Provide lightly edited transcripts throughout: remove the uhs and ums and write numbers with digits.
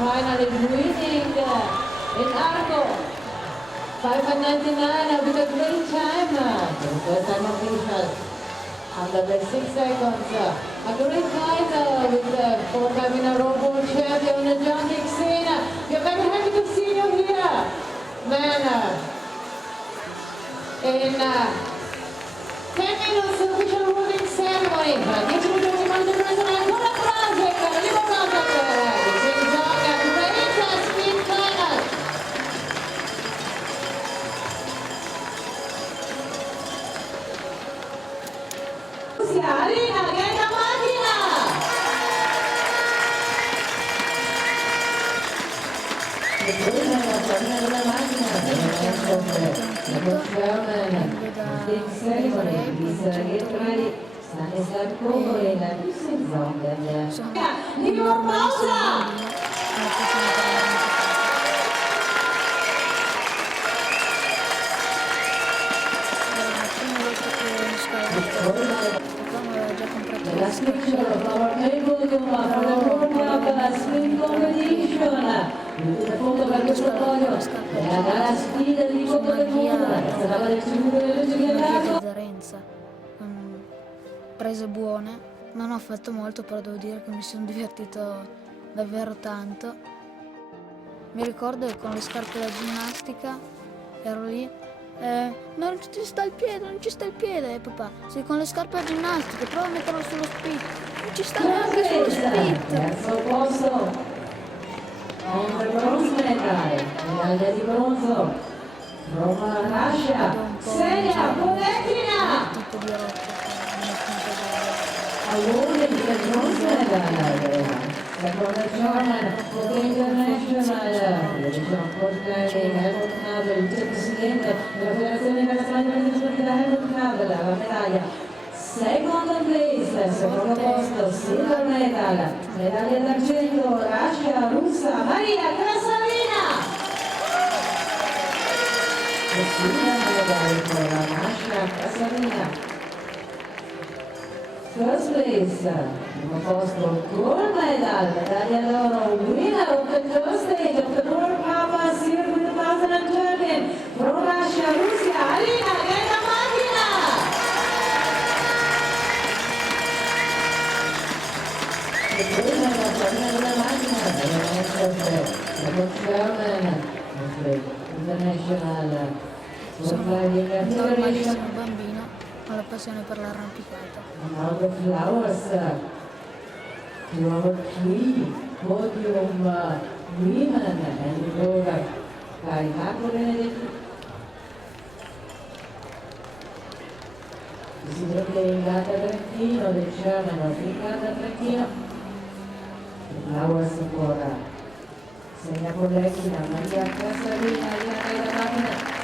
finally winning in Arco. 5:99 with a great time. The first time official under the 6 seconds. A great time with the 4-time in a row world champion John Dixon. We're very happy to see you here, man. In 10 minutes official awarding ceremony. 10 minuti di manifestazione con applausi per Libo Contact. Dixon John, great speed final. Arena, che è la macchina! E poi la macchina, la conferma, big ceremony, get ready, Stanislav Kovarin, Düsseldorf. Libero pausa! La scriptura for la sprint competition, il fondo per questo podio della gara sfida di Coppa del Mondo, la stava del sicuro del girato. Prese buone, non ho fatto molto, però devo dire che mi sono divertito davvero tanto. Mi ricordo che con le scarpe da ginnastica ero lì. Non ci sta il piede, non ci sta il piede, papà. Sei con le scarpe a ginnastica, prova a metterlo sullo split. Non ci sta neanche sullo split. Terzo posto, con il bronzo medaglia di bronzo, Roma Russia, Xenia Poletina. Tipo di roccia. Awarded the bronze medal. Seconda German for the International, Helmut Nabel, vicepresidente della Federazione Internazionale di Sportiva Helmut Nabel, la medaglia. Second place, secondo posto, silver medal, medaglia d'argento, Russia, russa, Maria Krasavina. E silver medal per la Russia Krasavina. First place, primo posto, gold medal, medaglia d'oro, winner of the third stage of the World Cup Circuit 2013 from Russia, Russia, Alina Genamagina. The winner of the macchina, the German International Surviving Federation. Bambino con la passione per l'arrampicata. Now the flowers to our 3 podium women and loro caricato Benedetti. Desidero Ingata Trentino, del German Ingata Trentino. The flowers for Xenia Poletina, Maria Casalina, Elena Macchina.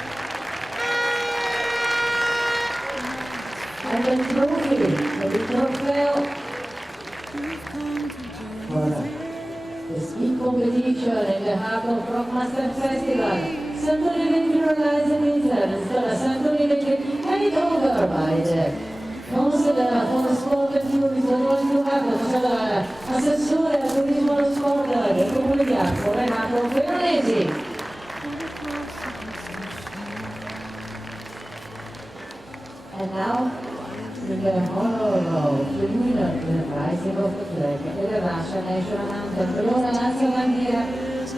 And the trophy, the trofeo for the speed competition in the heart of Rockmaster Festival. Santoni Vecchio Rising Inter, Santoni Vecchio carried over by the Councilor for Sport and Tourism, Assessore al Turismo e allo Sport del Comune di Arco, Renato Veronesi. And now, in the honor of the winner in the rising of the flag e the Russian National Anthem, l'ora lanza bandiera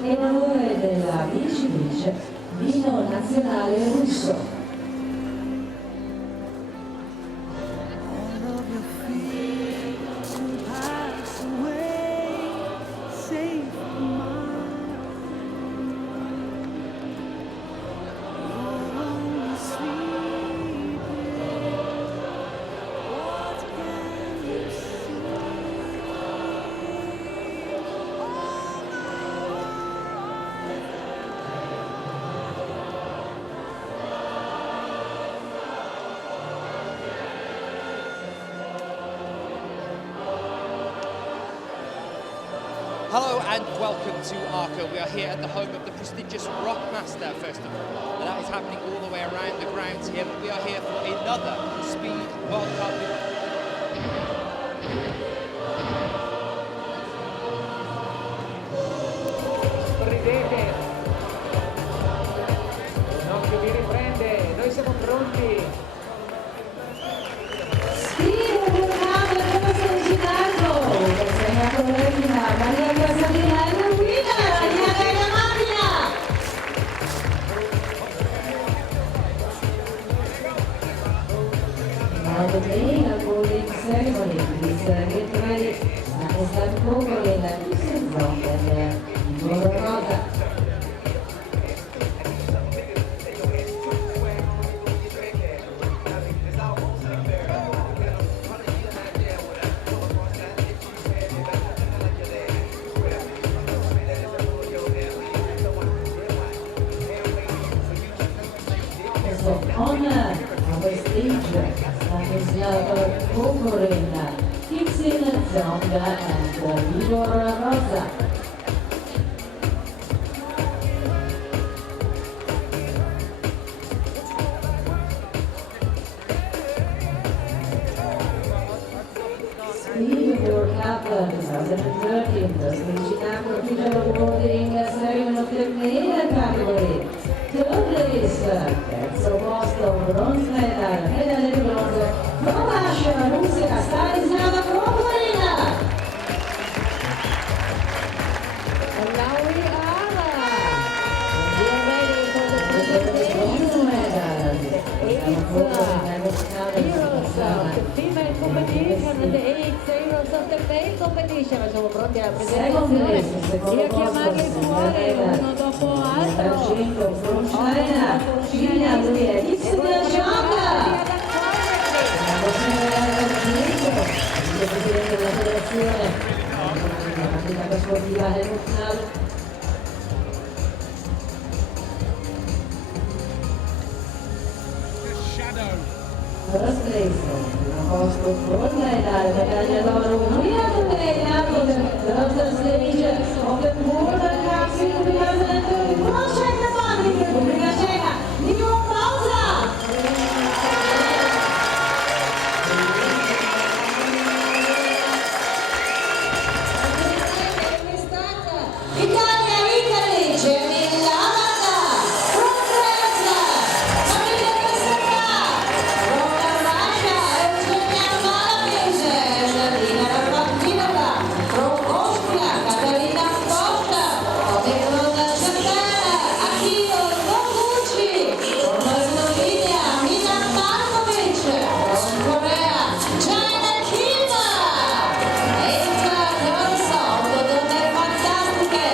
in onore della vincitrice vino nazionale russo. Hello and welcome to Arco. We are here at the home of the prestigious Rockmaster Festival. And that is happening all the way around the grounds here. But we are here for another Speed World Cup. get ready. It's that overhanging that you see from the rosa. On our stage, sta overhanging Kitsin Zonda and Igor Rosa. Speed World Cup 2013, specificato titolo boarding seguono per mega category. Third place, terzo posto, bronze medal, medaglia di bronzo, Croatia, Russia, Stanislava Kovarina. And now we are ready for the bronze medal. Heroes of the female competition and the 8 heroes of the male competition. Siamo pronti alla presentazione. Io chiamate fuori uno dopo altro. Cina, lui è Kitsin Zonda. Il presidente della federazione, la sportiva nazionale. First place, primo posto con la medaglia d'oro, nominato the stage of the World Cup 2030, Croatia in the Baltic, Repubblica Ceca, Igor Rosa. Italia, Italy, Gemilla Amanda, from France, Maria Cassetta, from Russia, Eugenia Malapius, Nadina Rapantinova, from Austria, Catalina Costa, from Japan, Akio Noguchi, from Slovenia, Milan Markovic, from Korea, China Kima, e non so, donne fantastiche.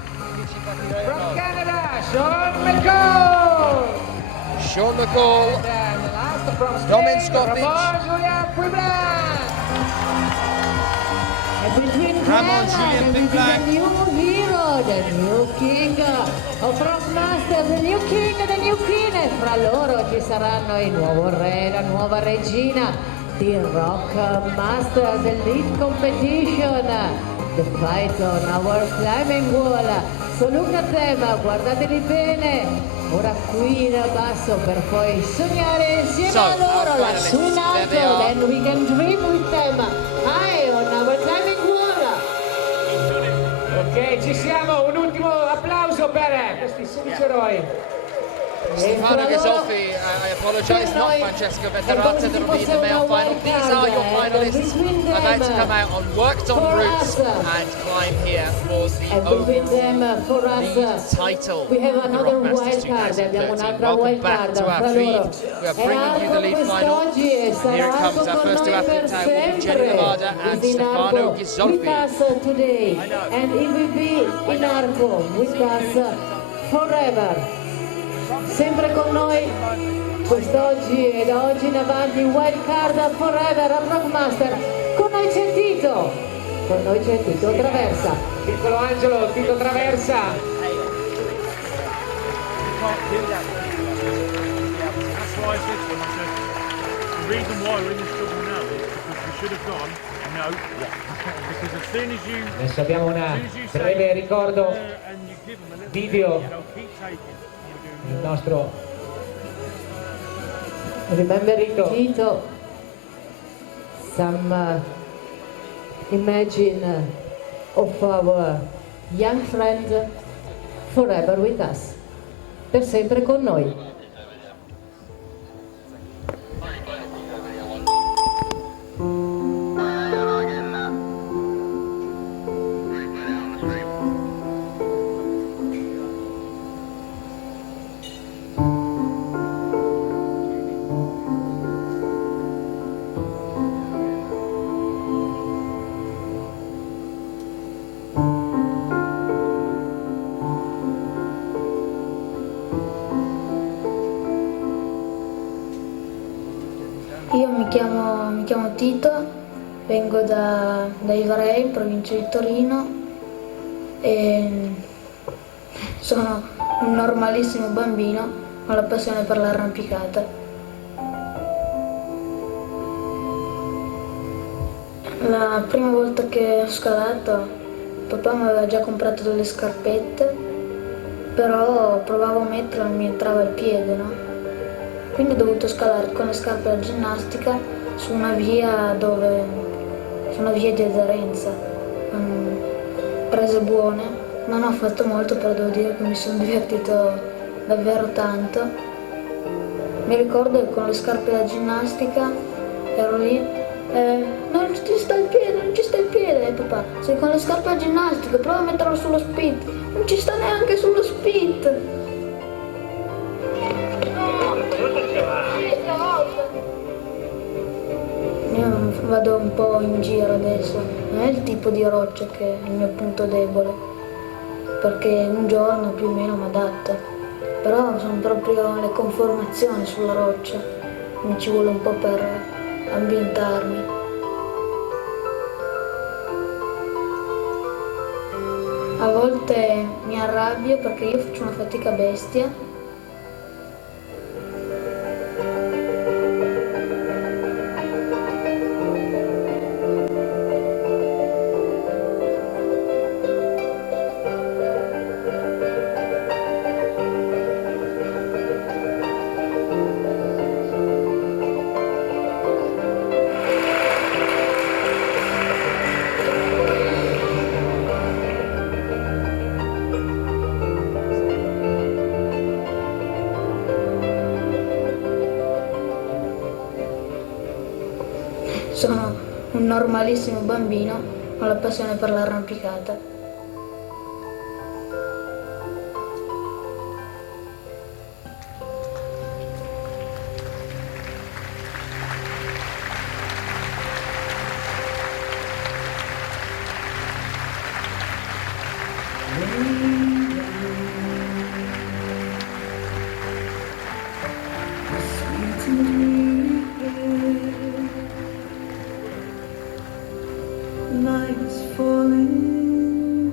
From Canada, Sean McCall. Sean McCall, And the last from Spain, Domin Skopic. Ramon Julian Puiblan. And between Ramon Canada Julian and Puiblan. the new hero, the new king of Rock Master, the new king e the new queen. E fra loro ci saranno il nuovo re, la nuova regina di Rock Master, the lead competition. The fight on our climbing wall. So look at them, guardateli bene. Ora qui in basso per poi sognare insieme So, a loro our lassù in finalists, there they alto. are. Then we can dream with them high on our climbing wall. Ok, ci siamo. Un ultimo applauso per questi 16 eroi. Stefano Ghisolfi, I apologise, not Francesco Vetterata, that will be in the male final. These are your finalists, about to come out on worked on routes and climb here for the And between them, for lead us, title we have of the another Rock Masters wild card. Abbiamo 2013. un'altra Welcome wild back card to our fra feed. loro. We are bringing you the lead final. Quest'oggi Here it sarà comes, our con first two noi per athletes out will be Jenny sempre. Lamada and Is in Stefano Arco with Ghisolfi. us today, and he will be in Arco with us forever. Sempre con noi quest'oggi e da oggi in avanti wild card forever a Rockmaster. Con noi c'è Tito, Traversa. Piccolo Angelo, Tito Traversa. That's why I said to him, I said, the reason why we're in this trouble now is because we should have gone, no, because as soon as you, Adesso abbiamo una say, breve ricordo and you give them a little video bit, keep taking, you're doing del nostro Remembering Tito, some imagine of our young friend forever with us, per sempre con noi. Io mi chiamo Tito, vengo da Ivarei, in provincia di Torino, e sono un normalissimo bambino con la passione per l'arrampicata. La prima volta che ho scalato, papà mi aveva già comprato delle scarpette, però provavo a metterle e mi entrava il piede, no? Quindi ho dovuto scalare con le scarpe da ginnastica su una via di aderenza, con prese buone. Non ho fatto molto, però devo dire che mi sono divertito davvero tanto. Mi ricordo che con le scarpe da ginnastica ero lì, non ci sta il piede, non ci sta il piede, e papà, sei con le scarpe da ginnastica, prova a metterlo sullo spit, non ci sta neanche sullo spit. Io vado un po' in giro adesso, non è il tipo di roccia che è il mio punto debole, perché un giorno più o meno mi adatto, però sono proprio le conformazioni sulla roccia, mi ci vuole un po' per ambientarmi. A volte mi arrabbio perché io faccio una fatica bestia. Sono un normalissimo bambino con la passione per l'arrampicata. Night is falling.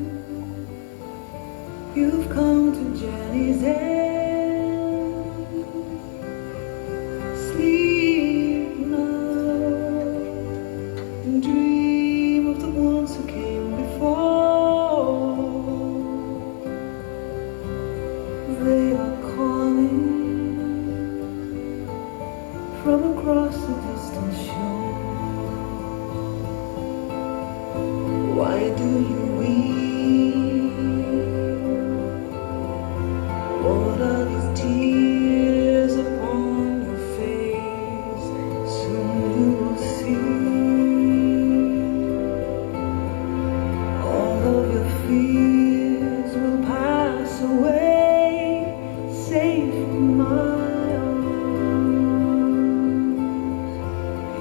You've come to Jenny's end. Sleep now and dream of the ones who came before. They are calling from across the distant shore. Why do you weep? What are these tears upon your face? Soon you will see all of your fears will pass away, safe in my arms.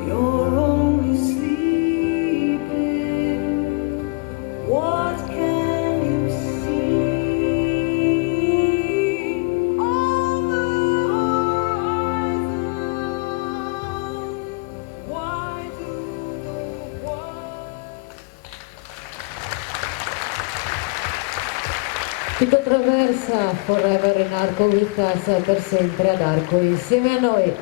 You're only sleeping. What can you see on the horizon? Why do the wild Tito Traversa, forever in Arco with us, per sempre ad Arco insieme a noi.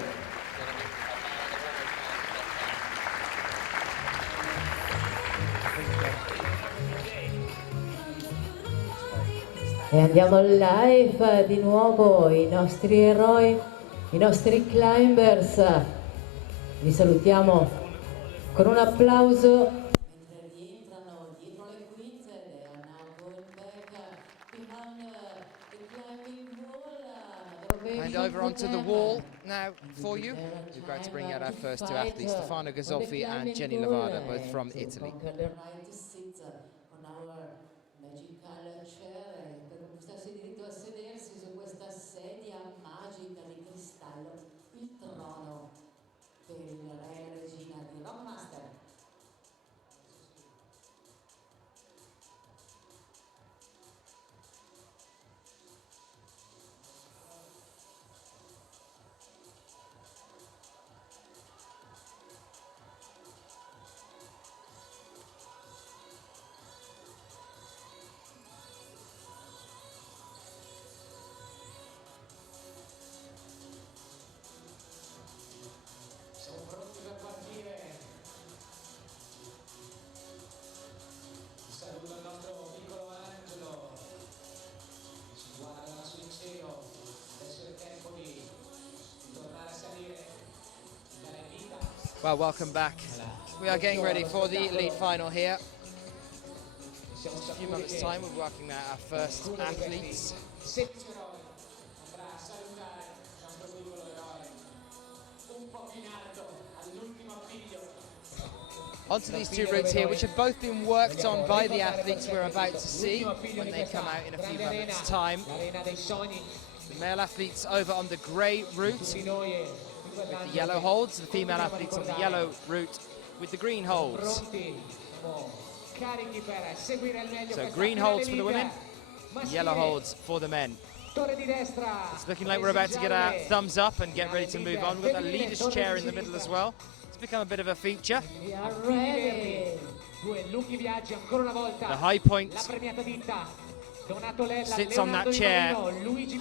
E andiamo live di nuovo, i nostri eroi i nostri climbers. Vi salutiamo con un applauso. Mentre rientrano dietro le quinte, they are now going back behind the climbing wall. And over onto the wall now for you. We're about to bring out our first two athletes, Stefano Gazolfi and Jenny Lavada, both from Italy. Con our magical chair per conquistarsi il diritto a sedersi su questa sedia magica di cristallo, il trono per il re e regina di Rockmaster. Saluto il nostro piccolo Angelo, si guarda lassù in cielo, adesso è il tempo di tornare a salire, dare vita. Well, welcome back. We are getting ready for the elite final here. In a few moments' time, we'll be working out our first athletes. Andrà a salutare il nostro piccolo eroe, un po' più in alto, all'ultimo appiglio. Onto these two routes here, which have both been worked on by the athletes we're about to see when they come out in a few moments' time. The male athletes over on the grey route with the yellow holds, the female athletes on the yellow route with the green holds. So green holds for the women, yellow holds for the men. It's looking like we're about to get our thumbs up and get ready to move on. We've got the leader's chair in the middle as well. It's become a bit of a feature. The high point sits on that chair,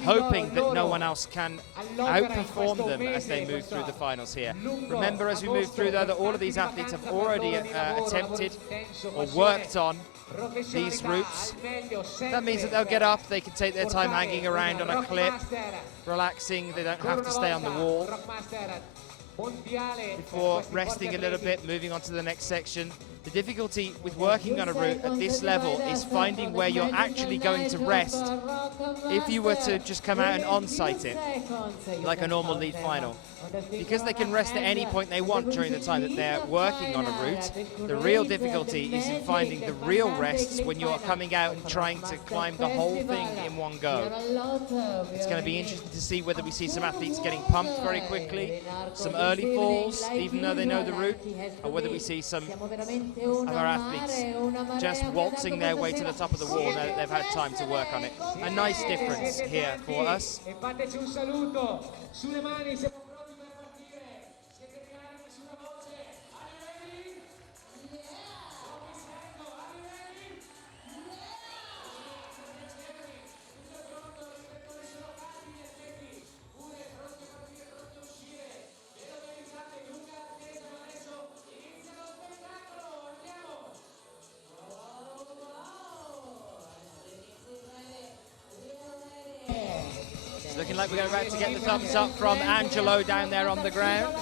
hoping that no one else can outperform them as they move through the finals here. Remember, as we move through though, that all of these athletes have already attempted or worked on these routes. That means that they'll get up, they can take their time hanging around on a clip, relaxing, they don't have to stay on the wall before resting a little bit, moving on to the next section. The difficulty with working on a route at this level is finding where you're actually going to rest if you were to just come out and on-site it, like a normal lead final. Because they can rest at any point they want during the time that they're working on a route, the real difficulty is in finding the real rests when you're coming out and trying to climb the whole thing in one go. It's going to be interesting to see whether we see some athletes getting pumped very quickly, some early falls, even though they know the route, or whether we see some of our athletes just waltzing their way to the top of the wall now that they've had time to work on it. A nice difference here for us. It's looking like we're about to get the thumbs up from Angelo down there on the ground.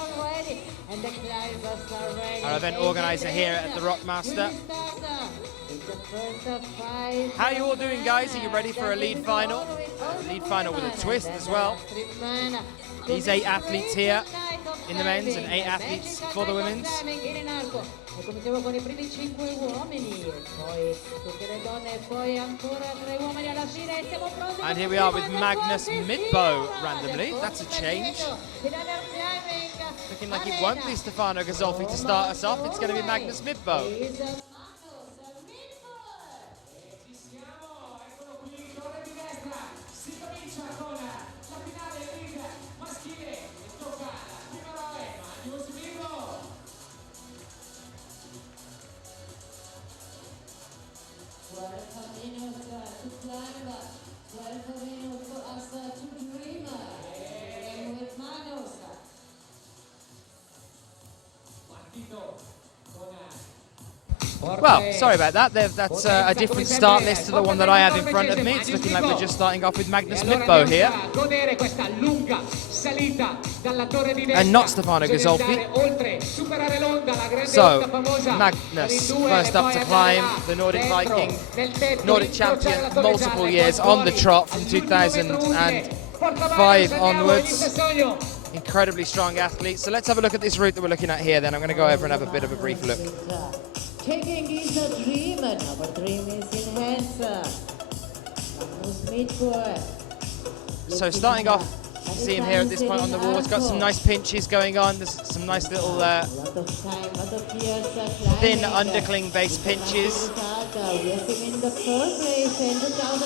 Our event organizer here at the Rockmaster. How are you all doing, guys? Are you ready for a lead final? A lead final with a twist as well. These 8 athletes here in the men's and 8 athletes for the women's. Cominciamo con I primi 5 uomini, poi tutte le donne e poi ancora 3 uomini alla fine e siamo pronti. And here we are with Magnus Midbow randomly. That's a change. Looking like it won't be Stefano Gazolfi to start us off. It's going to be Magnus Midbow. Well, sorry about that. That's a different start list to the one that I have in front of me. It's looking like we're just starting off with Magnus Midtbo here. And not Stefano Ghisolfi. So, Magnus, first up to climb, the Nordic Viking, Nordic champion multiple years on the trot from 2005 onwards. Incredibly strong athlete. So let's have a look at this route that we're looking at here then. I'm going to go over and have a bit of a brief look. Taking is a dream, and our dream is in hands. So starting off, you see him here at this point on the wall. It's got some nice pinches going on. There's some nice little thin undercling base pinches.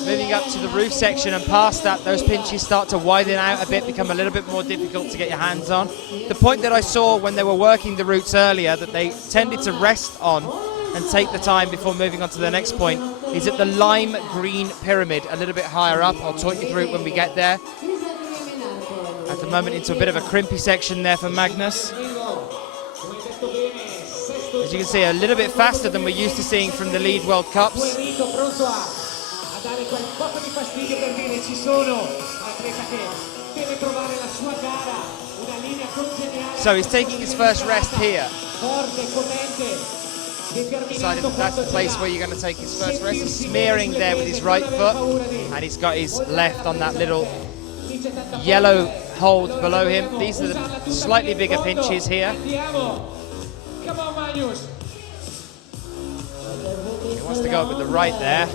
Moving up to the roof section and past that, those pinches start to widen out a bit, become a little bit more difficult to get your hands on. The point that I saw when they were working the routes earlier that they tended to rest on and take the time before moving on to the next point is at the lime green pyramid a little bit higher up. I'll talk you through it when we get there. At the moment into a bit of a crimpy section there for Magnus. As you can see, a little bit faster than we're used to seeing from the lead World Cups. So he's taking his first rest here. Decided that that's the place where you're going to take his first rest. He's smearing there with his right foot, and he's got his left on that little yellow hold below him. These are the slightly bigger pinches here. He wants to go up with the right there.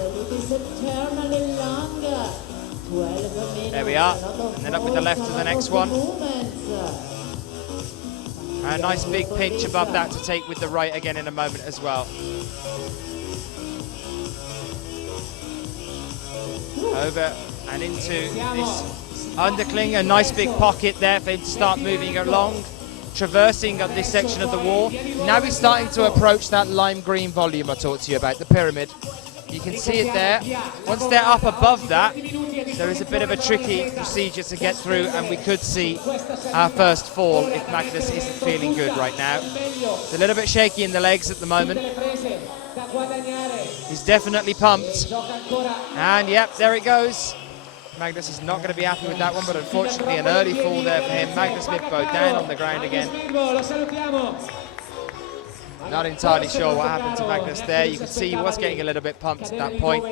There we are. And then up with the left to the next one. A nice big pinch above that to take with the right again in a moment as well. Over and into this undercling, a nice big pocket there for him to start moving along, traversing up this section of the wall. Now he's starting to approach that lime green volume I talked to you about, the pyramid. You can see it there. Once they're up above that, there is a bit of a tricky procedure to get through, and we could see our first fall if Magnus isn't feeling good right now. It's a little bit shaky in the legs at the moment. He's definitely pumped. And yep, there it goes. Magnus is not going to be happy with that one, but unfortunately an early fall there for him. Magnus Midtbo down on the ground again. Not entirely sure what happened to Magnus there. You could see he was getting a little bit pumped at that point.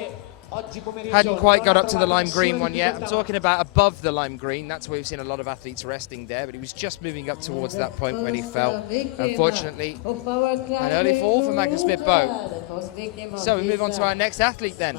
Hadn't quite got up to the lime green one yet. I'm talking about above the lime green. That's where we've seen a lot of athletes resting there, but he was just moving up towards that point when he fell. Unfortunately, an early fall for Magnus Midtbo. So we move on to our next athlete then.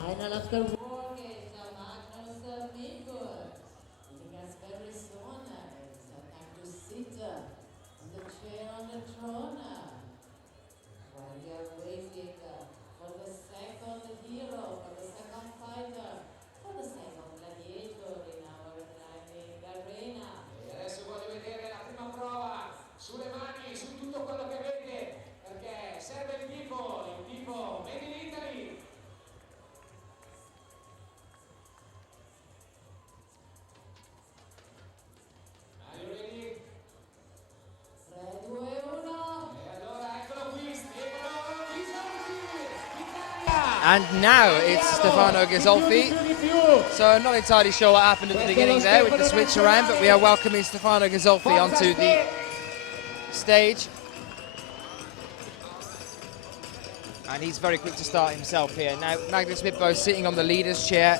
And now it's Stefano Ghisolfi. So I'm not entirely sure what happened at the beginning there with the switch around, but we are welcoming Stefano Ghisolfi onto the stage. And he's very quick to start himself here. Now Magnus Midtbo sitting on the leader's chair,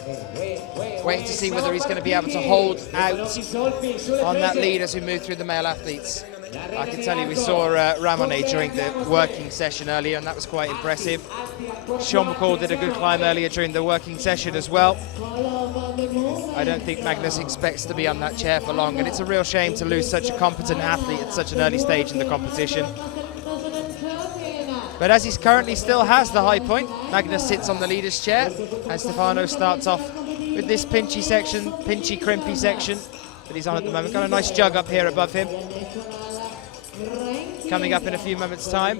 waiting to see whether he's going to be able to hold out on that lead as we move through the male athletes. I can tell you we saw Ramone during the working session earlier, and that was quite impressive. Sean McCall did a good climb earlier during the working session as well. I don't think Magnus expects to be on that chair for long, and it's a real shame to lose such a competent athlete at such an early stage in the competition. But as he currently still has the high point, Magnus sits on the leader's chair, and Stefano starts off with this pinchy section, pinchy, crimpy section that he's on at the moment. Got a nice jug up here above him. Coming up in a few moments' time.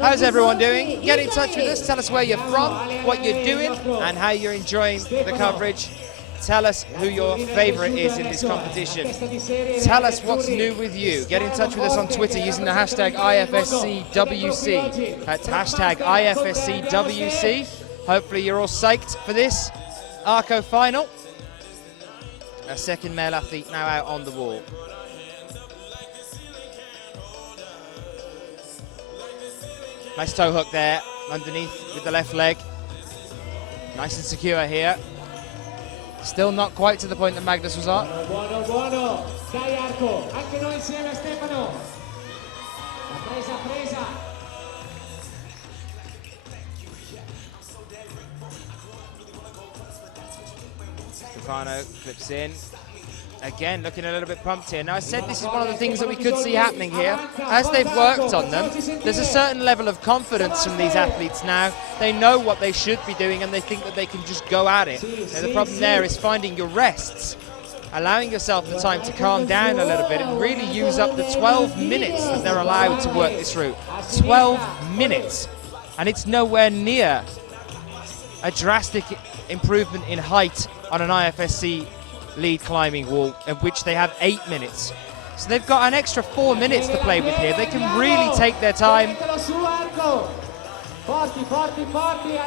How's everyone doing? Get in touch with us, tell us where you're from, what you're doing, and how you're enjoying the coverage. tell us who your favourite is in this competition. Tell us what's new with you. Get in touch with us on Twitter using the hashtag IFSCWC. That's hashtag IFSCWC. Hopefully you're all psyched for this Arco final. A second male athlete now out on the wall. Nice toe hook there, underneath with the left leg. Nice and secure here. Still not quite to the point that Magnus was at. Buono, buono. Dai Arco, anche noi insieme a Stefano. La presa. Stefano clips in. Again, looking a little bit pumped here. Now, I said this is one of the things that we could see happening here. As they've worked on them, there's a certain level of confidence from these athletes now. They know what they should be doing, and they think that they can just go at it. Now, the problem there is finding your rests, allowing yourself the time to calm down a little bit and really use up the 12 minutes that they're allowed to work this route. 12 minutes. And it's nowhere near a drastic improvement in height on an IFSC lead climbing wall, of which they have 8 minutes. So they've got an extra 4 minutes to play with here. They can really take their time. And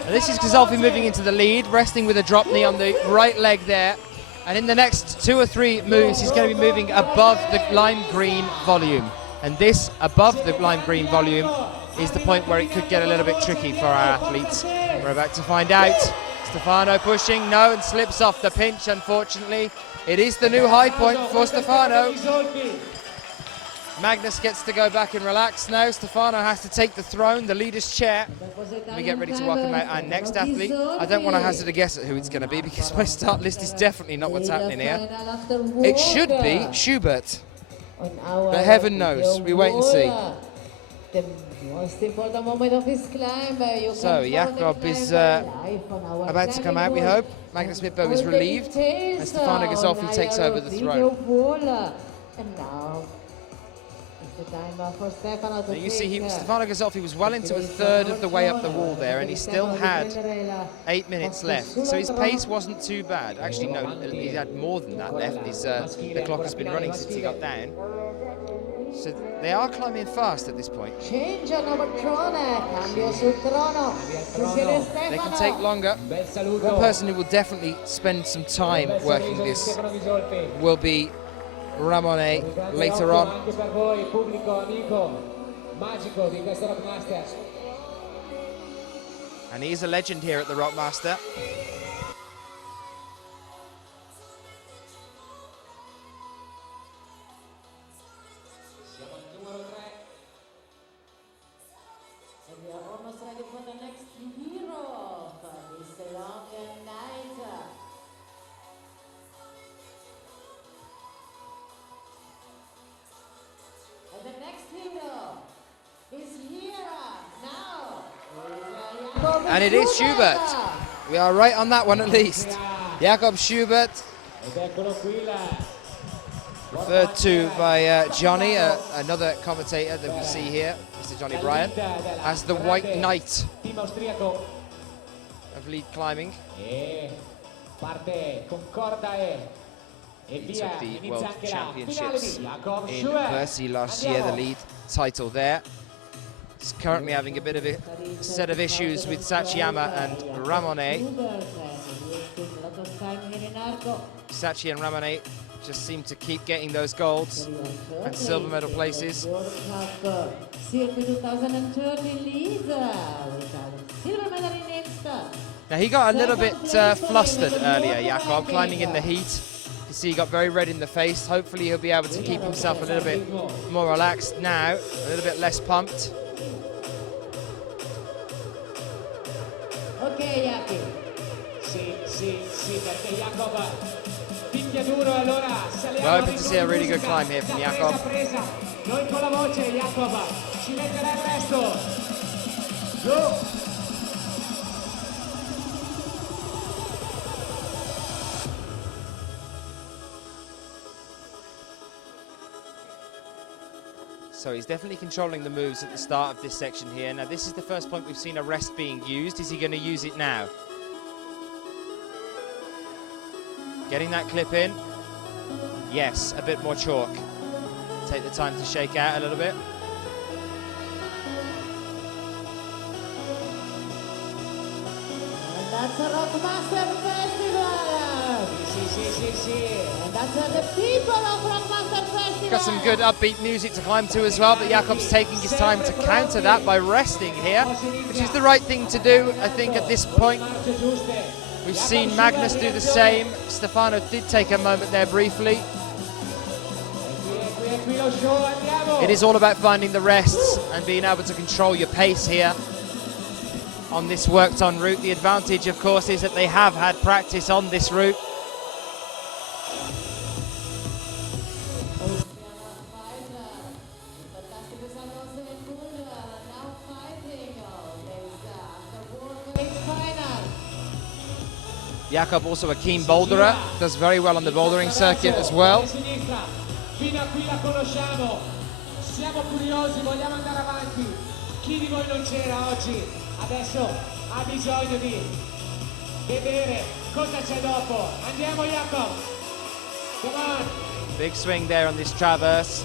this is Gazolfi moving into the lead, resting with a drop knee on the right leg there. And in the next 2 or 3 moves, he's going to be moving above the lime green volume. And this above the lime green volume is the point where it could get a little bit tricky for our athletes. We're about to find out. Stefano pushing, no, and slips off the pinch, unfortunately. It is the new high point for Stefano. Magnus gets to go back and relax now. Stefano has to take the throne, the leader's chair. We get ready to welcome out our next athlete. I don't want to hazard a guess at who it's going to be because my start list is definitely not what's happening here. It should be Schubert, but heaven knows. We wait and see. The most important moment of his climb. So Jakob is about to come out, we hope. Magnus Midbo is relieved, and Stefano Gazolfi takes over the throne. And now it's the time for Stefano to You see, Stefano Gazolfi was well into a third of the way up the wall there, and he still had 8 minutes left. So his pace wasn't too bad. Actually, no, he had more than that left. The clock has been running since he got down. So they are climbing fast at this point. Change over cambio sul trono. They can take longer. One person who will definitely spend some time working this will be Ramone later on. And he's a legend here at the Rockmaster. And it is Schubert. We are right on that one at least. Jakob Schubert, referred to by Johnny, another commentator that we see here, Mr. Johnny Bryan, as the White Knight of lead climbing. He took the World Championships in Bercy last year, the lead title there. He's currently having a bit of a set of issues with Sachiyama and Ramone. Sachi and Ramone just seem to keep getting those golds and silver medal places. Now he got a little bit flustered earlier, Jakob, climbing in the heat. You see he got very red in the face. Hopefully he'll be able to keep himself a little bit more relaxed now, a little bit less pumped. Okay, Jaki. Sì, perché Jakob picchia duro, allora We're hoping to see a really good climb here from Jakob. Noi con la voce, Jakob, ci metterà il resto. Go! So he's definitely controlling the moves at the start of this section here. Now this is the first point we've seen a rest being used. Is he going to use it now? Getting that clip in. Yes, a bit more chalk. Take the time to shake out a little bit. And that's a Rockmaster Festival! And that's the people of Rockmaster Festival! Got some good upbeat music to climb to as well, but Jakob's taking his time to counter that by resting here, which is the right thing to do, I think, at this point. We've seen Magnus do the same. Stefano did take a moment there briefly. It is all about finding the rests and being able to control your pace here on this worked on route. The advantage, of course, is that they have had practice on this route. Jakob also a keen boulderer, does very well on the bouldering circuit as well. Fino a qui la conosciamo, siamo curiosi, vogliamo andare avanti. Chi di voi non c'era oggi? Adesso ha bisogno di vedere cosa c'è dopo. Andiamo Jakob. Come on. Big swing there on this traverse.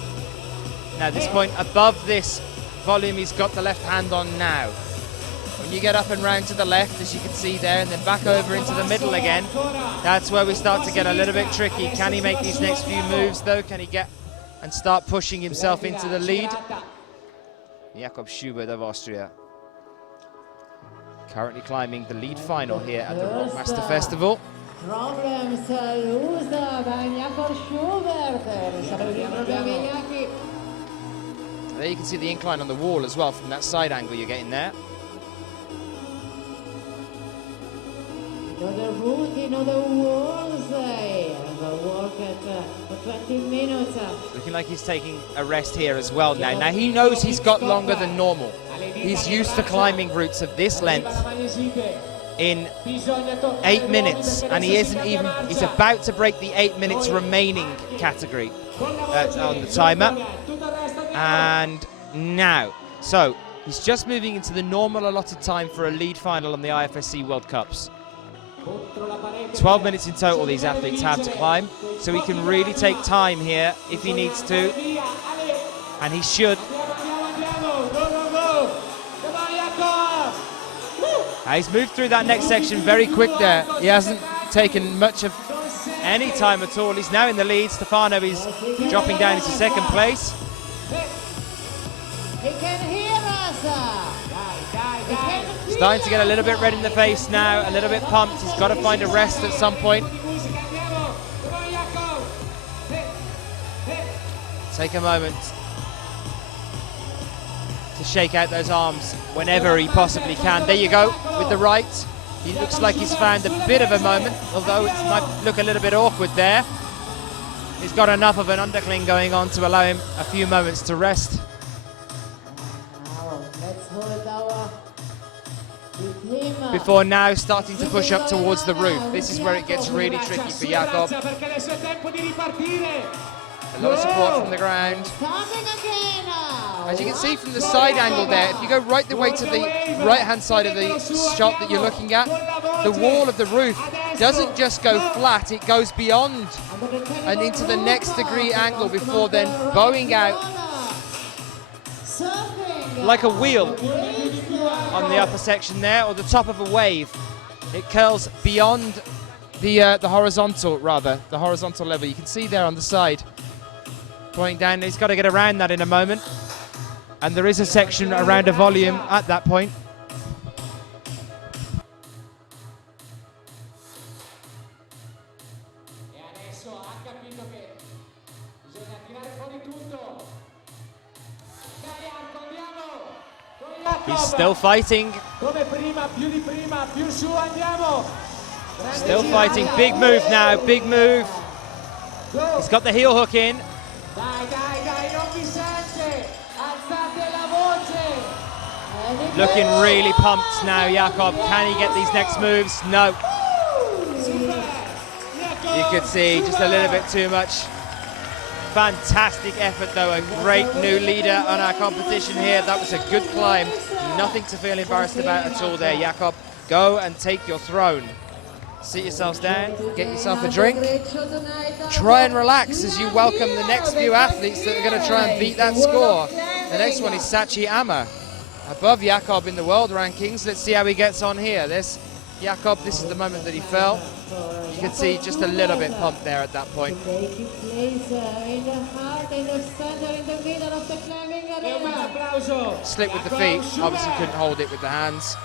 Now this point above this volume he's got the left hand on now. When you get up and round to the left, as you can see there, and then back over into the middle again, that's where we start to get a little bit tricky. Can he make these next few moves though? Can he get and start pushing himself into the lead? Jakob Schubert of Austria. Currently climbing the lead final here at the Rockmaster Festival. Problems lost by Jakob Schubert. There you can see the incline on the wall as well from that side angle you're getting there. Another route, another walls, and work for 20 minutes. Looking like he's taking a rest here as well now. Now he knows he's got longer than normal. He's used to climbing routes of this length in 8 minutes, and he's about to break the 8 minutes remaining category on the timer. And now, so he's just moving into the normal allotted time for a lead final on the IFSC World Cups. 12 minutes in total these athletes have to climb, so he can really take time here if he needs to, and he should. He's moved through that next section very quick there. He hasn't taken much of any time at all. He's now in the lead. Stefano is dropping down into second place. He can hear us. Starting to get a little bit red in the face now, a little bit pumped. He's got to find a rest at some point. Take a moment to shake out those arms whenever he possibly can. There you go, with the right. He looks like he's found a bit of a moment, although it might look a little bit awkward there. He's got enough of an undercling going on to allow him a few moments to rest. Let's hold our before now starting to push up towards the roof. This is where it gets really tricky for Jakob. A lot of support from the ground. As you can see from the side angle there, if you go right the way to the right-hand side of the shot that you're looking at, the wall of the roof doesn't just go flat, it goes beyond and into the next degree angle before then bowing out like a wheel on the upper section there, or the top of a wave. It curls beyond the horizontal level. You can see there on the side, pointing down. He's got to get around that in a moment. And there is a section around a volume at that point. He's still fighting. Still fighting. Big move now, big move. He's got the heel hook in. Looking really pumped now, Jakob. Can he get these next moves? No. You could see just a little bit too much. Fantastic effort though, a great new leader on our competition here. That was a good climb. Nothing to feel embarrassed about at all there, Jakob. Go and take your throne. Sit yourselves down, get yourself a drink. Try and relax as you welcome the next few athletes that are going to try and beat that score. The next one is Sachi Ama, above Jakob in the world rankings. Let's see how he gets on here. This Jakob, this is the moment that he fell. You can see just a little bit pumped there at that point. Slip with the feet, obviously couldn't hold it with the hands.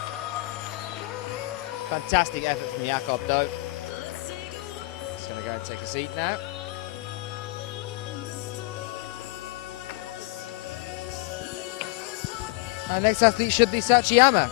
Fantastic effort from Jakob though. He's going to go and take a seat now. Our next athlete should be Sachi Ama.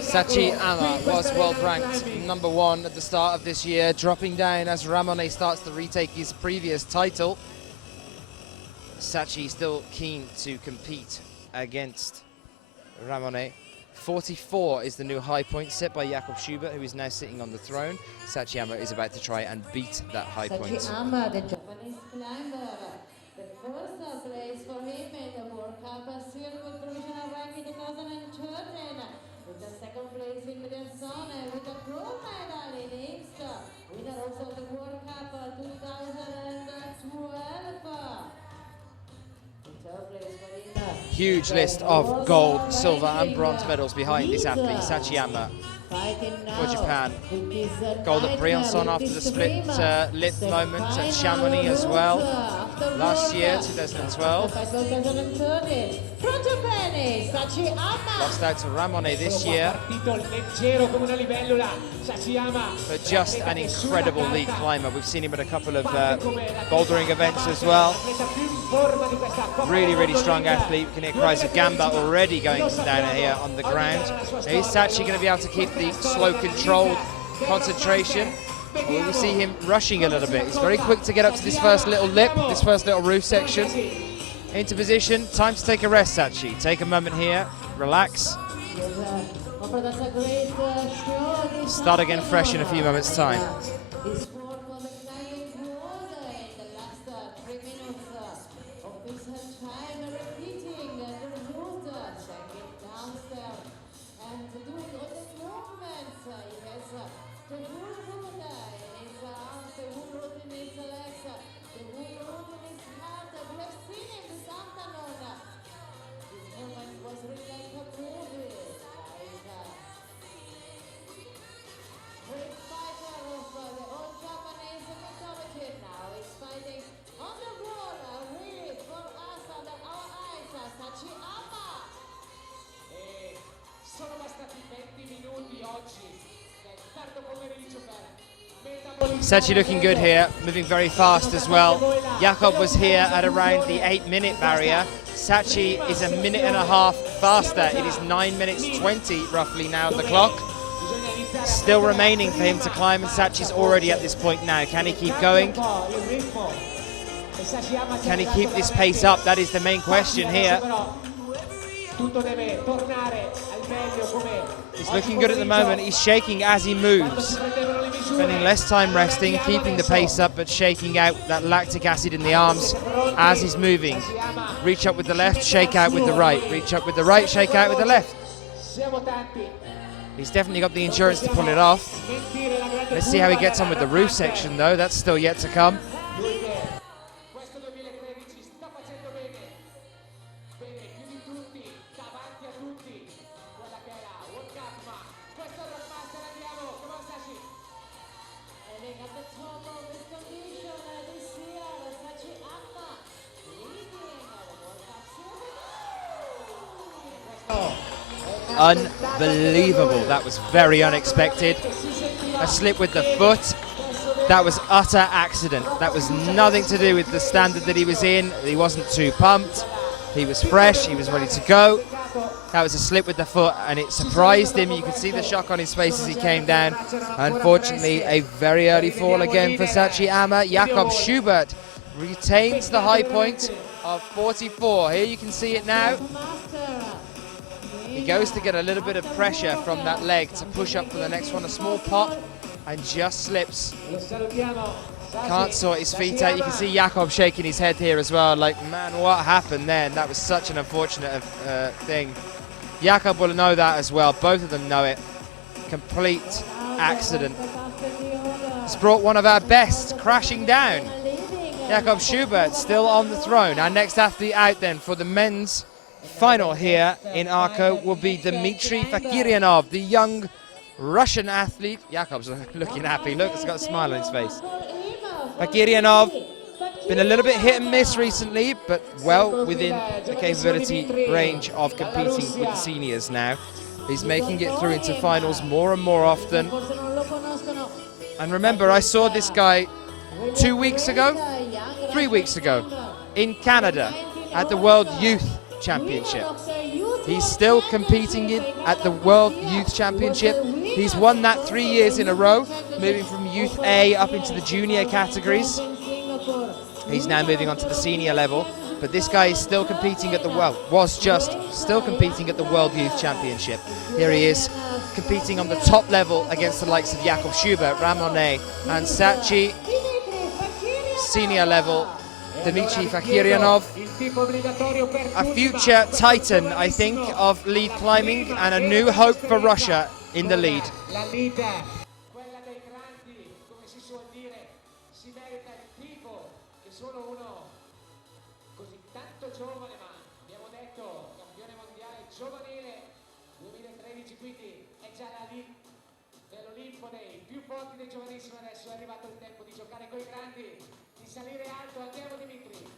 Sachi Ama was world ranked #1 at the start of this year, dropping down as Ramone starts to retake his previous title. Sachi still keen to compete against Ramone. 44 is the new high point set by Jakob Schubert, who is now sitting on the throne. Sachi Ama is about to try and beat that high point. Sachi Ama, the Japanese climber, the first place for him in the World Cup circuit provisional ranking 2013. With the second place in Middlesbrough with a gold medal in East. Winner also of the World Cup 2012. Huge list of gold, silver and bronze medals behind this athlete, Sachi Ama, for Japan. Gold at Briançon after the split lip moment, and Chamonix as well last year, 2012. Lost out to Ramone this year, but just an incredible lead climber. We've seen him at a couple of bouldering events as well. Really, really strong athlete. We can hear cries of Gamba already going down here on the ground. Is Sachi going to be able to keep the slow, controlled concentration? Or will we see him rushing a little bit? He's very quick to get up to this first little lip, this first little roof section. Into position, time to take a rest, Sachi. Take a moment here, relax. Start again fresh in a few moments' time. Sachi looking good here, moving very fast as well. Jakob was here at around the 8-minute barrier. Sachi is 1.5 minutes faster. It is 9 minutes 20 roughly now on the clock. Still remaining for him to climb, and Sachi's already at this point now. Can he keep going? Can he keep this pace up? That is the main question here. He's looking good at the moment. He's shaking as he moves. Spending less time resting, keeping the pace up, but shaking out that lactic acid in the arms as he's moving. Reach up with the left, shake out with the right. Reach up with the right, shake out with the left. He's definitely got the endurance to pull it off. Let's see how he gets on with the roof section though. That's still yet to come. unbelievable. That was very unexpected. A slip with the foot. That was utter accident. That was nothing to do with the standard that he was in. He wasn't too pumped. He was fresh. He was ready to go. That was a slip with the foot, and it surprised him. You could see the shock on his face as he came down. Unfortunately, a very early fall again for Sachiyama. Jakob Schubert retains the high point of 44. Here you can see it now. He goes to get a little bit of pressure from that leg to push up for the next one. A small pop and just slips. Can't sort his feet out. You can see Jakob shaking his head here as well, like, man, what happened then? That was such an unfortunate thing. Jakob will know that as well. Both of them know it. Complete accident. It's brought one of our best crashing down. Jakob Schubert still on the throne. Our next athlete out then for the men's final here in Arco will be Dmitry Fakiryanov, the young Russian athlete. Jakob's looking happy. Look, he's got a smile on his face. Fakiryanov, been a little bit hit and miss recently, but well within the capability range of competing with the seniors now. He's making it through into finals more and more often. And remember, I saw this guy 3 weeks ago, in Canada at the World Youth Championship. He's still competing at the World Youth Championship. He's won that 3 years in a row, moving from Youth A up into the junior categories. He's now moving on to the senior level, but this guy is still competing at the still competing at the World Youth Championship. Here he is, competing on the top level against the likes of Jakob Schubert, Ramonet and Sachi. Senior level, Dmitry Fakiryanov, a future titan, I think, of lead climbing, and a new hope for Russia in the lead. Salire alto, andiamo Dimitri.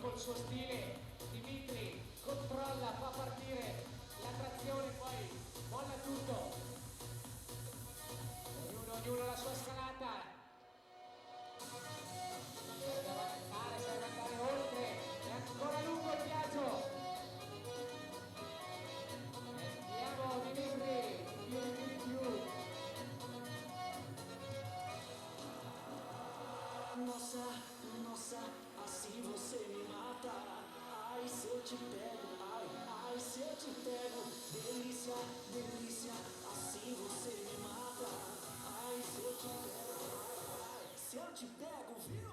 Col suo stile, Dimitri controlla, fa partire la trazione, poi molla tutto. Ognuno la sua scalata. Serve andare oltre, è ancora lungo il viaggio. Andiamo Dimitri, di più. Nossa, assim você me mata. Ai, se eu te pego, ai, se eu te pego. Delícia, delícia, assim você me mata. Ai, se eu te pego, ai, se eu te pego, viu?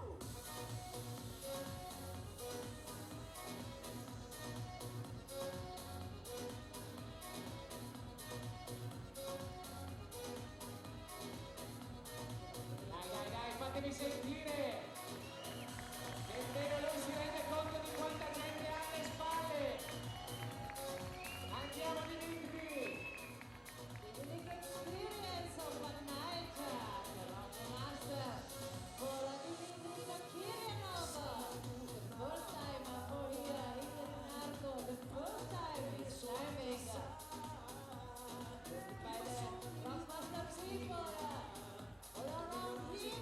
Dai, fatemi sentire. Nemmeno lui si rende conto di quanta gente ha alle spalle. Andiamo Dimitri. The unique experience of a night around the master for Dmitry Fakiryanov. The first time for here in Arco, the first time he's climbing. By the Rockmaster people all around him.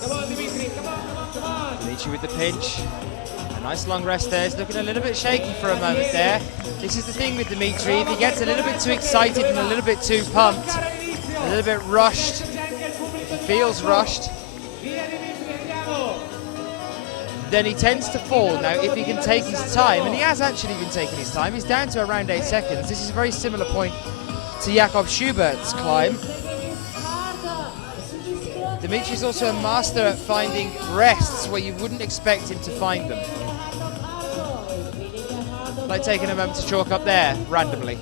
Come on, Dimitri, come on. Dmitry with the pinch. A nice long rest there. He's looking a little bit shaky for a moment there. This is the thing with Dmitry. If he gets a little bit too excited and a little bit too pumped, a little bit rushed, if he feels rushed, then he tends to fall. Now, if he can take his time, and he has actually been taking his time, he's down to around 8 seconds. This is a very similar point to Jakob Schubert's climb. Dimitri's also a master at finding rests where you wouldn't expect him to find them. Like taking a moment to chalk up there randomly.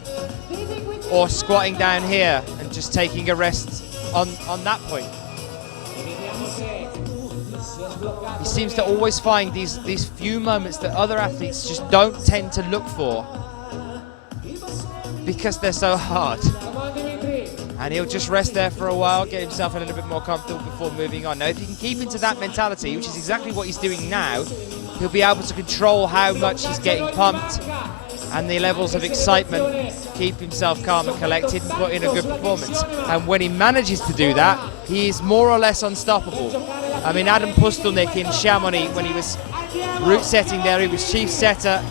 Or squatting down here and just taking a rest on that point. He seems to always find these few moments that other athletes just don't tend to look for because they're so hard. And he'll just rest there for a while, get himself a little bit more comfortable before moving on. Now, if he can keep into that mentality, which is exactly what he's doing now, he'll be able to control how much he's getting pumped and the levels of excitement, keep himself calm and collected and put in a good performance. And when he manages to do that, he is more or less unstoppable. I mean, Adam Pustelnik in Chamonix, when he was route setting there, he was chief setter,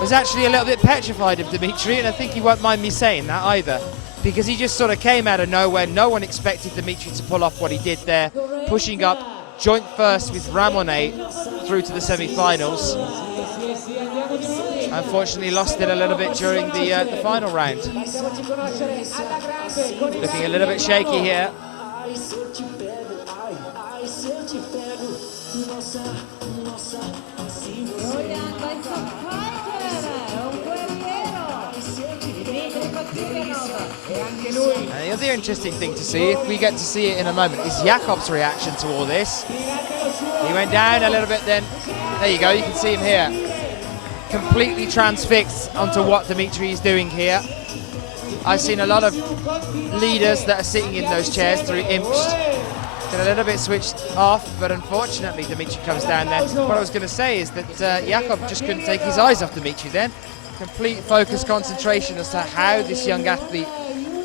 was actually a little bit petrified of Dimitri, and I think he won't mind me saying that either, because he just sort of came out of nowhere. No one expected Dimitri to pull off what he did there, pushing up joint first with Ramonet through to the semi-finals. Unfortunately lost it a little bit during the final round. Looking a little bit shaky here. And the other interesting thing to see, if we get to see it in a moment, is Jakob's reaction to all this. He went down a little bit then. There you go, you can see him here. Completely transfixed onto what Dimitri is doing here. I've seen a lot of leaders that are sitting in those chairs through IMST get a little bit switched off, but unfortunately Dimitri comes down there. What I was going to say is that Jakob just couldn't take his eyes off Dimitri then. Complete focus, concentration as to how this young athlete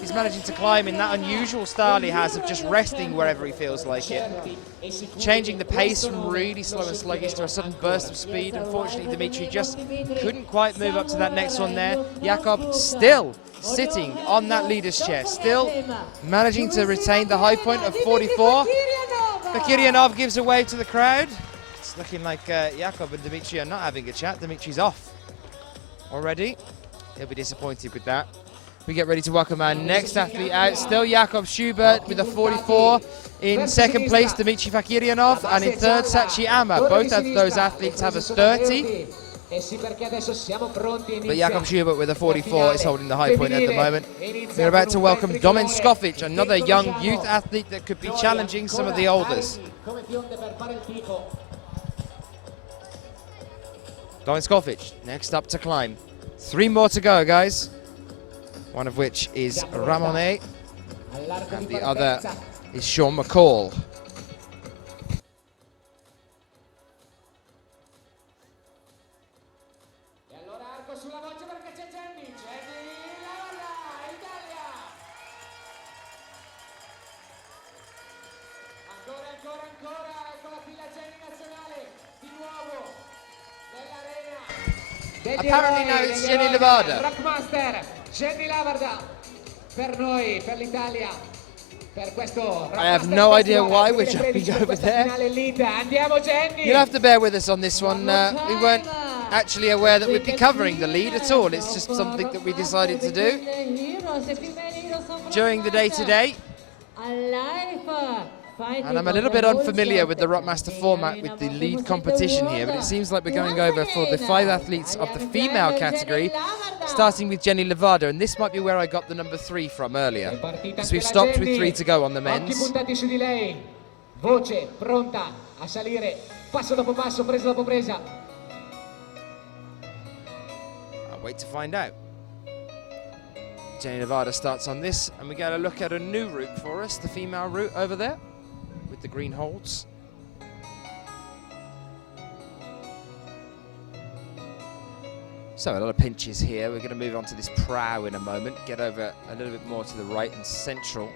is managing to climb in that unusual style he has of just resting wherever he feels like it. Changing the pace from really slow and sluggish to a sudden burst of speed. Unfortunately, Dimitri just couldn't quite move up to that next one there. Jakob still sitting on that leader's chair, still managing to retain the high point of 44. Fakiryanov gives a wave to the crowd. It's looking like Jakob and Dimitri are not having a chat. Dimitri's off already. He'll be disappointed with that. We get ready to welcome our next athlete out. Still Jakob Schubert with a 44. In second place, Dimitri Fakiryanov. And in third, Sachi Ama. Both of those athletes have a 30. But Jakob Schubert with a 44 is holding the high point at the moment. We're about to welcome Domen Skofic, another young youth athlete that could be challenging some of the olders. Domen Skofic, next up to climb. 3 more to go, guys. One of which is Ramonet, and the other is Sean McCall. Apparently now it's Jenny Levada. Jenny Lavarda per noi, per l'Italia, per questo. I have no idea why we're jumping over there. You'll have to bear with us on this one. We weren't actually aware that we'd be covering the lead at all. It's just something that we decided to do during the day today. And I'm a little bit unfamiliar with the Rockmaster format with the lead competition here, but it seems like we're going over for the 5 athletes of the female category, starting with Jenny Levada, and this might be where I got the number 3 from earlier, because we've stopped with 3 to go on the men's. Voce pronta a salire, passo dopo passo, presa dopo presa. I'll wait to find out. Jenny Levada starts on this, and we get a look at a new route for us, the female route over there, with the green holds. So a lot of pinches here. We're going to move on to this prow in a moment, get over a little bit more to the right and central,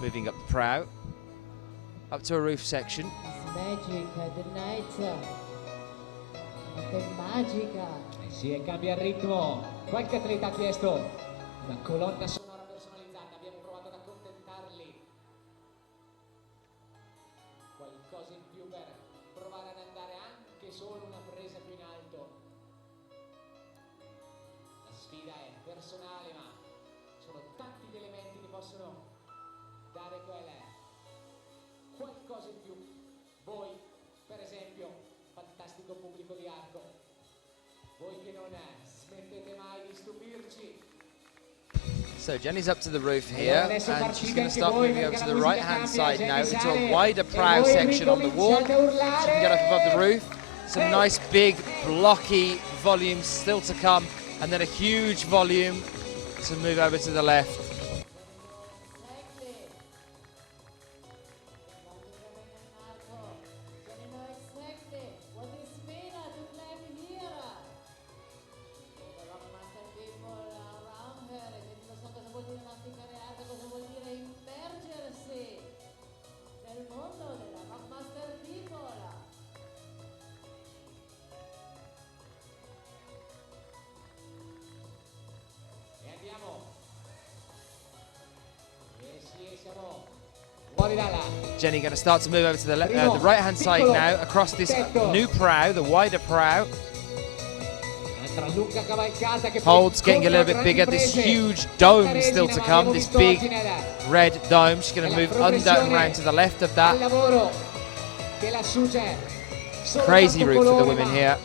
moving up the prow, up to a roof section. Magic, the night, magica. Sì, e cambia il ritmo. Qualche atleta ha chiesto una colonna sonora personalizzata, abbiamo provato ad accontentarli. Qualcosa in più per provare ad andare anche solo una presa più in alto. La sfida è personale, ma sono tanti gli elementi che possono dare quel qualcosa in più. Voi, per esempio, fantastico pubblico di arco, voi che non smettete mai di stupirci. So Jenny's up to the roof here, and she's going to start moving over to the right-hand side now into a wider prow section on the wall. She can get up above the roof. Some nice big blocky volumes still to come, and then a huge volume to move over to the left. Jenny going to start to move over to the right-hand side now, across this new prow, the wider prow. Holds getting a little bit bigger. This huge dome still to come, this big red dome. She's going to move under and round to the left of that. Crazy route for the women here.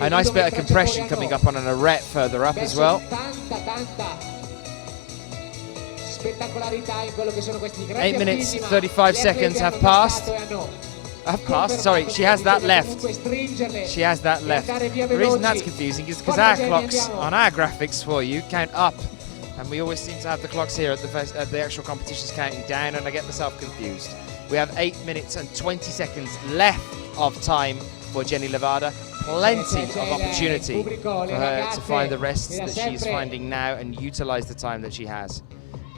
A nice bit of compression coming up on an arête further up as well. 8 minutes, 35 seconds have passed. Sorry, she has that left. She has that left. The reason that's confusing is because our clocks on our graphics for you count up, and we always seem to have the clocks here at the actual competitions counting down, and I get myself confused. We have 8 minutes and 20 seconds left of time for Jenny Levada. Plenty of opportunity for her to find the rests that she's finding now and utilize the time that she has.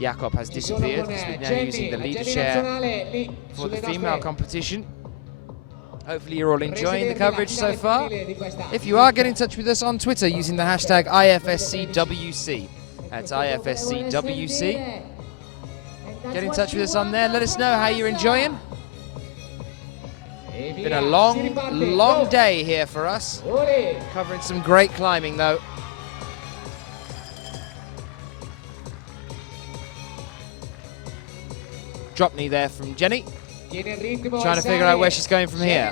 Jakob has disappeared, because we're now using the leader chair for the female competition. Hopefully you're all enjoying the coverage so far. If you are, get in touch with us on Twitter using the hashtag IFSCWC. That's IFSCWC. Get in touch with us on there. Let us know how you're enjoying. Been a long day here for us. Covering some great climbing though. Drop knee there from Jenny. Trying to figure out where she's going from here.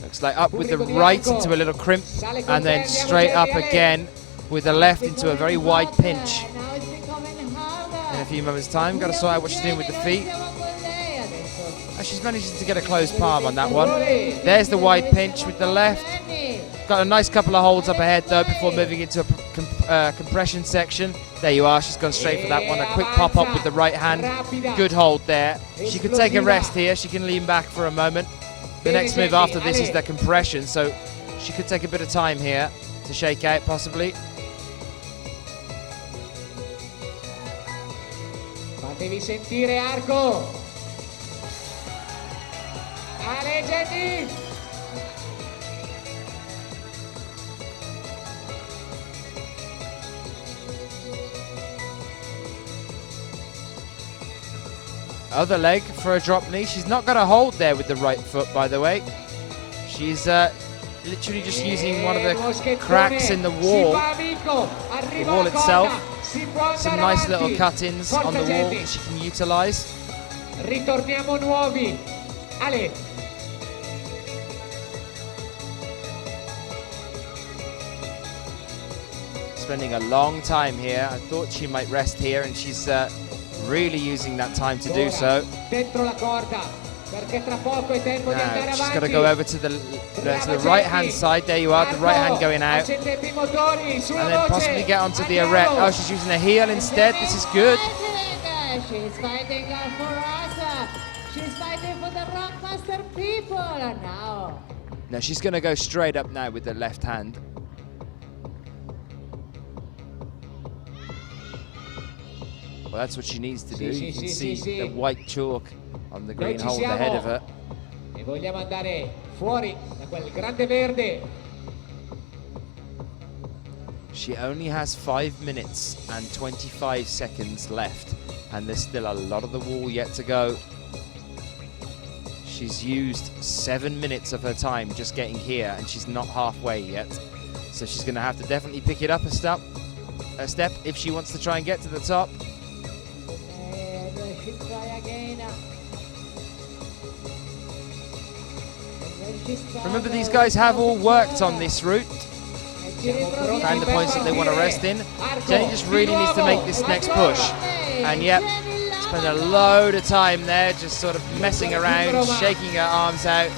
Looks like up with the right into a little crimp, and then straight up again with the left into a very wide pinch. In a few moments' time, got to sort out what she's doing with the feet. She's managing to get a closed palm on that one. There's the wide pinch with the left. Got a nice couple of holds up ahead though before moving into a compression section. There you are, she's gone straight for that one. A quick pop up with the right hand. Good hold there. She could take a rest here. She can lean back for a moment. The next move after this is the compression, so she could take a bit of time here to shake out possibly. Fatevi sentire arco. Ale Jenny. Other leg for a drop knee. She's not got a hold there with the right foot, by the way. She's literally just using one of the cracks in the wall itself. Some nice little cut-ins on the wall that she can utilize. Ritorniamo nuovi. Ale. Spending a long time here. I thought she might rest here, and she's really using that time to do so. Now she's got to go over to the right-hand side. There you are, the right hand going out. And then possibly get onto the arête. Oh, she's using a heel instead. This is good. She's fighting for us. She's fighting for the Rockmaster people now. Now she's going to go straight up now with the left hand. Well, that's what she needs to do. You can see the white chalk on the green hole ahead of her. E vogliamo andare fuori da quel grande verde. She only has 5 minutes and 25 seconds left, and there's still a lot of the wall yet to go. She's used 7 minutes of her time just getting here, and she's not halfway yet. So she's going to have to definitely pick it up a step if she wants to try and get to the top. Remember, these guys have all worked on this route, found the points that they want to rest in. Jenny just really needs to make this next push. And yep, spent a load of time there just sort of messing around, shaking her arms out.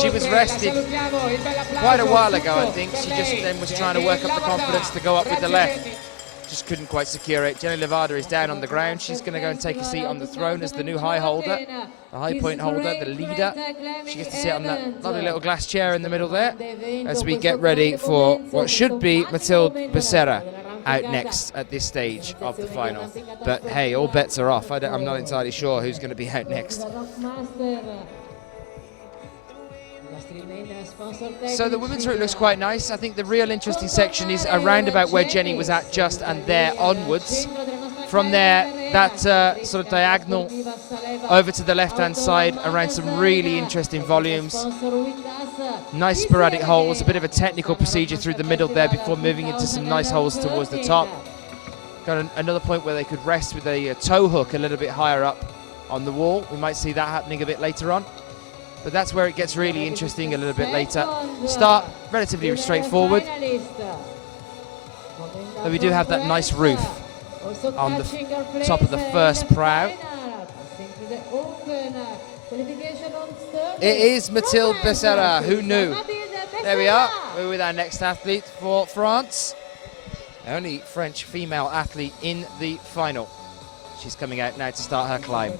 She was rested quite a while ago, I think. She just then was trying to work up the confidence to go up with the left. Just couldn't quite secure it. Jenny Levada is down on the ground. She's going to go and take a seat on the throne as the new high holder, the high point holder, the leader. She gets to sit on that lovely little glass chair in the middle there as we get ready for what should be Mathilde Becerra out next at this stage of the final. But hey, all bets are off. I'm not entirely sure who's going to be out next. So the women's route looks quite nice. I think the real interesting section is around about where Jenny was at just and there onwards. From there, that sort of diagonal over to the left-hand side around some really interesting volumes. Nice sporadic holes, a bit of a technical procedure through the middle there before moving into some nice holes towards the top. Got another point where they could rest with a toe hook a little bit higher up on the wall. We might see that happening a bit later on. But that's where it gets really interesting a little bit later. Start relatively straightforward. But we do have that nice roof on the top of the first prow. It is Mathilde Becerra, who knew? There we are, we're with our next athlete for France. Only French female athlete in the final. She's coming out now to start her climb.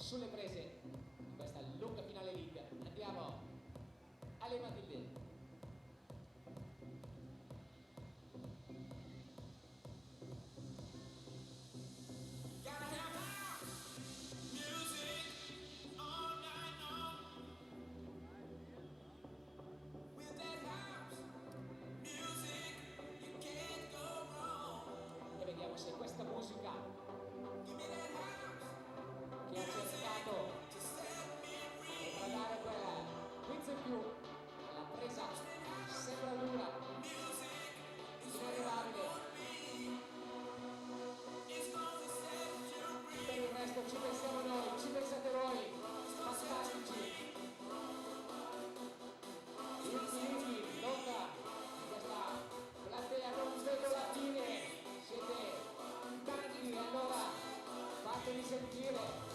Sulle prese di questa lunga finale league andiamo alle Matilde. E vediamo se questa musica che ha cercato per dare quella quiz in più alla presa sembra dura, inarrivabile. Per il resto ci pensiamo noi, ci pensate voi, fantastici. Infiniti, l'onda di questa platea non vedo la fine, siete tanti, allora fatevi sentire.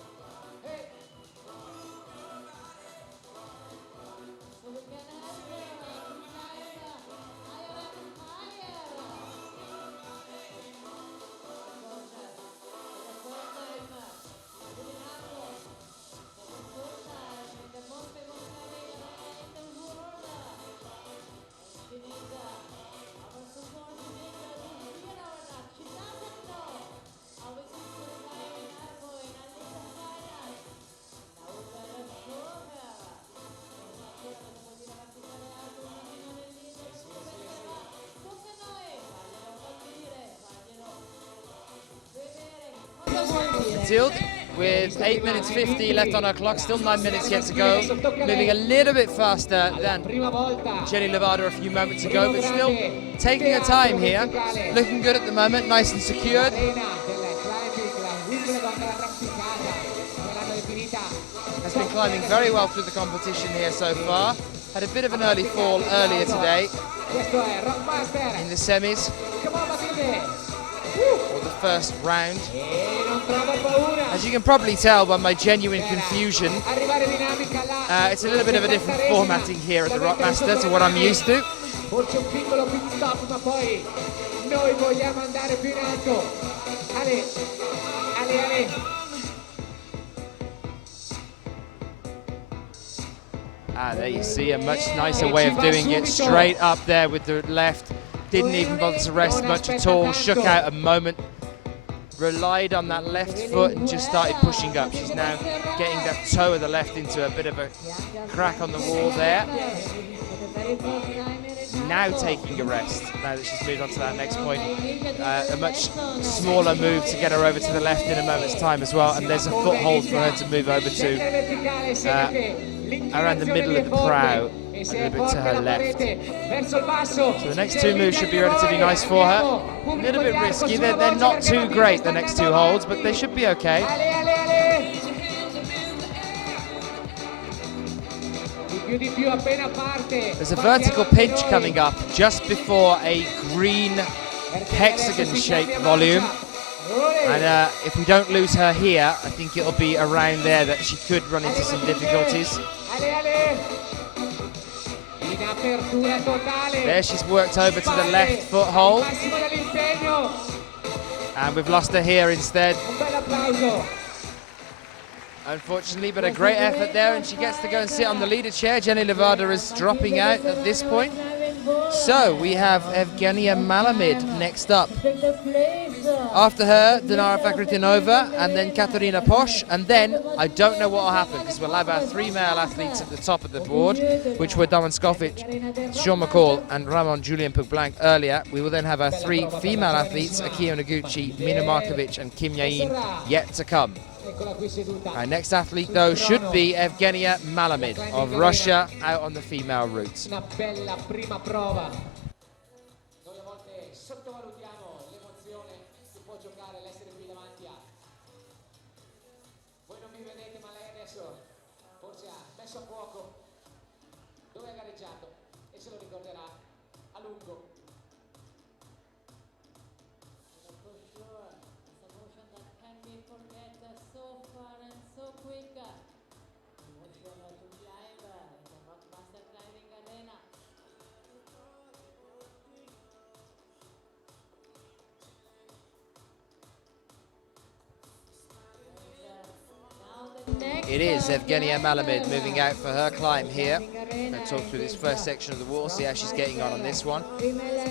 Mathilde with 8 minutes 50 left on her clock, still 9 minutes yet to go, moving a little bit faster than Jenny Levada a few moments ago, but still taking her time here, looking good at the moment, nice and secured. Has been climbing very well through the competition here so far, had a bit of an early fall earlier today in the semis. or the first round. As you can probably tell by my genuine confusion, it's a little bit of a different formatting here at the Rockmaster to what I'm used to. Forse un piccolo pit stop, ma poi noi vogliamo andare più in alto. Ale, Ale, Ale. There you see a much nicer way of doing it, straight up there with the left. Didn't even bother to rest much at all, shook out a moment, relied on that left foot and just started pushing up. She's now getting that toe of the left into a bit of a crack on the wall there. Now taking a rest, now that she's moved on to that next point. A much smaller move to get her over to the left in a moment's time as well, and there's a foothold for her to move over to around the middle of the prow, a little bit to her left. So the next two moves should be relatively nice for her. A little bit risky, they're not too great, the next two holds, but they should be okay. There's a vertical pinch coming up just before a green hexagon-shaped volume. And if we don't lose her here, I think it'll be around there that she could run into some difficulties. There she's worked over to the left foothold. And we've lost her here instead. Unfortunately, but a great effort there, and she gets to go and sit on the leader chair. Jenny Levada is dropping out at this point. So we have Evgenia Malamid next up. After her, Dinara Fakhritinova, and then Katerina Posch, and then I don't know what will happen, because we'll have our three male athletes at the top of the board, which were Domen Skofic, Sean McCall, and Ramon Julian Pugblanc earlier. We will then have our three female athletes, Akio Noguchi, Mina Markovic, and Kim Yain, yet to come. Our next athlete, though, should be Evgenia Malamid of Russia, out on the female route. Una bella prima prova. Noi a volte sottovalutiamo l'emozione che può giocare l'essere qui davanti a. Voi non mi vedete, ma lei adesso forse ha messo a fuoco dove ha gareggiato e se lo ricorderà a lungo. It is Evgenia Malamid moving out for her climb here. I'm going to talk through this first section of the wall, see how she's getting on this one.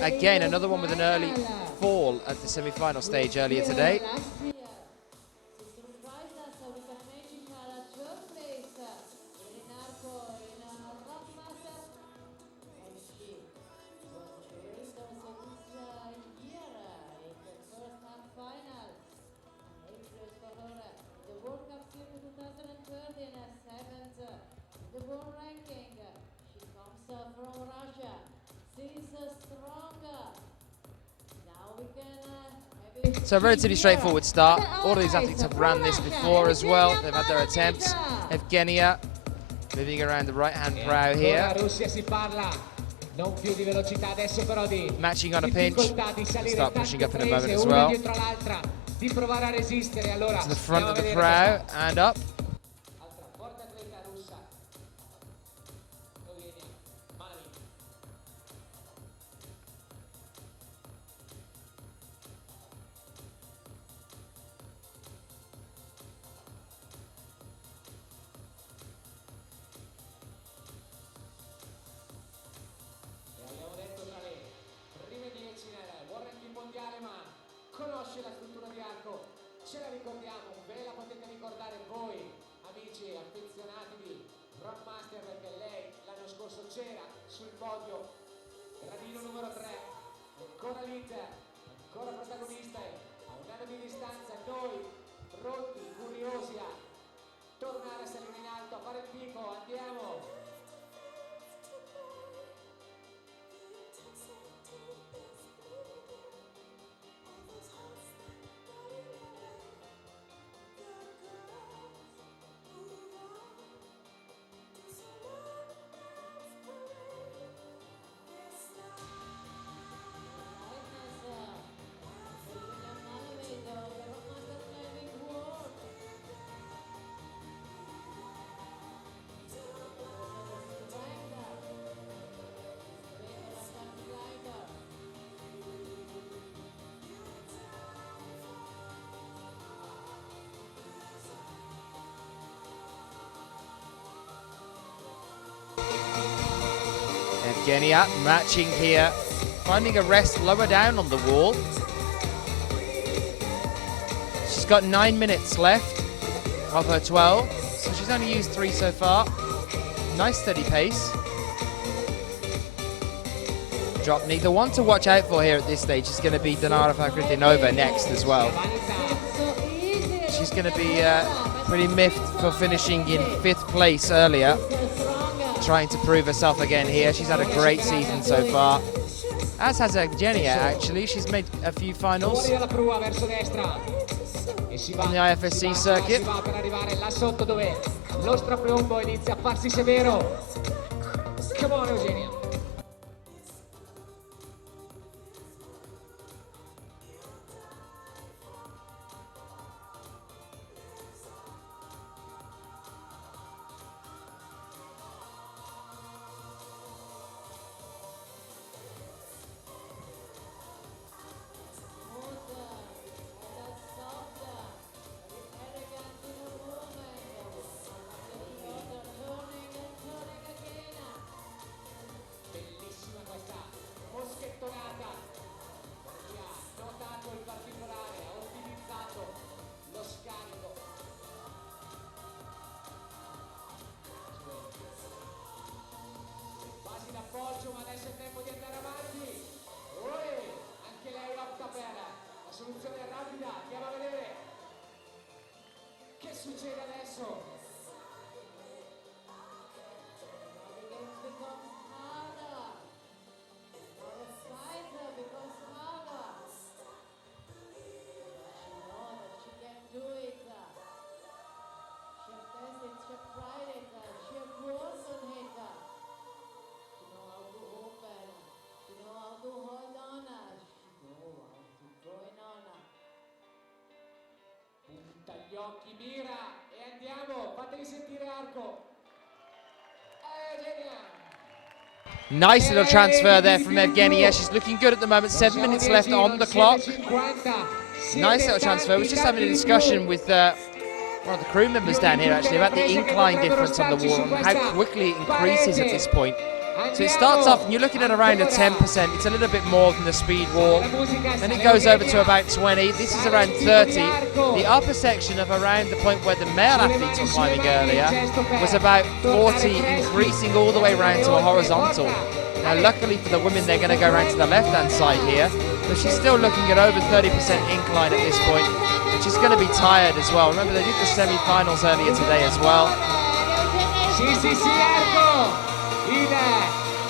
Again, another one with an early fall at the semi-final stage earlier today. So a relatively straightforward start. All of these athletes have ran this before as well. They've had their attempts. Evgenia moving around the right-hand brow here. Matching on a pinch. Start pushing up in a moment as well. To the front of the brow and up. Conosce la struttura di arco, ce la ricordiamo, ve la potete ricordare voi, amici affezionati di Rockmaster, perché lei l'anno scorso c'era sul podio, gradino numero 3, ancora leader, ancora protagonista, a un anno di distanza, noi pronti, curiosi a tornare a salire in alto, a fare il picco, andiamo! Evgenia matching here, finding a rest lower down on the wall. She's got 9 minutes left of her 12, so she's only used 3 so far. Nice steady pace. Drop knee. The one to watch out for here at this stage is going to be Dinara Fakhretdinova next as well. She's going to be pretty miffed for finishing in 5th place earlier. Trying to prove herself again here. She's had a great season so far. As has Evgenia, actually. She's made a few finals on the IFSC circuit. Come on, Eugenia. Ma adesso è tempo di andare avanti. Anche lei opta per la soluzione rapida. Andiamo a vedere che succede adesso. Punta gli occhi, mira e andiamo, fateli sentire arco. Nice little transfer there from Evgenia. She's looking good at the moment. 7 minutes left on the clock. Nice little transfer. We were just having a discussion with one of the crew members down here actually about the incline difference on the wall and how quickly it increases at this point. So it starts off and you're looking at around a 10%. It's a little bit more than the speed wall. Then it goes over to about 20. This is around 30. The upper section of around the point where the male athletes were climbing earlier was about 40, increasing all the way around to a horizontal. Now luckily for the women, they're going to go around to the left-hand side here, but she's still looking at over 30% incline at this point, and she's going to be tired as well. Remember, they did the semi-finals earlier today as well.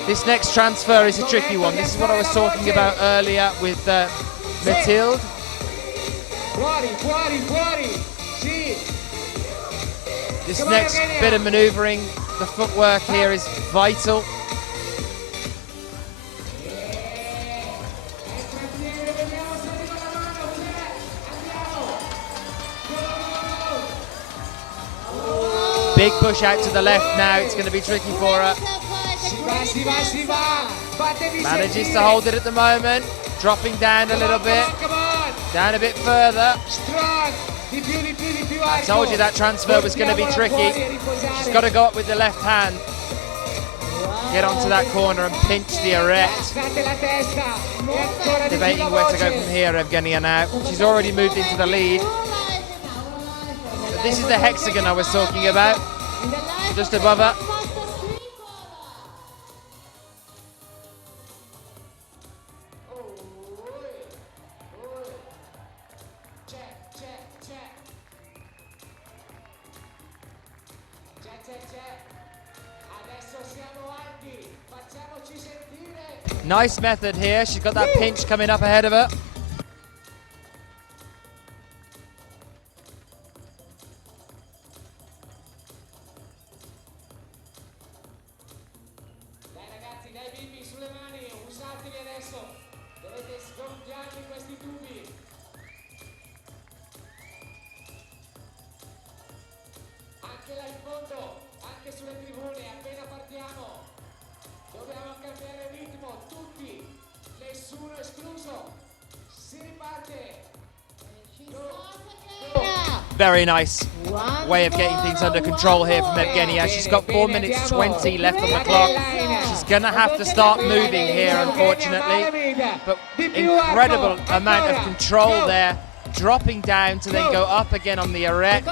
This next transfer is a tricky one. This is what I was talking about earlier with Mathilde. This next bit of manoeuvring, the footwork here is vital. Big push out to the left now. It's going to be tricky for her. Manages to hold it at the moment. Dropping down a little bit. Down a bit further. I told you that transfer was going to be tricky. She's got to go up with the left hand. Get onto that corner and pinch the erect. Debating where to go from here, Evgenia now. She's already moved into the lead. But this is the hexagon I was talking about. Just above her. Nice method here. She's got that pinch coming up ahead of her. Dai ragazzi, dai bimbi sulle mani, usateli adesso. Dovete sgonfiarli questi tubi. Anche là in fondo, anche sulle tribune, appena partiamo. Dobbiamo cambiare ritmo, tutti, nessuno escluso. Si riparte. Very nice way of getting things under control here from Evgenia. She's got 4 minutes 20 left on the clock. She's gonna have to start moving here, unfortunately. But incredible amount of control there, dropping down to then go up again on the erect.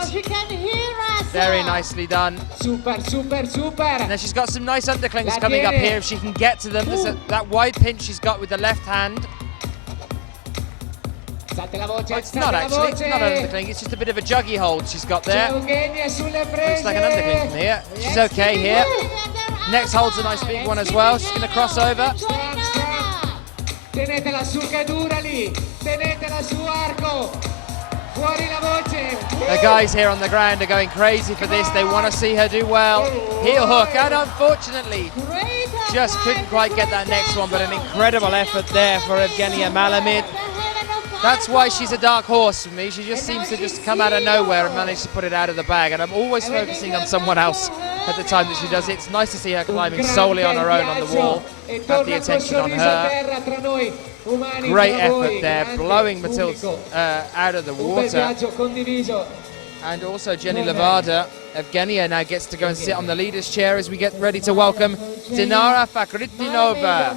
Very nicely done. Super, super, super. Now she's got some nice underclings coming up here if she can get to them. There's that wide pinch she's got with the left hand. It's not actually, it's not an undercling, it's just a bit of a juggy hold she's got there. Looks like an undercling from here. She's okay here. Next hold's a nice big one as well. She's going to cross over. Tenetela su che è dura lì. Tenetela su Arco. Fuori la voce. The guys here on the ground are going crazy for this. They want to see her do well. Heel hook, and unfortunately, just couldn't quite get that next one, but an incredible effort there for Evgenia Malamid. That's why she's a dark horse for me. She just seems to just come out of nowhere and manage to put it out of the bag. And I'm always focusing on someone else at the time that she does it. It's nice to see her climbing solely on her own on the wall. Have the attention on her. Great effort there, blowing Matilde out of the water. And also Jenny Levada. Evgenia now gets to go and sit on the leader's chair as we get ready to welcome Dinara Fakhretdinova.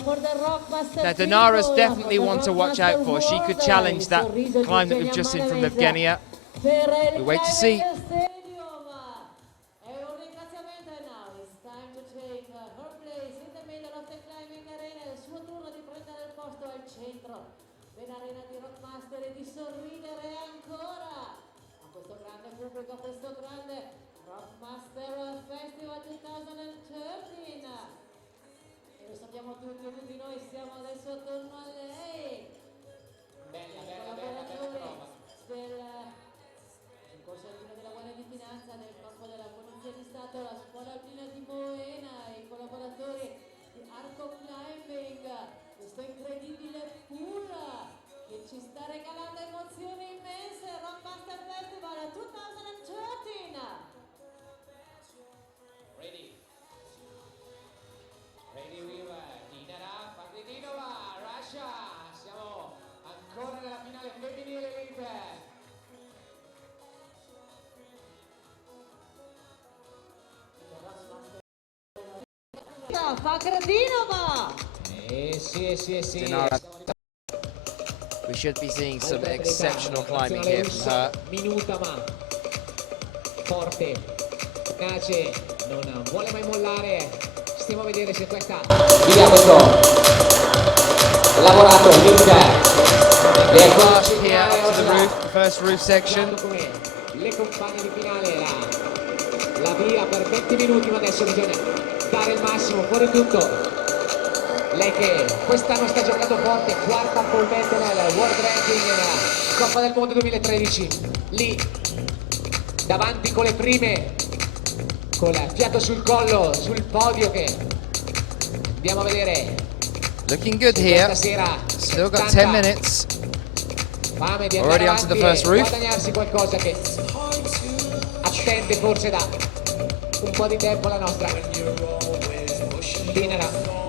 Now Dinara's definitely one to watch out for. She could challenge that climb that we've just seen from Evgenia. We wait to see. Questo grande Rockmaster Festival 2013 e lo sappiamo tutti noi siamo adesso attorno a lei. Bella prova. Del corso alpino della Guardia di Finanza, del corpo della Polizia di Stato, la scuola alpina di Moena, i collaboratori di Arco Climbing, questo incredibile pool che ci sta regalando emozioni immense. Rockmaster Festival 2013. Ready with Dinara Fakhretdinova, Russia. Siamo ancora nella finale femminile elite. Fakhretdinova. Sì. Dinara. We should be seeing some exceptional climbing here from her. Minuta ma forte, tenace, non vuole mai mollare. Stiamo a vedere se questa via questo lavorato Fast here up to the roof, the first roof section. le compagne di finale, la via per 20 minuti, ma adesso bisogna dare il massimo, fuori tutto. Lei che quest'anno sta giocando forte, quarta attualmente nel World Ranking nella Coppa del Mondo 2013, lì davanti con le prime, con il fiato sul collo, sul podio, che andiamo a vedere. Looking good here. Still got 10 minutes. Already onto the first roof. Guadagnarsi qualcosa che attende forse da un po' di tempo la nostra Dinara.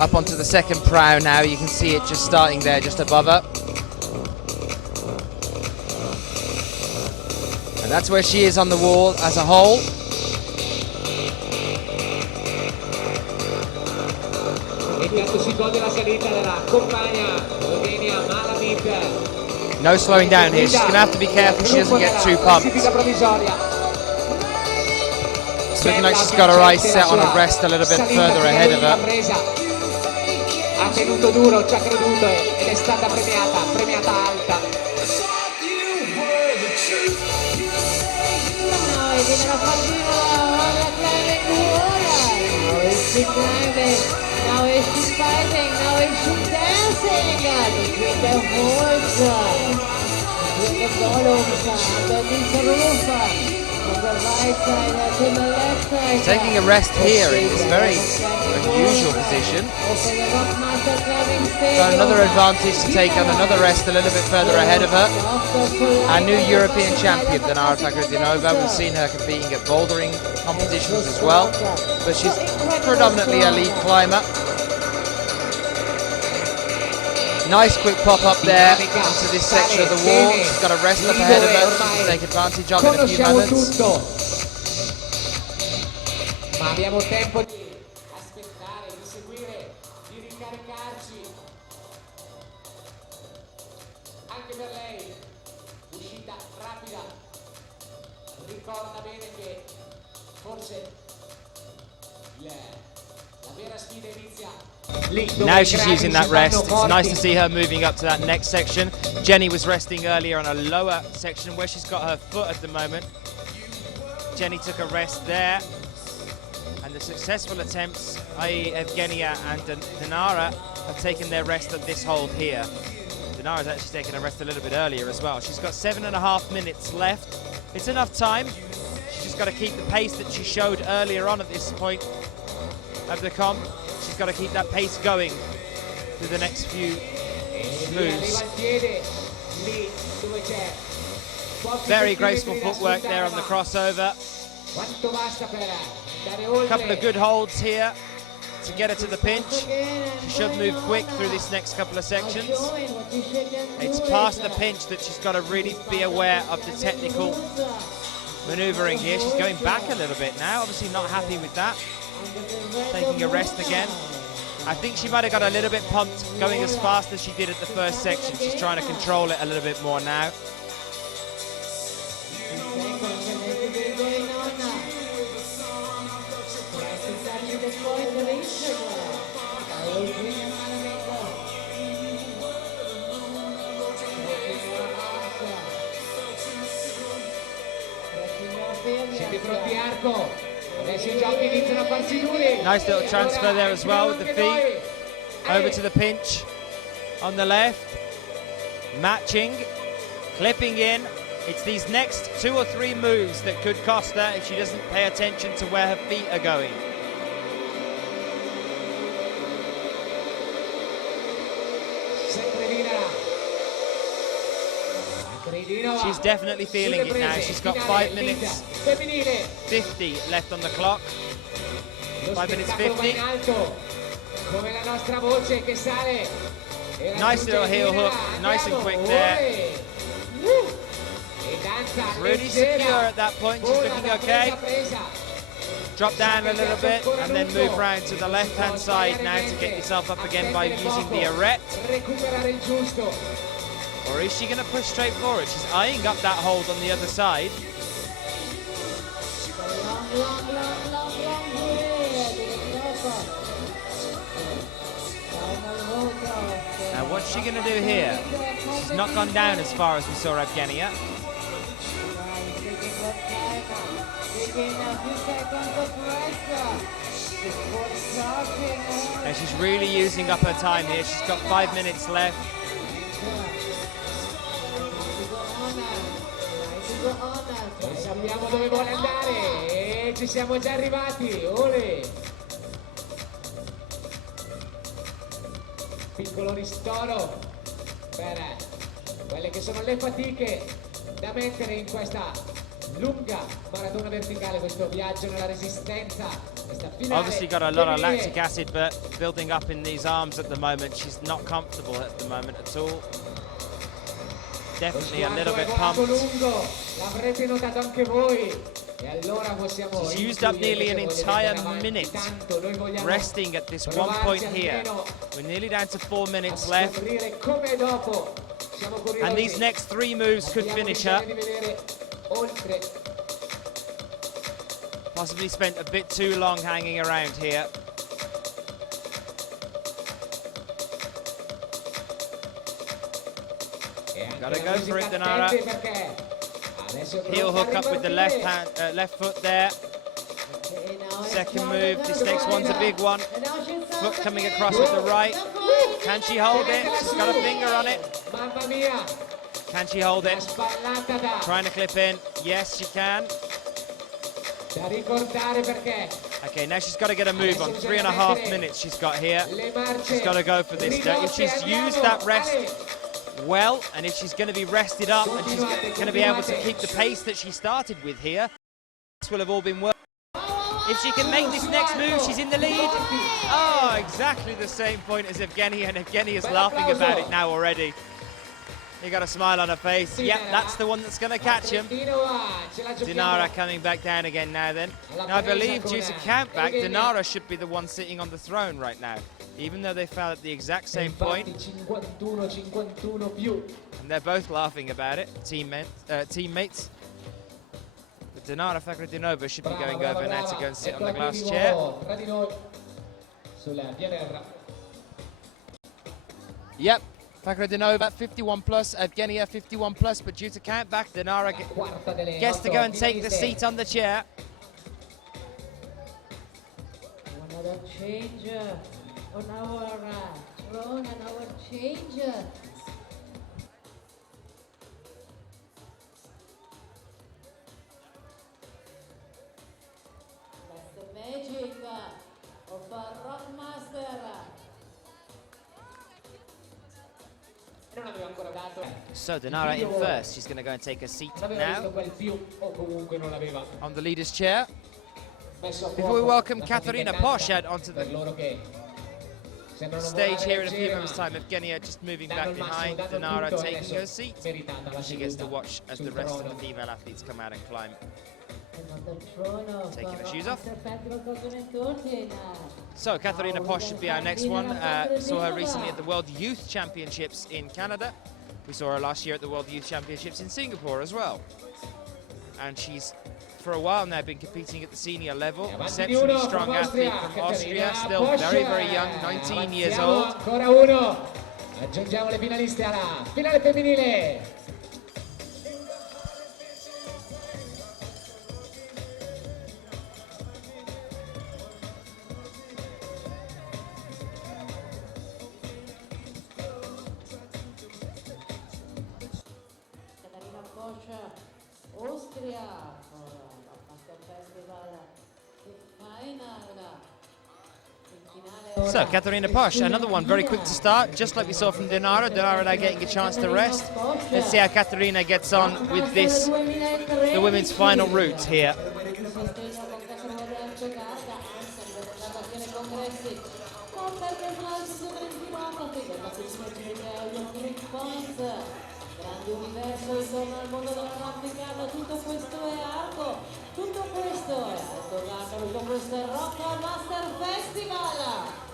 Up onto the second prow now, you can see it just starting there, just above her. And that's where she is on the wall as a whole. No slowing down here, she's going to have to be careful she doesn't get too pumped. It's looking like she's got her eyes set on a rest a little bit further ahead of her. Ha tenuto duro, ci ha creduto ed è stata premiata alta. Now is she fighting, now is she dancing between the horse, between the columns, underneath the roof. From the right side to the left side. Taking a rest here in this very unusual position. Got another advantage to take on another rest a little bit further ahead of her. Our new European champion, Dinara Fakhretdinova. We've seen her competing at bouldering competitions as well, but she's predominantly a lead climber. Nice quick pop up there into this section of the wall. She's got a rest up ahead of her. She can take advantage of in a few moments. Ma abbiamo tempo di aspettare, di seguire, di ricaricarci. Anche per lei, uscita rapida. Ricorda bene che forse la vera sfida inizia. Now she's using that rest. It's nice to see her moving up to that next section. Jenny was resting earlier on a lower section where she's got her foot at the moment. Jenny took a rest there. And the successful attempts, i.e. Evgenia and Dinara, have taken their rest at this hold here. Dinara's actually taken a rest a little bit earlier as well. She's got 7.5 minutes left. It's enough time. She's just got to keep the pace that she showed earlier on at this point of the comp. She's got to keep that pace going through the next few moves. Very graceful footwork there on the crossover. A couple of good holds here to get her to the pinch. She should move quick through this next couple of sections. It's past the pinch that she's got to really be aware of the technical maneuvering here. She's going back a little bit now, obviously not happy with that. Taking a rest again. I think she might have got a little bit pumped going as fast as she did at the first section. She's trying to control it a little bit more now. Nice little transfer there as well with the feet. Over to the pinch on the left. Matching, clipping in. It's these next 2 or 3 moves that could cost her if she doesn't pay attention to where her feet are going. She's definitely feeling it now. She's got 5 minutes 50 left on the clock. 5 minutes 50. Nice little heel hook, nice and quick there. Really secure at that point, she's looking okay. Drop down a little bit and then move round to the left-hand side now to get yourself up again by using the arete. Or is she going to push straight forward? She's eyeing up that hold on the other side. Now what's she going to do here? She's not gone down as far as we saw Evgenia. And she's really using up her time here. She's got 5 minutes left. Sappiamo dove vuole andare e ci siamo già arrivati. Ole! Piccolo ristoro per quelle che sono le fatiche da mettere in questa lunga maratona verticale, questo viaggio nella resistenza, questa finale. Obviously got a lot of lactic acid building up in these arms at the moment. She's not comfortable at the moment at all. Definitely a little bit pumped. L'avrete notato anche voi. E allora possiamo. She's used up nearly an entire minute resting at this one point here. We're nearly down to 4 minutes left. And these next 3 moves could finish her. Possibly spent a bit too long hanging around here. Gotta go for it, Dinara. Heel hook up with the left hand, left foot there. Second move. This next one's a big one. Foot coming across with the right. Can she hold it? She's got a finger on it. Can she hold it? Trying to clip in. Yes, she can. Okay, now she's got to get a move on. 3.5 minutes she's got here. She's got to go for this. If she's used that rest well, and if she's going to be rested up and she's going to be able to keep the pace that she started with here, this will have all been worth. If she can make this next move, she's in the lead. Oh, exactly the same point as Evgenia, and Evgenia is laughing about it now already. You got a smile on her face. Yep, that's the one that's going to catch him. Dinara coming back down again now then. Now I believe due to countback, Dinara should be the one sitting on the throne right now, even though they fell at the exact same point. And they're both laughing about it, teammates. But Dinara Fakhretdinova should be going over now to go and sit on the glass chair. Yep. Fakhretdinova 51 plus, Evgenia 51 plus, but due to countback, Dinara gets to go and take the seat on the chair. Another change on our throne and our change. That's the magic of a Rockmaster. So Dinara in first. She's going to go and take a seat now on the leader's chair. Before we welcome Katharina Posch out onto the stage here in a few moments' time, Evgenia just moving back behind, Dinara taking her seat. She gets to watch as the rest of the female athletes come out and climb. Taking her shoes off. So Katharina Posch should be our next one. Saw her recently at the World Youth Championships in Canada. We saw her last year at the World Youth Championships in Singapore as well. And she's, for a while now, been competing at the senior level. Exceptionally strong athlete from Austria, still very, very young, 19 years old. Ancora uno. Aggiungiamo le finaliste alla finale femminile. Austria, Master Festival, So Katharina Posch, another one very quick to start, just like we saw from Dinara. Dinara now getting a chance to rest. Let's see how Katharina gets on with this, the women's final route here. Grande universo intorno al mondo dell'arrampicata, tutto questo è arco, tutto questo è alto, tutto questo è Rock Master Festival.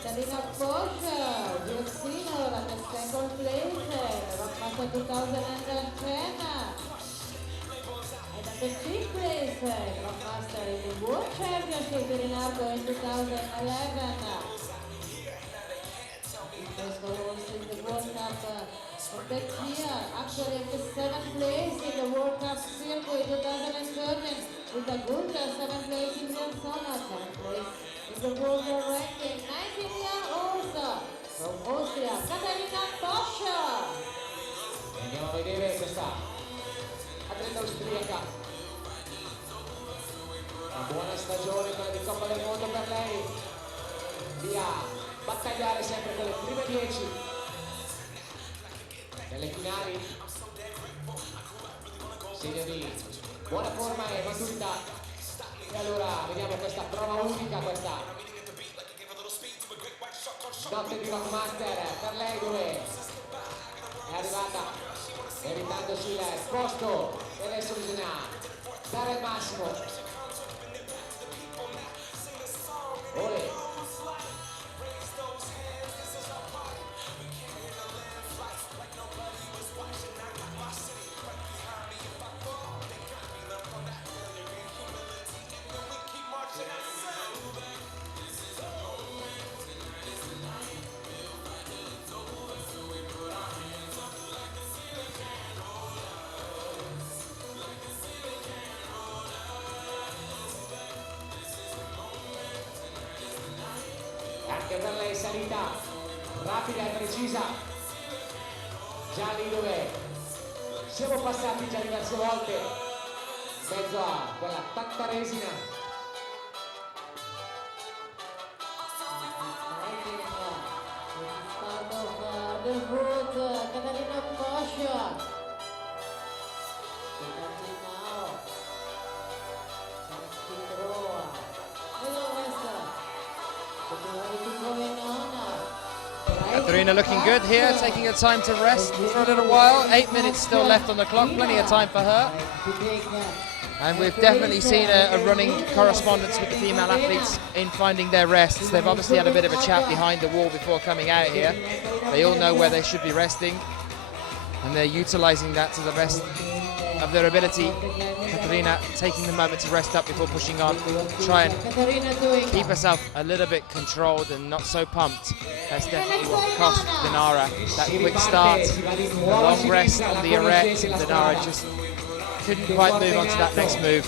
Katharina Posch, Dioxino, la second place, Rockmaster 2010. And at the fifth place, Rockmaster in the World Championship in Arco in 2011. First also in the World Cup of that year, actually in the seventh place in the World Cup circuit 2013, with a good seventh place in Arizona, seventh place in the world ranking, 19-year-old from Austria, Katharina Posch. Andiamo a vedere questa atleta austriaca. Una buona stagione quella di Coppa del Mondo per lei. Via battagliare sempre con le prime 10 nelle finali. Segno di buona forma e maturità. E allora vediamo questa prova unica, questa notte di Rockmaster per lei, dove è arrivata meritandosi il posto, e adesso bisogna dare il massimo. Olè. Anche per lei salita rapida e precisa, già lì dove Siamo passati già diverse volte in mezzo a quella tanta resina. The road, Katarina Kosha. Katarina looking good here, taking her time to rest for a little while. 8 minutes still left on the clock, plenty of time for her. And we've definitely seen a running correspondence with the female athletes in finding their rests. They've obviously had a bit of a chat behind the wall before coming out here. They all know where they should be resting, and they're utilising that to the best of their ability. Katarina taking the moment to rest up before pushing on, try and keep herself a little bit controlled and not so pumped. That's definitely what cost Dinara that quick start, the long rest on the arete. Dinara just couldn't quite move on to that next move.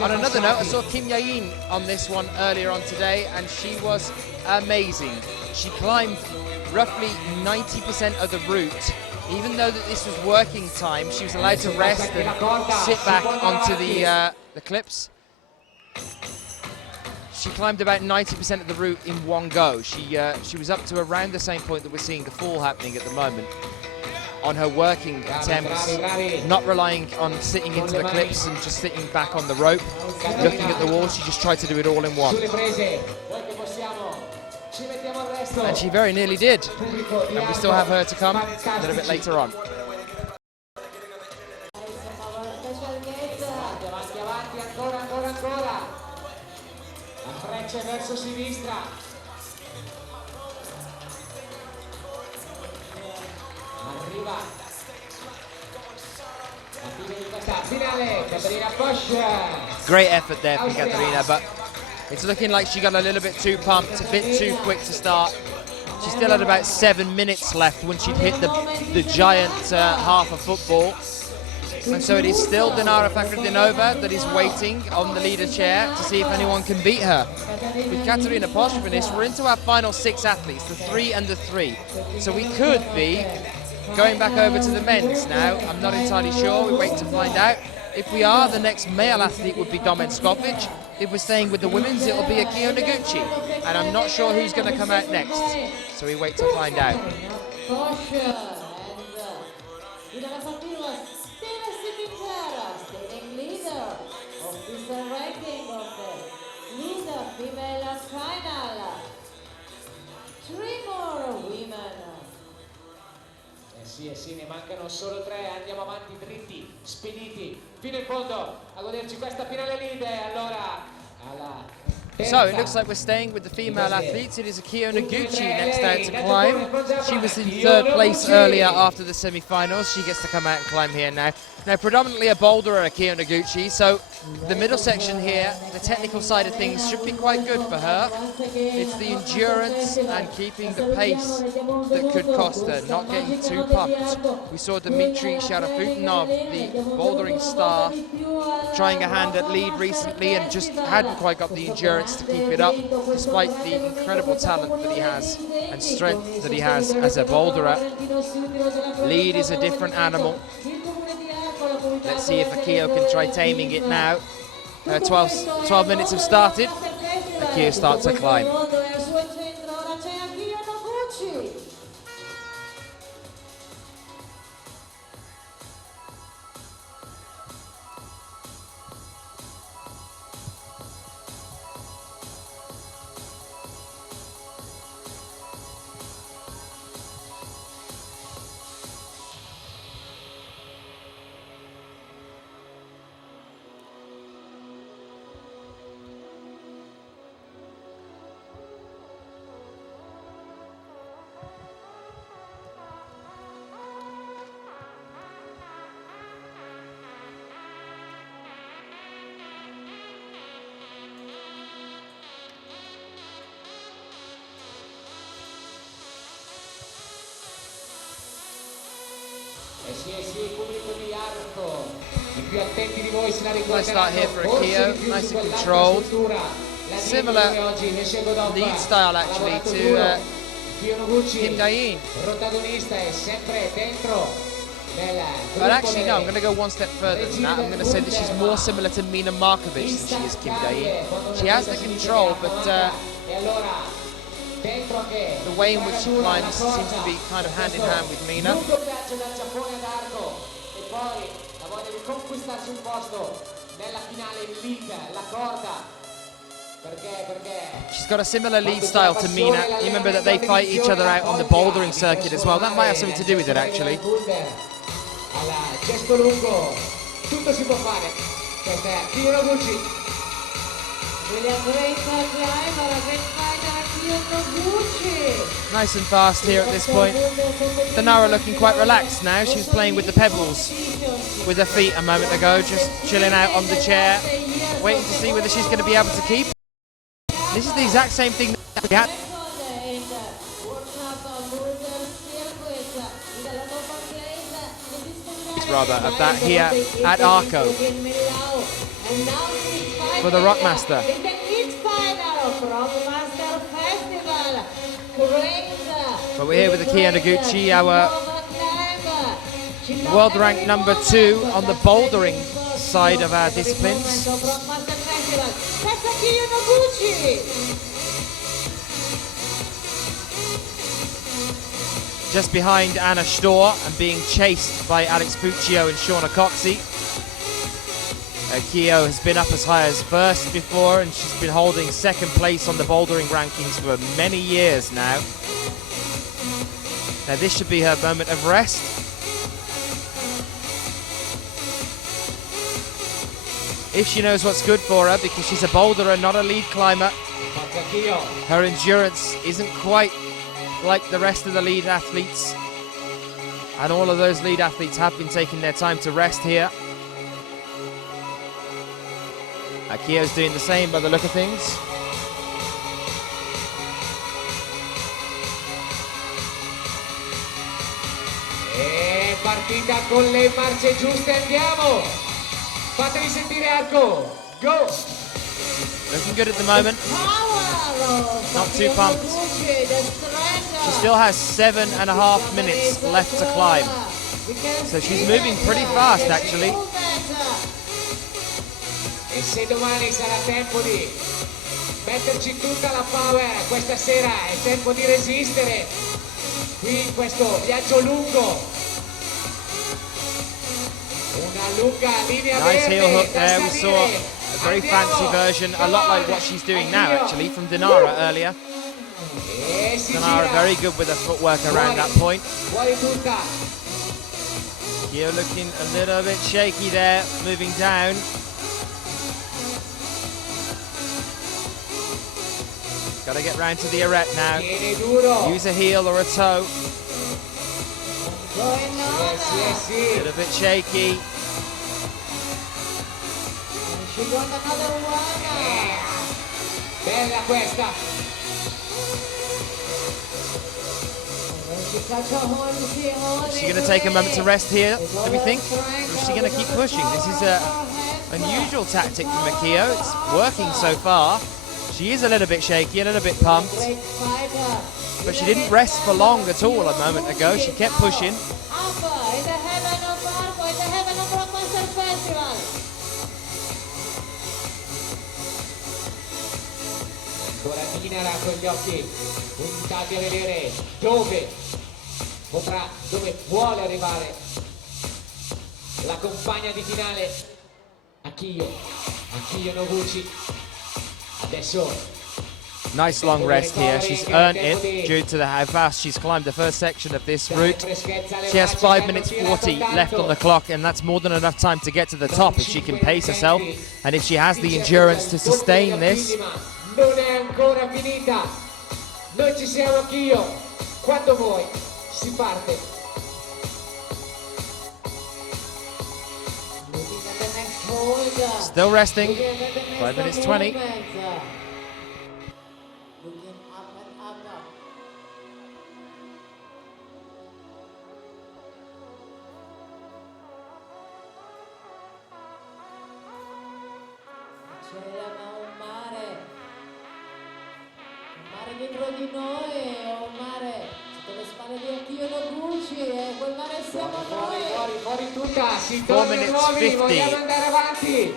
On another note, I saw Kim Yain on this one earlier on today, and she was amazing. She climbed roughly 90% of the route. Even though that this was working time, she was allowed to rest and sit back onto the clips. She climbed about 90% of the route in one go. She was up to around the same point that we're seeing the fall happening at the moment on her working attempts, not relying on sitting into the clips and just sitting back on the rope, looking at the wall. She just tried to do it all in one. And she very nearly did. And we still have her to come a little bit later on. Verso sinistra. Arriva. Finale, Katarina Bosch. Great effort there from Katarina, but it's looking like she got a little bit too pumped, a bit too quick to start. She still had about 7 minutes left when she'd hit the giant half of football. And so it is still Dinara Fakhretdinova that is waiting on the leader chair to see if anyone can beat her. With Katarina Poshpinis, we're into our final 6 athletes, the 3 under 3. So we could be going back over to the men's now. I'm not entirely sure. We wait to find out. If we are, the next male athlete would be Domen Skopic. If we're staying with the women's, it'll be Akio Noguchi. And I'm not sure who's going to come out next. So we wait to find out. Female final. 3 more women. Sì, ne mancano solo 3, andiamo avanti dritti, spediti, fino in fondo a goderci questa finale lead. Allora, alla So it looks like we're staying with the female athletes. It is Akio Noguchi next out to climb. She was in 3rd place earlier after the semi-finals. She gets to come out and climb here now. Now, predominantly a boulderer, Akio Noguchi, so the middle section here, the technical side of things should be quite good for her. It's the endurance and keeping the pace that could cost her, not getting too pumped. We saw Dmitry Sharafutinov, the bouldering star, trying a hand at lead recently and just hadn't quite got the endurance to keep it up, despite the incredible talent that he has and strength that he has as a boulderer. Lead is a different animal. Let's see if Akio can try taming it now. 12 minutes have started. Akio starts her climb. Nice start here for Akio, nice and controlled. Similar lead style actually to Kyo Noguchi, Kim Dae-in. protagonista, è sempre dentro nel But actually, no, I'm going to go one step further than that. I'm going to say that she's more similar to Mina Markovic than she is Kim Dae-in. She has the control, but E allora, dentro anche the way in which she climbs seems to be kind of hand in hand with Mina. lungo viaggio dal Giappone ad Arco e poi la voglia di conquistarsi un posto nella finale elite, la corda. Perché She's got a similar lead style to Mina. You remember that they fight each other out on the bouldering circuit as well. That might have something to do with it, actually. Al gesto lungo tutto si può fare. Questa è Kyo Noguchi. Nice and fast here at this point. Dinara looking quite relaxed now. She was playing with the pebbles with her feet a moment ago, just chilling out on the chair, waiting to see whether she's going to be able to keep. This is the exact same thing that we had. Rather, of that here at Arco for the Rockmaster. But we're here with Akio Noguchi, our world rank number 2 on the bouldering side of our disciplines. Just behind Anna Storr and being chased by Alex Puccio and Shauna Coxey. Akio has been up as high as first before, and she's been holding second place on the bouldering rankings for many years now. Now this should be her moment of rest. If she knows what's good for her, because she's a boulderer, not a lead climber. Her endurance isn't quite like the rest of the lead athletes, and all of those lead athletes have been taking their time to rest here. Akio's doing the same by the look of things. E partita con le marce giuste, andiamo! Fatevi sentire Arco, go! Looking good at the moment. Not too pumped. She still has 7.5 minutes left to climb. So she's moving pretty fast, actually. E se domani sarà tempo di metterci tutta la power, questa sera è tempo di resistere qui in questo viaggio lungo. Una lunga linea Nice verde heel hook da there. We saw salire. a very fancy version, a lot like what she's doing now, actually, from Dinara earlier. E si Dinara gira. very good with her footwork around that point. Fuori tutta. Akio looking a little bit shaky there, moving down. Got to get round to the arete now. Tiene duro. Use a heel or a toe. Sì. A little bit shaky. Bella questa. Is she going to take a moment to rest here, do we think? Or is she going to keep pushing? This is an unusual tactic from Akio. It's working so far. She is a little bit shaky, a little bit pumped. But she didn't rest for long at all a moment ago. She kept pushing. Ancora Dinara con gli occhi puntati a vedere dove potrà, dove vuole arrivare la compagna di finale. Akio Noguchi. Adesso Nice long rest here. She's earned it due to how fast she's climbed the first section of this route. She has 5 minutes 40 left on the clock, and that's more than enough time to get to the top if she can pace herself and if she has the endurance to sustain this. Non è ancora finita. Noi ci siamo, Akio. Quando vuoi, si parte. Still resting. 5 minutes 20. C'era un mare dietro di noi ho un mare sotto le spalle di Akio Noguchi e quel mare siamo noi. Fuori tutta, si 4 torna minutes nuovi, 50. vogliamo andare avanti.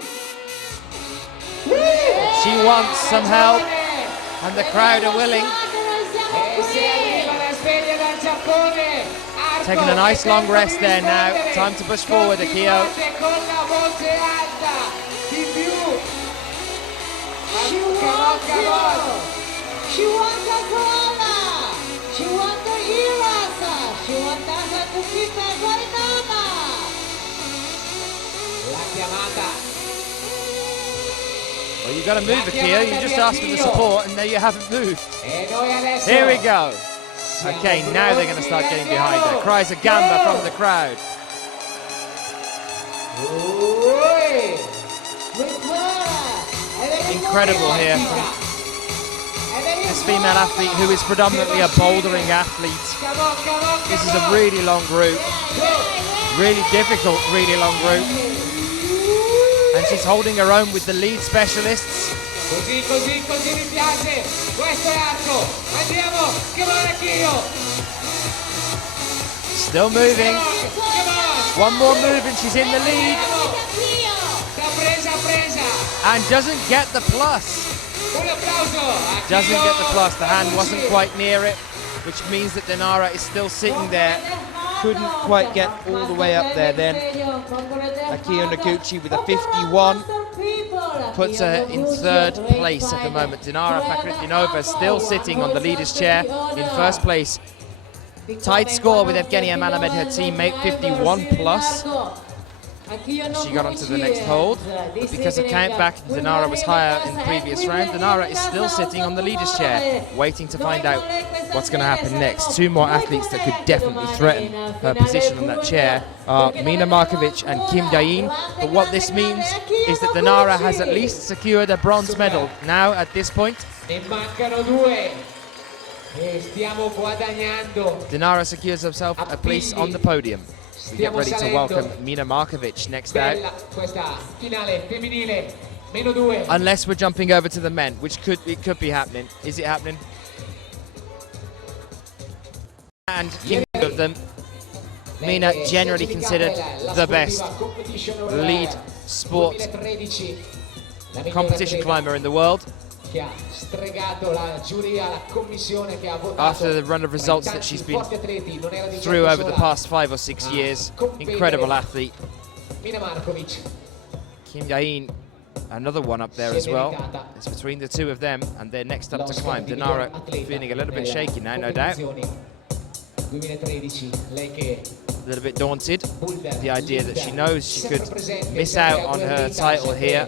She wants some help, and the crowd are willing. E se arriva la sveglia dal Giappone. Taking a nice long rest there now. Time to push forward, Akio. Con la voce alta, di più. She wants you. She wants a koala. She wants the heroes. She wants us to keep her right now. La chiamata. Well, you got to move, Akio. You just asked for the support, and now you haven't moved. E noi adesso Here we go. Okay, now they're going to start getting behind her. Cries of gamba from the crowd. Incredible here from this female athlete who is predominantly a bouldering athlete. This is a really long route, really difficult, really long route. And she's holding her own with the lead specialists. Così mi piace, questo è arco, andiamo, come on Akio! Still moving, one more move and she's in the lead. Presa, And doesn't get the plus. un applauso! Doesn't get the plus, the hand wasn't quite near it, which means that Dinara is still sitting there. Couldn't quite get all the way up there then. Akio Noguchi with a 51 puts her in third place at the moment. Dinara Fakhretdinova still sitting on the leader's chair in first place. Tied score with Evgenia Malamed, her teammate, 51 plus. She got onto the next hold. Because of countback, Dinara was higher in the previous round. Dinara is still sitting on the leader's chair, waiting to find out what's going to happen next. Two more athletes that could definitely threaten her position on that chair are Mina Markovic and Kim Dain. But what this means is that Dinara has at least secured a bronze medal now at this point. Ne mancano due e stiamo guadagnando. Dinara secures herself a place on the podium. We get ready to welcome Mina Markovic next out. Bella questa finale femminile, meno due. Unless we're jumping over to the men, which could be happening. Is it happening? And in of them, Mina generally considered the best lead sport competition climber in the world. After the run of results that she's been through over the past 5 or 6 years, incredible athlete. Kim Dain, another one up there as well. It's between the two of them, and they're next up to climb. Dinara feeling a little bit shaky now, no doubt. A little bit daunted. The idea that she knows she could miss out on her title here.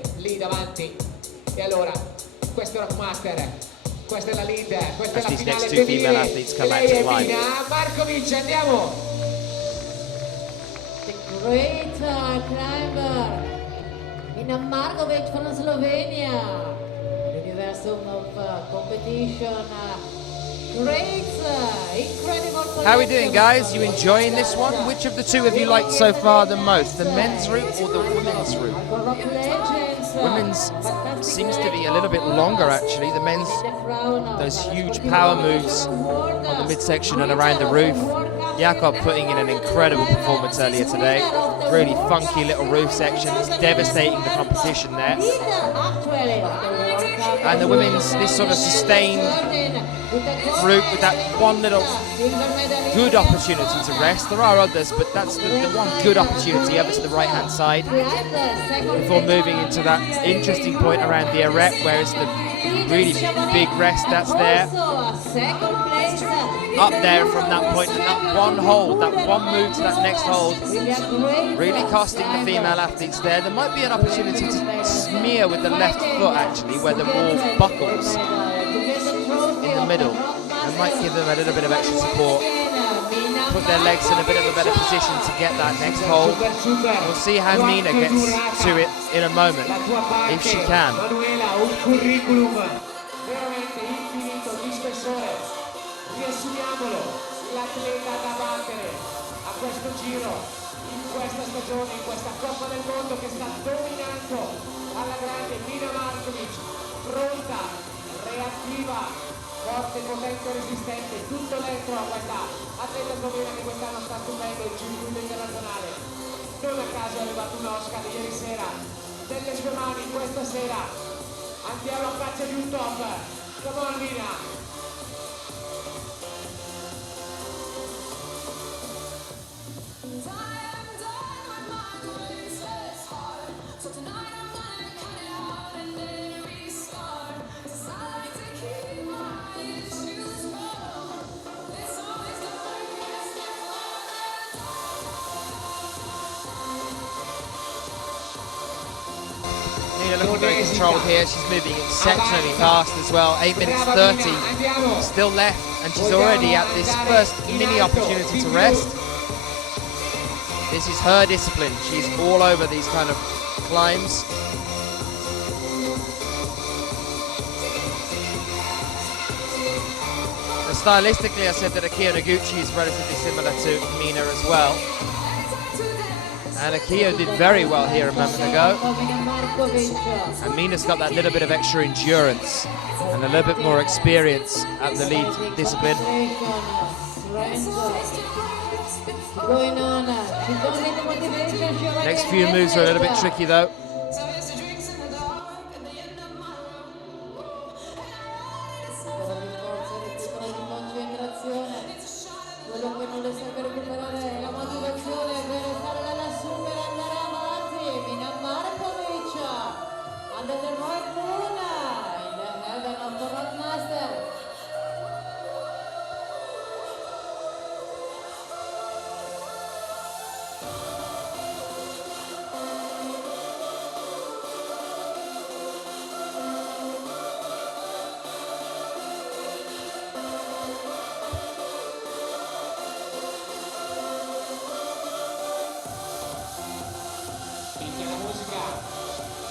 As these next two female athletes come out to climb. Markovic, andiamo! The great climber, Mina Markovic from Slovenia. Universum of competition. Great, incredible. How are we doing, guys? You enjoying this one? Which of the two have you liked so far the most? The men's route or the women's route? Women's seems to be a little bit longer, actually. The men's, those huge power moves on the midsection and around the roof. Jakob putting in an incredible performance earlier today. Really funky little roof sections, devastating the competition there. And the women's, this sort of sustained route with that one little good opportunity to rest. There are others, but that's the one good opportunity over to the right-hand side before moving into that interesting point around the arete, where it's the really big rest that's there. Up there from that point, and that one hold, that one move to that next hold, really costing the female athletes there. There might be an opportunity to smear with the left foot, actually, where the wall buckles in the middle. It might give them a little bit of extra support, put their legs in a bit of a better position to get that next hold. We'll see how Mina gets to it in a moment, if she can. Riassumiamolo, l'atleta da battere a questo giro, in questa stagione, in questa Coppa del Mondo che sta dominando alla grande. Mina Markovic, pronta, reattiva, forte, potente, resistente, tutto dentro a questa atleta slovena che quest'anno sta stupendo il circuito internazionale. Non a caso è arrivato un Oscar ieri sera, nelle sue mani questa sera andiamo a caccia di un top. Come on Lina! Nina looking very controlled here. She's moving exceptionally fast as well. 8 minutes 30 still left, and she's already at this first mini opportunity to rest. This is her discipline. She's all over these kind of climbs. And stylistically, I said that Akiyo Noguchi is relatively similar to Mina as well. And Akiyo did very well here a moment ago. And Mina's got that little bit of extra endurance and a little bit more experience at the lead discipline. Next few moves are a little bit tricky though.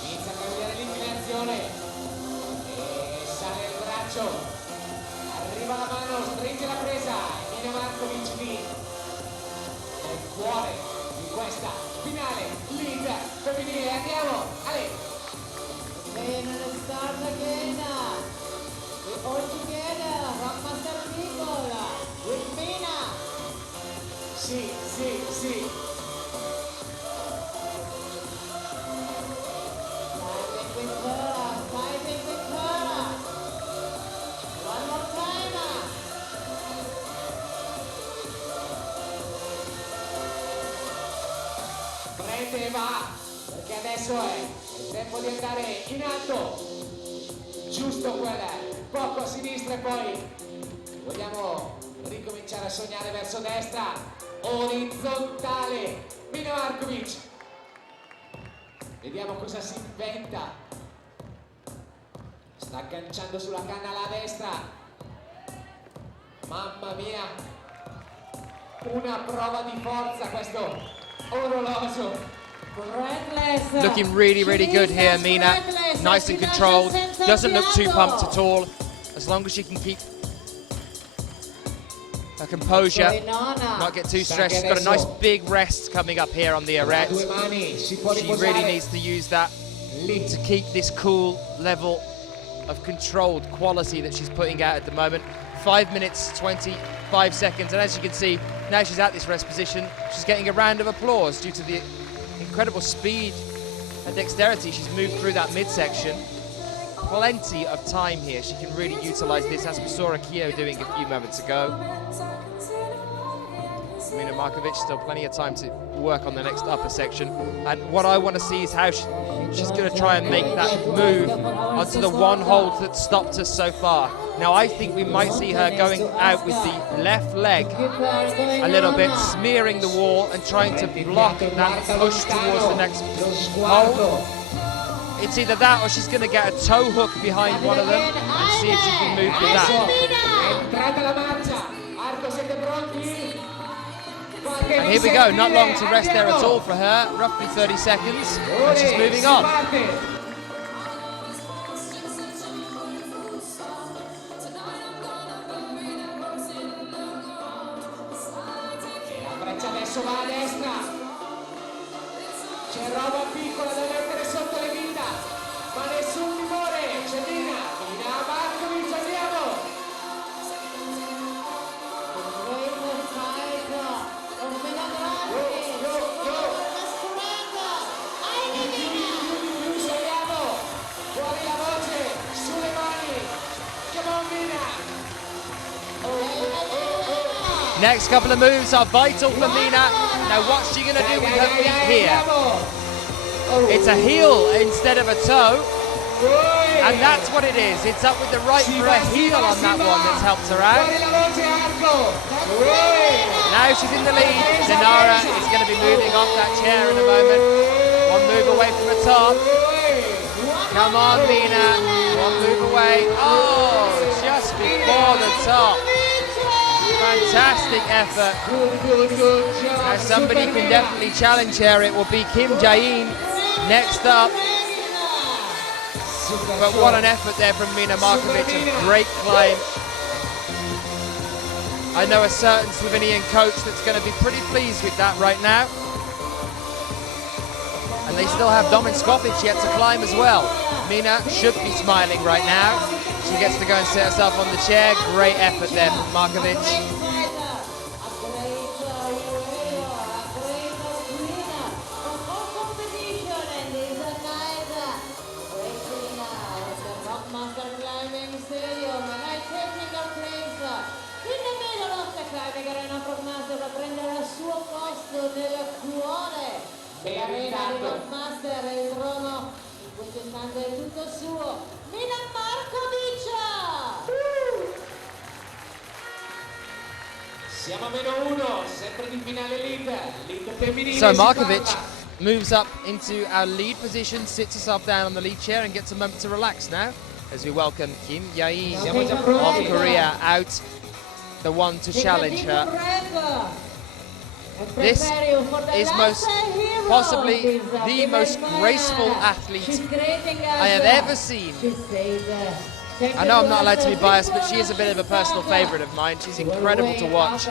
Inizia a cambiare l'inclinazione e sale il braccio, arriva la mano, stringe la presa e viene Markovic lì nel cuore di questa finale lead femminile. Andiamo, Ale! Bene, let's start again. We all together, Rockmaster Nicola, with Mina. Sì, sì, sì. Prende e va, perché adesso è il tempo di andare in alto, giusto quel poco a sinistra e poi vogliamo ricominciare a sognare verso destra, orizzontale, Mina Markovic. Vediamo cosa si inventa. Sta agganciando sulla canna alla destra. Mamma mia, una prova di forza questo orologio. Looking really, really good here, Mina. Nice and controlled. Doesn't look too pumped at all. As long as she can keep her composure, not get too stressed. She's got a nice big rest coming up here on the arete. She really needs to use that to keep this cool level of controlled quality that she's putting out at the moment. 5 minutes, 25 seconds, and as you can see, now she's at this rest position, she's getting a round of applause due to the incredible speed and dexterity she's moved through that midsection. Plenty of time here. She can really utilize this, as we saw Akiyo doing a few moments ago. Mina Markovic, still plenty of time to work on the next upper section. And what I want to see is how she's going to try and make that move onto the one hold that stopped us so far. Now I think we might see her going out with the left leg a little bit, smearing the wall and trying to block that push towards the next hold. It's either that or she's going to get a toe hook behind one of them and see if she can move with that. And here we go, not long to rest there at all for her, roughly 30 seconds, and she's moving on. Adesso va a destra, c'è roba piccola da mettere sotto le dita, ma nessun timore, c'è Mina Markovic, andiamo! Next couple of moves are vital for Mina. Now what's she going to do with her feet here? It's a heel instead of a toe. And that's what it is. It's up with the right for a heel on that one that's helped her out. Now she's in the lead. Dinara is going to be moving off that chair in a moment. One move away from the top. Come on, Mina. One move away. Oh, just before the top. Fantastic effort. Now somebody can definitely challenge her. It will be Kim Jae-in next up. But what an effort there from Mina Markovic, a great climb. I know a certain Slovenian coach that's going to be pretty pleased with that right now. And they still have Domin Skopic yet to climb as well. Mina should be smiling right now. She gets to go and set herself on the chair. Great effort there from Markovic. Master, il trono in questo istante è tutto suo. Mina Markovic! Siamo a -1, sempre di finale lead femminile. So Markovic moves up into our lead position, sits herself down on the lead chair and gets a moment to relax now as we welcome Kim Jae-in of Korea out, the one to challenge her. This is possibly the most graceful athlete I have ever seen. I know I'm not allowed to be biased, but she is a bit of a personal favourite of mine. She's incredible to watch.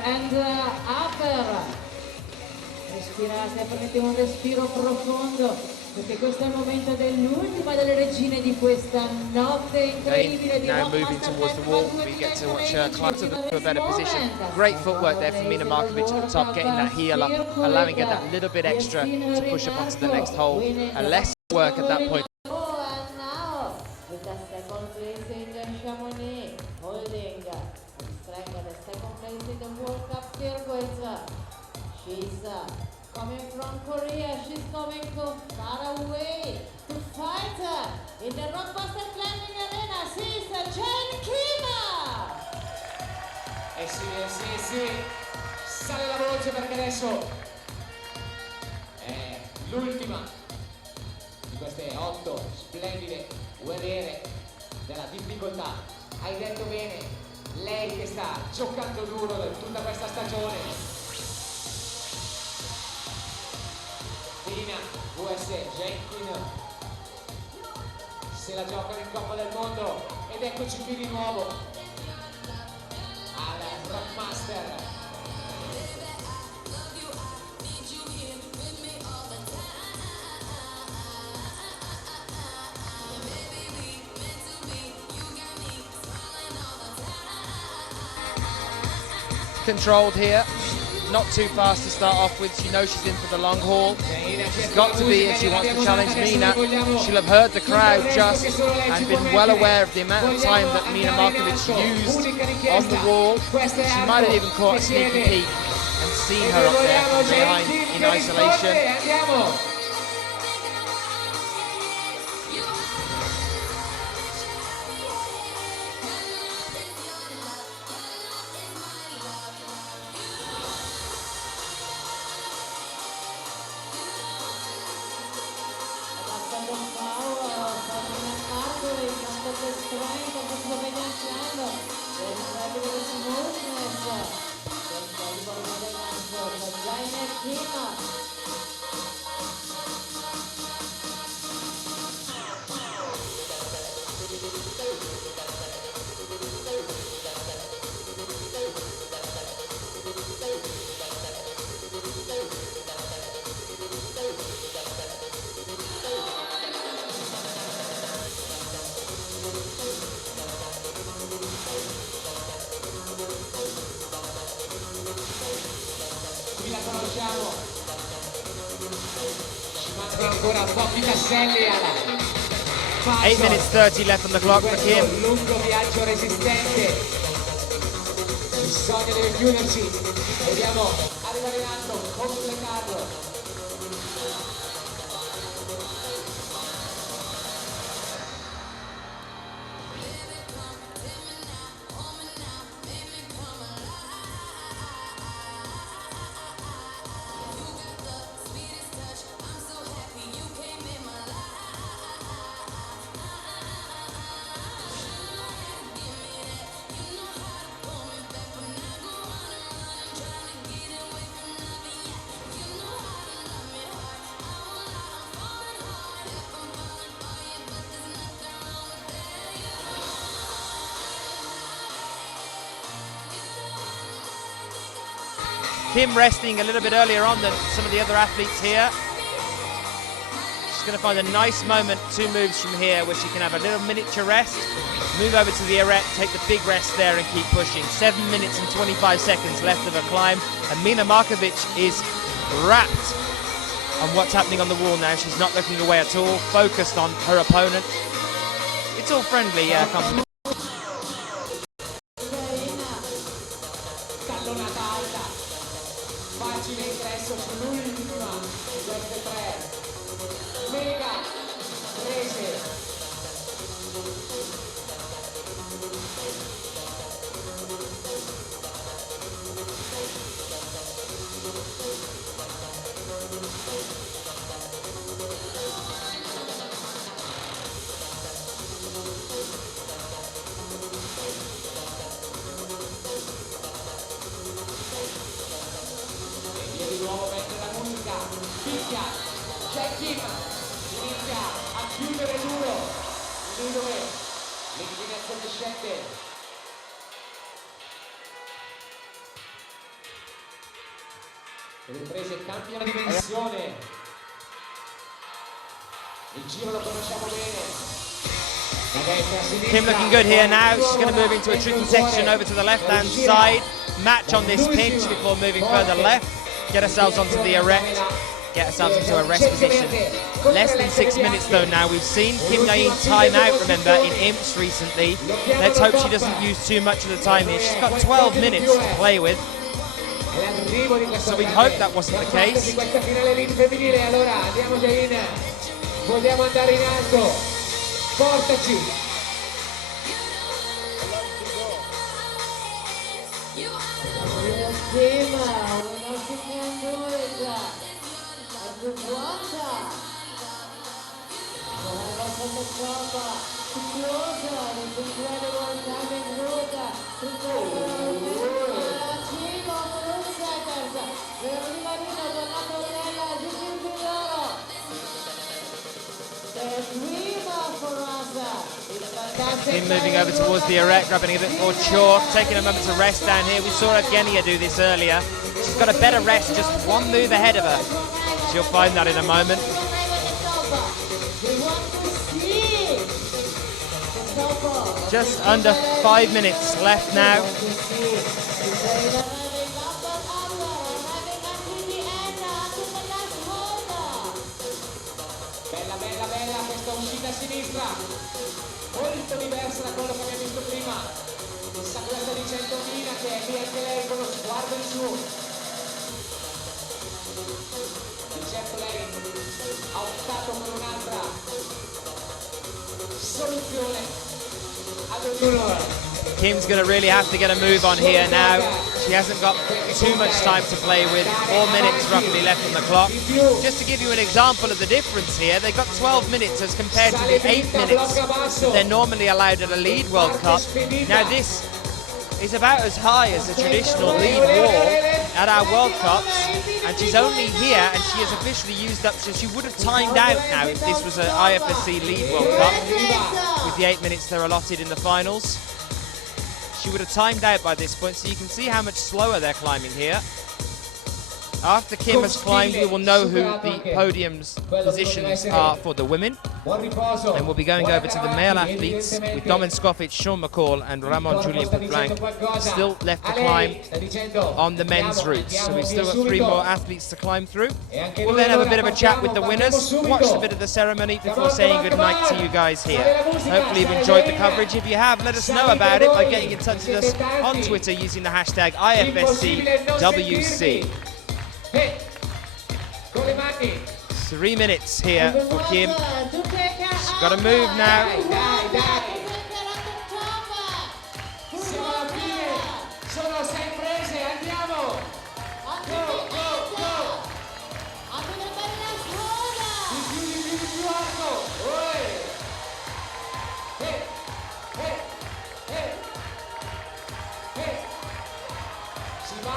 Respirate, prendete un respiro profondo, perché questo è il momento dell'ultima delle regine di questa notte incredibile di now moving towards the wall, we get to watch her climb to a better position. Great footwork there from Mina Markovic at the top, getting that heel up, allowing her that little bit extra to push up onto the next hole. And less work at that point. With the second place in the Chamonix, holding strength the second place in the World Cup circuit. She's coming from Korea, she's coming from far away to fight in the Rockbuster Climbing Arena. She's Jane Kim! Sì, sale la voce perché adesso è l'ultima di queste 8 splendide guerriere della difficoltà. Hai detto bene, lei che sta giocando duro tutta questa stagione. Dina vs Jenkins se la giocano in Coppa del Mondo ed eccoci qui di nuovo al Rockmaster. Controlled here, not too fast to start off with. She knows she's in for the long haul. She's got to be if she wants to challenge Mina. She'll have heard the crowd just and been well aware of the amount of time that Mina Markovic used on the wall. She might have even caught a sneaky peek and seen her up there from behind in isolation. Ancora pochi tasselli alla 8 minutes 30 left on the clock for Kim. Un lungo viaggio resistente. Il sogno deve chiuderci Vediamo arrivare in alto, completarlo. Kim resting a little bit earlier on than some of the other athletes here. She's going to find a nice moment, 2 moves from here, where she can have a little miniature rest, move over to the erect, take the big rest there and keep pushing. 7 minutes and 25 seconds left of her climb, and Mina Markovic is wrapped on what's happening on the wall now. She's not looking away at all, focused on her opponent. It's all friendly competition. Facile ingresso sull'ultima di queste 3. Mega prese. Di nuovo mette la musica, picchia, c'è Kim, inizia a chiudere duro, lì dove l'inclinazione scende. Le riprese cambiano dimensione, il giro lo conosciamo bene. Kim looking good here now. She's going to move into a tricky section over to the left-hand side. Match on this pinch before moving further left. Get ourselves onto the erect. Get ourselves into a rest position. Less than 6 minutes though now. We've seen Kim Yain time out, remember, in IMPS recently. Let's hope she doesn't use too much of the time here. She's got 12 minutes to play with. So we hope that wasn't the case. Allora andiamo Jain, vogliamo andare in alto, portaci. Kim moving over towards the erect, grabbing a bit more chalk, taking a moment to rest down here. We saw Evgenia do this earlier. She's got a better rest, just 1 move ahead of her. She'll find that in a moment. Just under 5 minutes left now. Bella, bella, bella questa uscita a sinistra, molto diversa da quello che abbiamo visto prima. Chissà cosa sta dicendo Mina, che è lì anche lei con lo sguardo in su. Di certo lei ha optato per un'altra soluzione. Kim's going to really have to get a move on here now. She hasn't got too much time to play with. 4 minutes roughly left on the clock. Just to give you an example of the difference here, they've got 12 minutes as compared to the 8 minutes that they're normally allowed at a lead World Cup. Now this is about as high as a traditional lead wall at our World Cups, and she's only here and she has officially used up, so she would have timed out now if this was an IFSC lead World Cup with the 8 minutes they're allotted in the finals. She would have timed out by this point, so you can see how much slower they're climbing here. After Kim has climbed, we will know who the podium's positions are for the women. And we'll be going over to the male athletes with Domen Skofic, Sean McCall and Ramon Julien Putblanc still left to climb on the men's routes. So we've still got 3 more athletes to climb through. We'll then have a bit of a chat with the winners, watch a bit of the ceremony before saying goodnight to you guys here. Hopefully you've enjoyed the coverage. If you have, let us know about it by getting in touch with us on Twitter using the hashtag IFSCWC. 3 minutes here for Kim. She's got to move now.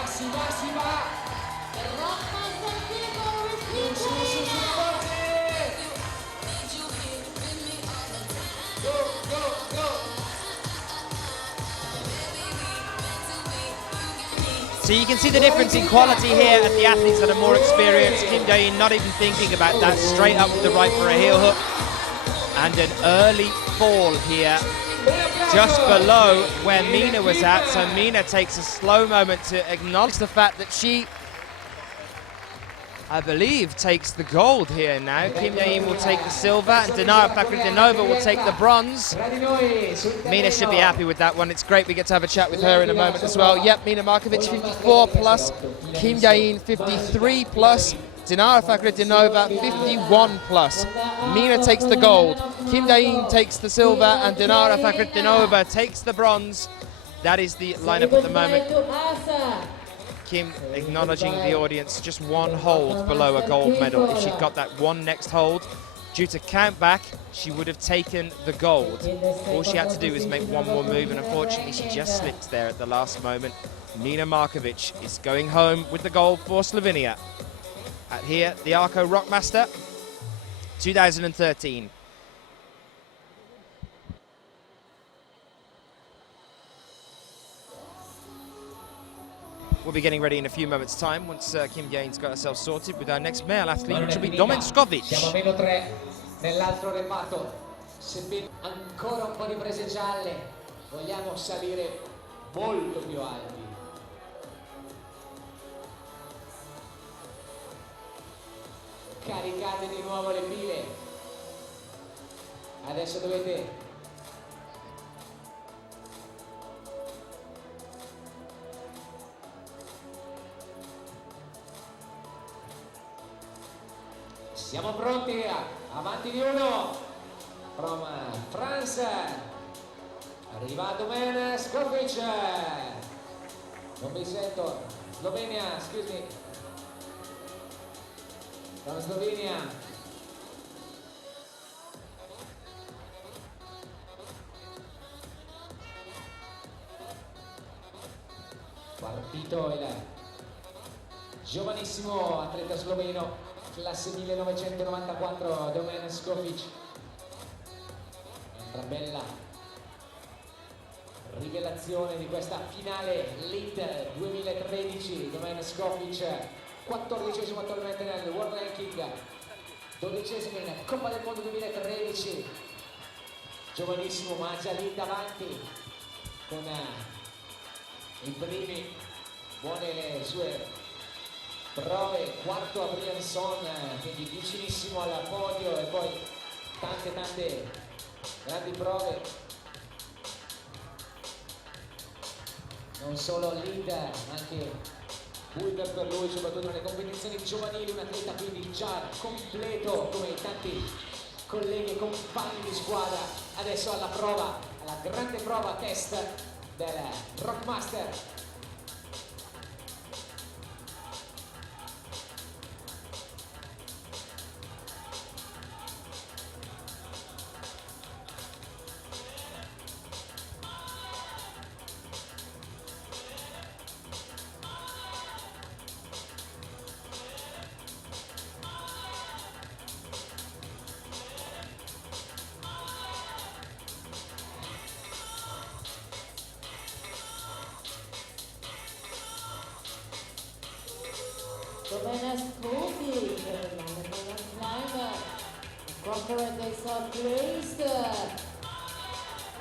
Si va. So you can see the difference in quality here at the athletes that are more experienced. Kim Jae-in not even thinking about that, straight up with the right for a heel hook. And an early fall here, just below where Mina was at. So Mina takes a slow moment to acknowledge the fact that she, I believe, takes the gold here now. Kim Jae-in will take the silver, and Dinara Fakhretdinova will take the bronze. Mina should be happy with that one. It's great we get to have a chat with her in a moment as well. Yep, Mina Markovic 54 plus, Kim Jae-in 53 plus, Dinara Fakhretdinova 51 plus. Mina takes the gold, Kim Jae-in takes the silver, and Dinara Fakhretdinova takes the bronze. That is the lineup at the moment. Kim acknowledging the audience, just one hold below a gold medal. If she'd got that one next hold, due to count back, she would have taken the gold. All she had to do was make one more move, and unfortunately she just slipped there at the last moment. Mina Markovic is going home with the gold for Slovenia. At here, the Arco Rockmaster 2013. We'll be getting ready in a few moments' time once Kim Jae-in's got herself sorted with our next male athlete, which will be Domen Skofic. Siamo meno 3 nell'altro reparto. Sebbene ancora un po' di prese gialle, vogliamo salire molto più alti. Caricate di nuovo le pile. Adesso dovete siamo pronti, avanti di uno, from France, arriva Domen Skofic, non mi sento, Slovenia, excuse me, from Slovenia, partito il giovanissimo atleta sloveno, classe 1994, Domen Skofic. Un'altra bella rivelazione di questa finale Elite 2013. Domen Skofic, 14esimo attualmente nel World Ranking, 12esimo in Coppa del Mondo 2013. Giovanissimo ma già lì davanti con i primi buone le sue prove, quarto a Briançon, quindi vicinissimo al podio, e poi tante grandi prove, non solo lead, anche builder per lui, soprattutto nelle competizioni giovanili, un atleta quindi già completo come tanti colleghi e compagni di squadra. Adesso alla prova, alla grande prova test del Rockmaster. Domena Scooby, climber. Conqueror they saw placed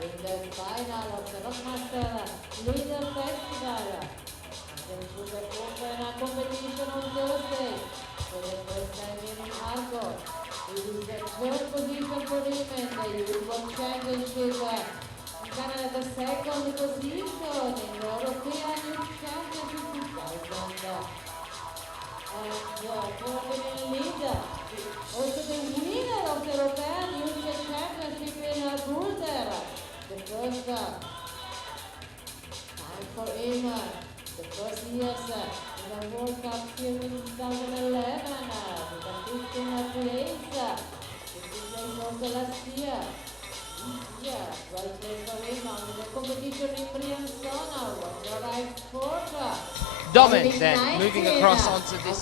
in the final of the Rockmaster Leader Festival. They should open a competition on Thursday for the first time in Argo. It is the third position for him in the Youth World Championship. Canada the second position in European Youth Championship 2000. And for leader, also the winner of the European Youth Championship in Boulder. The first time for him, the first years in the World Cup here in 2011, with a 15th place. This is also last year. Yeah, well played for him on the competition in Briançon. What's your right foot? Domin then moving across onto this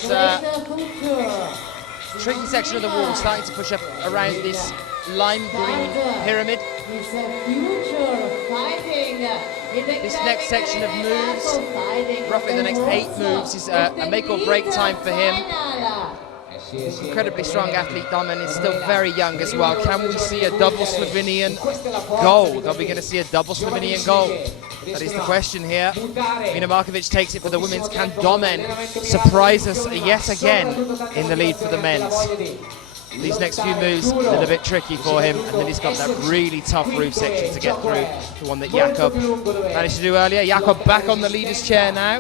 tricky section of the wall, starting to push up around this lime green pyramid. This next section of moves, roughly the next 8 moves, is a make or break time for him. Incredibly strong athlete, Domin is still very young as well. Can we see a double Slovenian gold? Are we going to see a double Slovenian gold? That is the question here. Mina Markovic takes it for the women's. Can Domin surprise us yet again in the lead for the men's? These next few moves a little bit tricky for him, and then he's got that really tough roof section to get through, the one that Jakob managed to do earlier. Jakob back on the leader's chair now.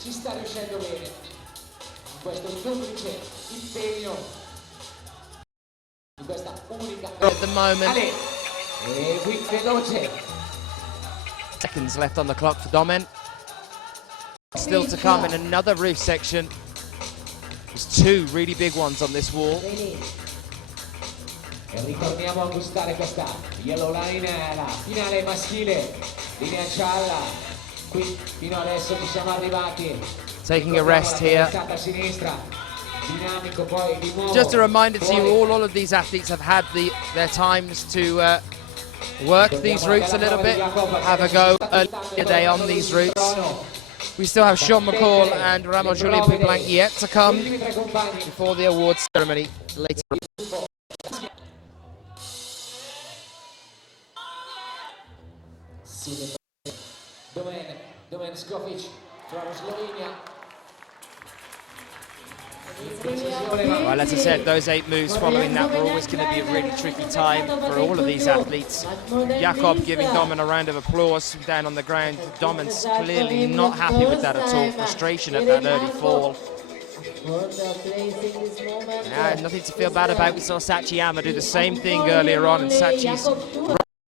Ci sta riuscendo bene questo duplice impegno in questa unica at the moment. E qui veloce. Seconds left on the clock for Domin. Still to come in another roof section. There's 2 really big ones on this wall. E ritorniamo a gustare questa yellow line, la finale maschile, linea gialla. Qui fino adesso ci siamo arrivati. Taking a rest here. Sinistra. Dinamico poi di nuovo. Just a reminder to you all of these athletes have had their times to work these routes a little bit, have a go earlier day on these routes. We still have Sean McCall and Ramon Julien Poublanc yet to come before the awards ceremony later. Domen Skofic from Slovenia. Well, as I said, those 8 moves following that were always going to be a really tricky time for all of these athletes. Jakob giving Domin a round of applause down on the ground. Domin's clearly not happy with that at all. Frustration at that early fall. Yeah, nothing to feel bad about. We saw Sachiyama do the same thing earlier on, and Sachi's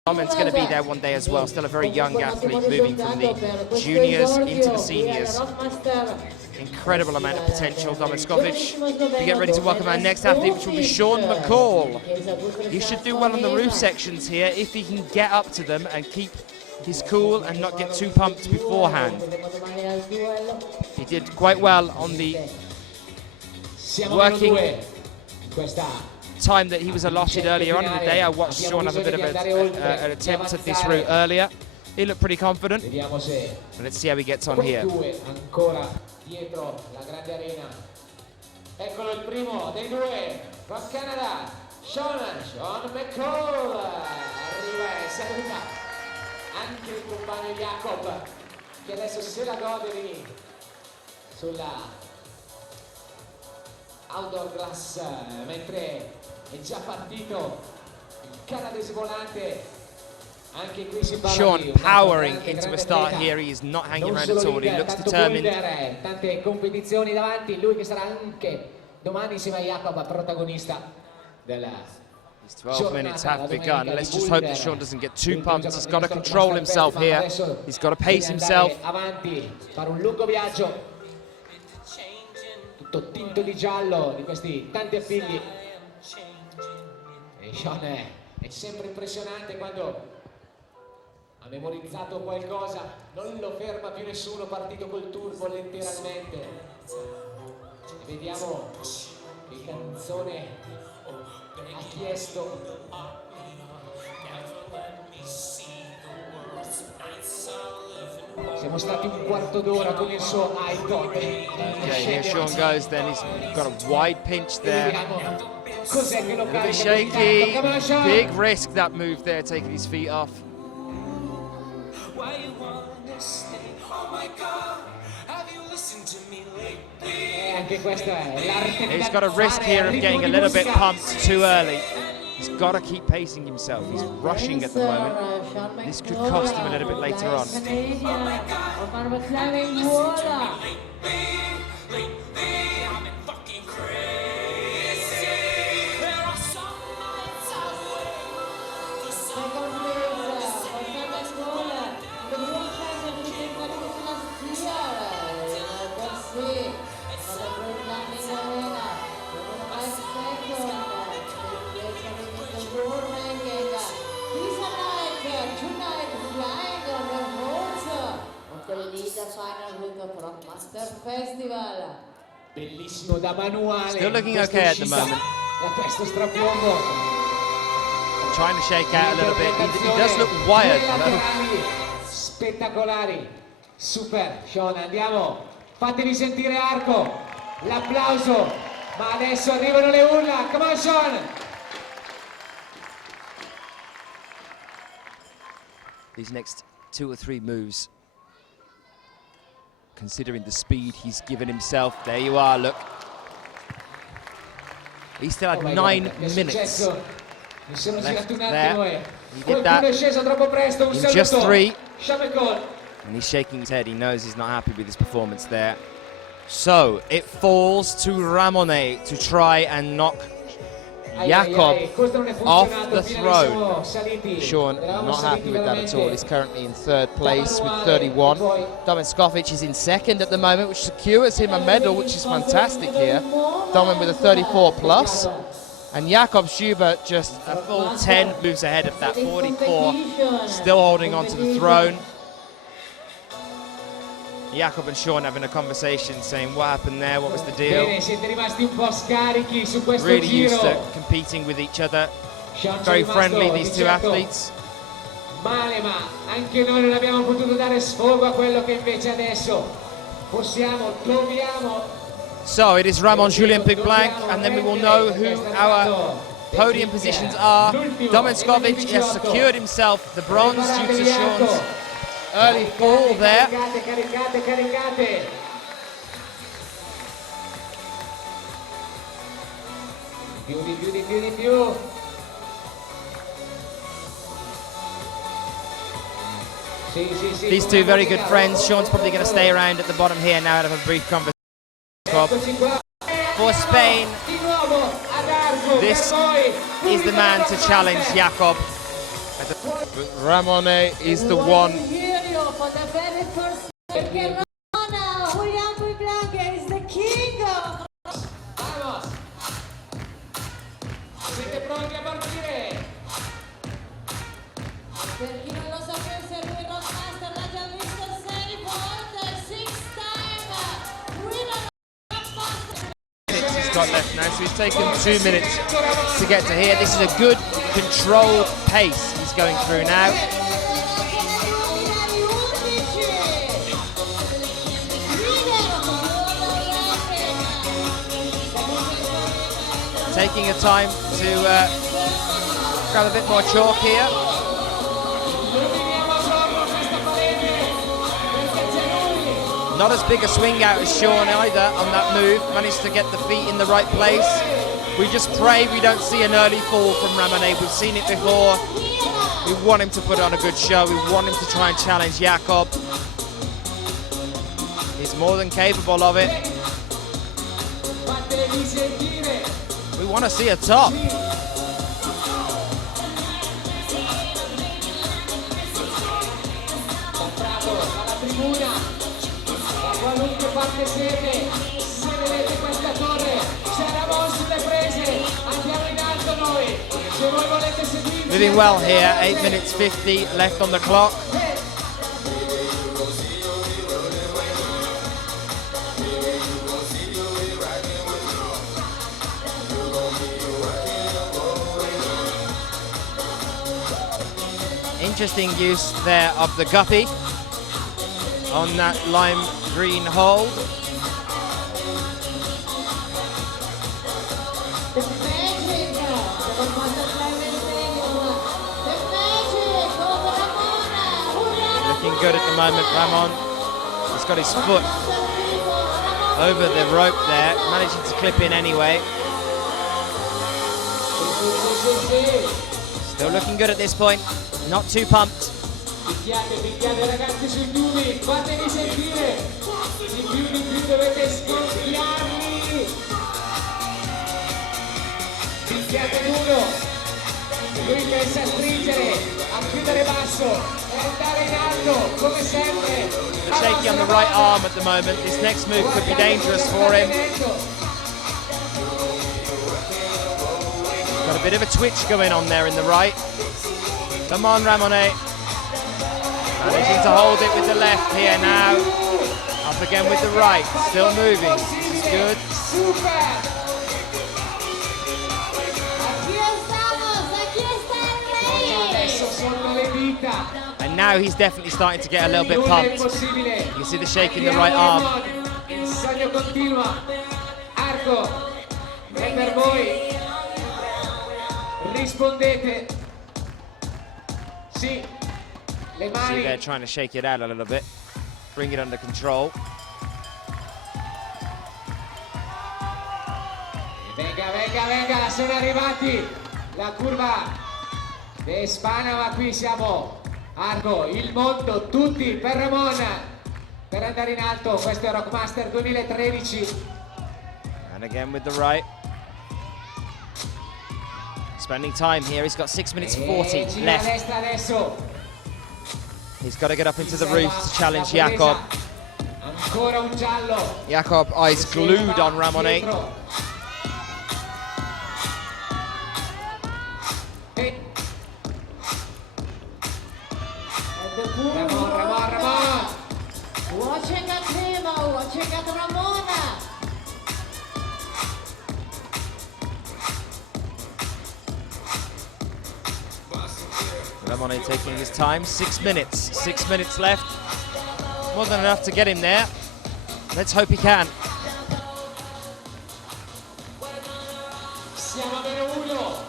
Domin's going to be there one day as well. Still a very young athlete, moving from the juniors into the seniors. Incredible amount of potential, Domin Skofic. We get ready to welcome our next athlete, which will be Sean McCall. He should do well on the roof sections here if he can get up to them and keep his cool and not get too pumped beforehand. He did quite well on the working time that he was allotted earlier on in the day. I watched Sean have a bit of an attempt at this route earlier. He looked pretty confident. Let's see how he gets on here. Dietro la grande arena. Eccolo il primo dei 2 from Canada, Sean McCall. Arriva e saluta anche il compagno Jakob, che adesso se la gode lì sulla outdoor glass, mentre è già partito il canadese volante. Sean powering into a start here. He is not hanging around at all. He looks determined. Tante competizioni davanti, lui che sarà anche domani insieme a Jakob protagonista della. These 12 minutes have begun. Let's just hope that Sean doesn't get too pumped. He's got to control himself here. He's got to pace himself. Avanti, fare un lungo viaggio. Tutto tinto di giallo di questi tanti appigli. E Sean è sempre impressionante quando ha memorizzato qualcosa, non lo ferma più nessuno, partito col turbo letteralmente. E vediamo che canzone ha chiesto. Siamo stati un quarto d'ora con il suo high top. Okay, here Sean goes then. He's got a wide pinch there. Cos'è che lo A little bit carica di shaky. tanto? Come on, Sean. Big risk that move there, taking his feet off. Anche questa è l'arte He's got a risk here of getting a little bit pumped too early. He's got to keep pacing himself. He's rushing at the moment. This could cost him a little bit later on. Bellissimo da manuale. Still looking okay at the moment. Da questo strapiombo. Trying to shake out a little bit. He does look wired though. Spettacolari. Super, Sean, andiamo. Fatevi sentire arco. L'applauso. Ma adesso arrivano le urla. Come on, Sean. These next 2 or 3 moves, considering the speed he's given himself. There you are, look. He still had 9 minutes left there. He did that in just 3. And he's shaking his head. He knows he's not happy with his performance there. So it falls to Ramone to try and knock Jakob off the throne. Sean, not happy with that at all. He's currently in 3rd place with 31. Domen Skofic is in 2nd at the moment, which secures him a medal, which is fantastic here. Domen with a 34 plus. And Jakob Schubert just a full 10 moves ahead of that 44, still holding on to the throne. Jakob and Sean having a conversation, saying what happened there, what was the deal. Really used to competing with each other. Very friendly, these two athletes. Male, ma anche noi non abbiamo potuto dare sfogo a quello che invece adesso possiamo, dobbiamo. So it is Ramon Julien Picblanc, and then we will know who our podium positions are. Domen Skovic has secured himself the bronze due to Sean's early fall there. Caricate. Di più. These two very good friends. Sean's probably going to stay around at the bottom here now and have a brief conversation. For Spain, this is the man to challenge Jakob. Ramone is the one. Siete pronti a partire? Per chi non lo sapesse, lui Rockmaster l'ha già visto 6 volte, 6-time winner Rockmaster. He's got left now, so he's taken 2 minutes to get to here. This is a good controlled pace he's going through now. Taking a time to grab a bit more chalk here. Not as big a swing out as Sean either on that move. Managed to get the feet in the right place. We just pray we don't see an early fall from Ramone. We've seen it before. We want him to put on a good show. We want him to try and challenge Jakob. He's more than capable of it. We want to see a top. Qualunque parte siete, se vedete questa torre, c'eravamo sulle prese, andiamo in alto noi, se voi volete seguirci. Moving well here, 8 minutes 50 left on the clock. Interesting use there of the guppy. on that lime green hold. Looking good at the moment, Ramon. He's got his foot over the rope there, managing to clip in anyway. Still looking good at this point, not too pumped. Picchiate ragazzi sui tubi, fatevi sentire, di più dovete scoppiarli. Picchiate duro, lui pensa a stringere, a chiudere basso e andare in alto, come sempre. Shaky on the right arm at the moment, this next move could be dangerous for him. Got a bit of a twitch going on there in the right. Come on, Ramone. Managing to hold it with the left here now. Up again with the right, still moving. This is good. And now he's definitely starting to get a little bit pumped. You can see the shake in the right arm. Il sogno continua. Arco, è per voi. Rispondete. Sì. Le mani. See they're trying to shake it out a little bit, bring it under control. Venga, sono arrivati. La curva d'Espana, ma qui siamo. Arco, il mondo, tutti per Ramon. Per andare in alto, questo è Rockmaster 2013. And again with the right. Spending time here, he's got 6 minutes 40 left. Destra adesso. He's got to get up into the roof to challenge Jakob. Ancora un giallo. Jakob eyes glued on Ramone. Ramon. Watching at Timo, watching at Ramona. Ramone taking his time, 6 minutes. 6 minutes left. More than enough to get him there. Let's hope he can. Siamo a -1.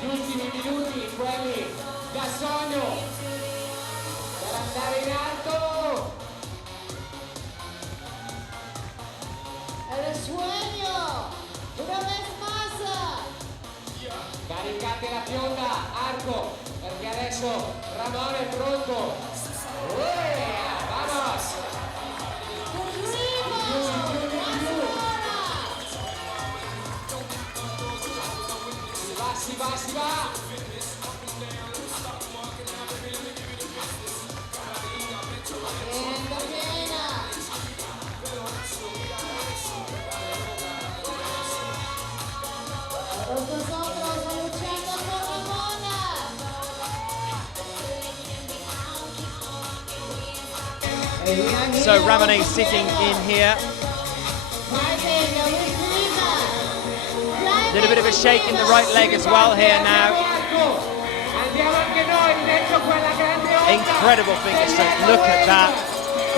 Gli ultimi minuti, quelli da sogno. Per andare in alto. El sueño, una vez más. Caricate la fionda, Arco, perché adesso Ramon è pronto. Vamos! Si va! So Ramone sitting in here. Did a bit of a shake in the right leg as well here now. Incredible finger strength, look at that.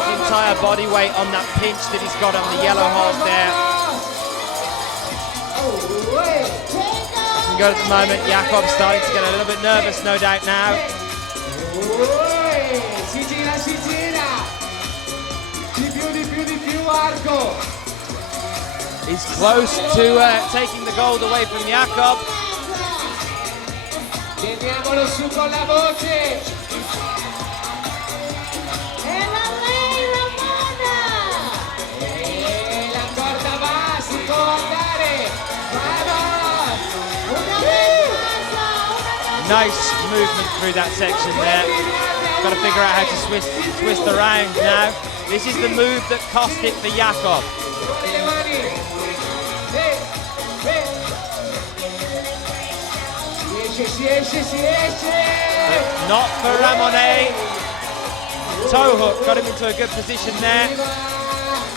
His entire body weight on that pinch that he's got on the yellow hold there. Looking good at the moment, Jakob's starting to get a little bit nervous, no doubt now. Si gira. Di più, Arco. He's close to taking the gold away from Jakob. Teniamolo su con la voce. E la corda va, si può andare. Vamos! Nice movement through that section there. Got to figure out how to twist around now. This is the move that cost it for Jakob. Si esce! But not for Ramone. Toe hook got him into a good position there.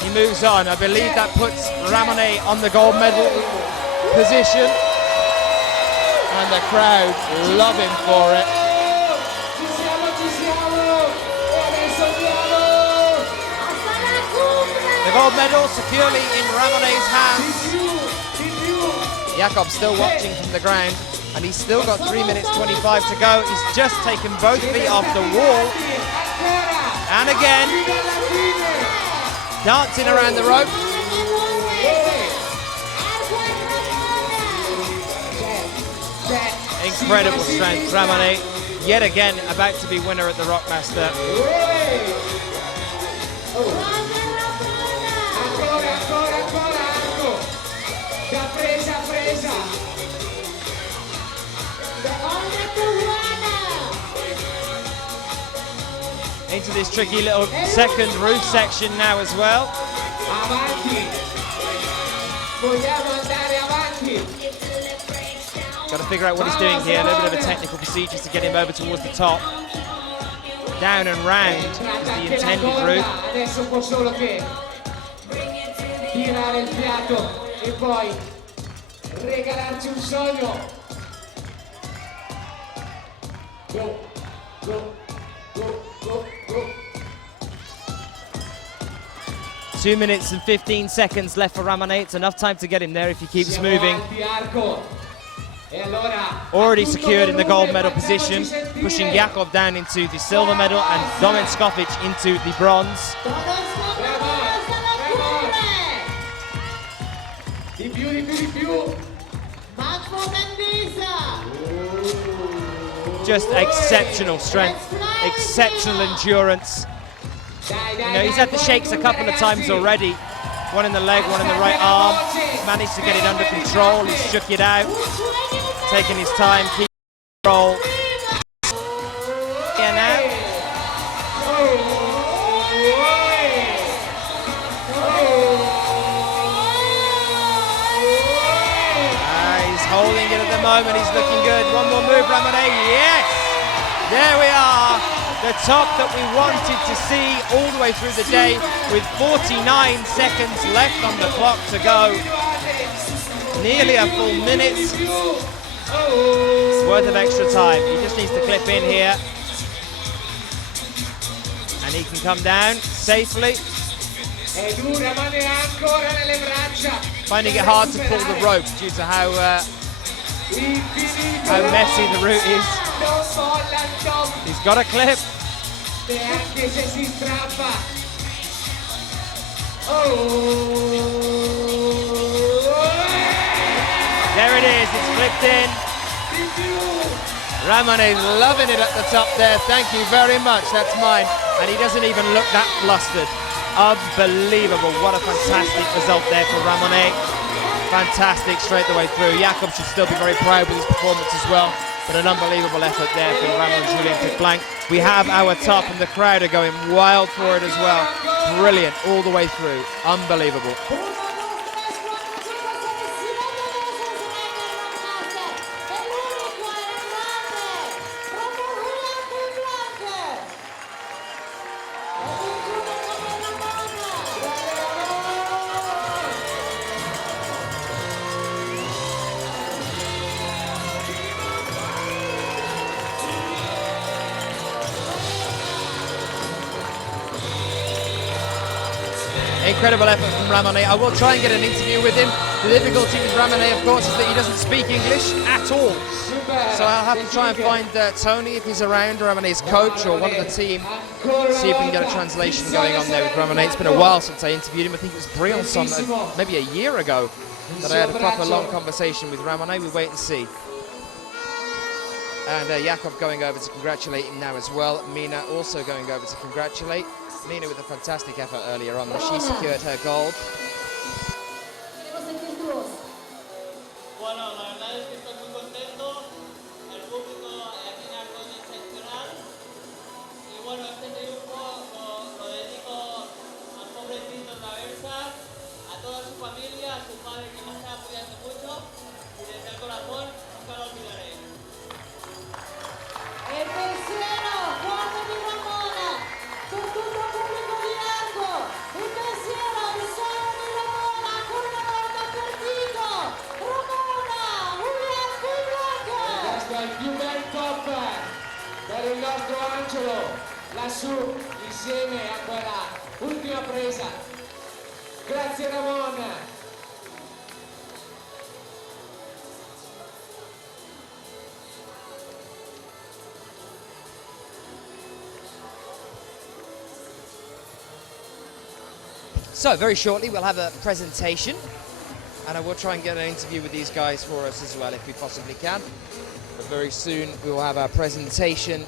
He moves on. I believe that puts Ramone on the gold medal position. And the crowd love him for it. Ci siamo! E adesso andiamo! gold medal securely in Ramone's hands. Jakob still watching from the ground, and he's still got 3 minutes 25 to go. He's just taken both feet off the wall. And again, dancing around the rope. Incredible strength, Ramone, yet again about to be winner at the Rockmaster. Into this tricky little second roof section now as well. Got to figure out what he's doing here. A little bit of a technical procedure to get him over towards the top. Down and round is the intended route. Go, go, go, go, go. 2 minutes and 15 seconds left for Ramone. It's enough time to get him there if he keeps moving. Already secured in the gold medal position, pushing Jakob down into the silver medal and Domen Skofic into the bronze. Just exceptional strength, exceptional endurance. You know, he's had the shakes a couple of times already. One in the leg, one in the right arm. He's managed to get it under control. He's shook it out, taking his time, keeping control. Here now. He's holding it at the moment. He's looking good. One more move, Ramone. Yes! There we are. The top that we wanted to see all the way through the day, with 49 seconds left on the clock to go. Nearly a full minute. It's worth of extra time. He just needs to clip in here. And he can come down safely. Finding it hard to pull the rope due to how messy the route is. He's got a clip. There it is, it's flipped in. Ramone's loving it at the top there. Thank you very much, that's mine. And he doesn't even look that flustered. Unbelievable, what a fantastic result there for Ramone. Fantastic straight the way through. Jakob should still be very proud with his performance as well. But an unbelievable effort there for Ramon Julien Picblanc. We have our top and the crowd are going wild for it as well. Brilliant all the way through. Unbelievable. Incredible effort from Ramone. I will try and get an interview with him. The difficulty with Ramone, of course, is that he doesn't speak English at all. So I'll have to try and find Tony if he's around, Ramone's coach, or one of the team. See if we can get a translation going on there with Ramone. It's been a while since I interviewed him. I think it was Briançon maybe a year ago that I had a proper long conversation with Ramone. We wait and see. And Jakob going over to congratulate him now as well. Mina also going over to congratulate. Mina with a fantastic effort earlier on, she secured her gold. Bueno, la verdad es que estoy muy contento, el público aquí en Arcoy es excepcional y bueno, este triunfo lo dedico al pobrecito de la Versa, a toda su familia, a su padre que me está apoyando mucho y desde el corazón nunca lo olvidaré. El tercero, cuarto di Ramona, per tutto il pubblico di Arco, il pensiero al solo di Ramona con una volta partito, Ramona, Julian Picblanc. Questo è il più bel top per il nostro Angelo, lassù insieme a quella ultima presa. Grazie Ramon. So very shortly we'll have a presentation, and I will try and get an interview with these guys for us as well if we possibly can. But very soon we will have our presentation,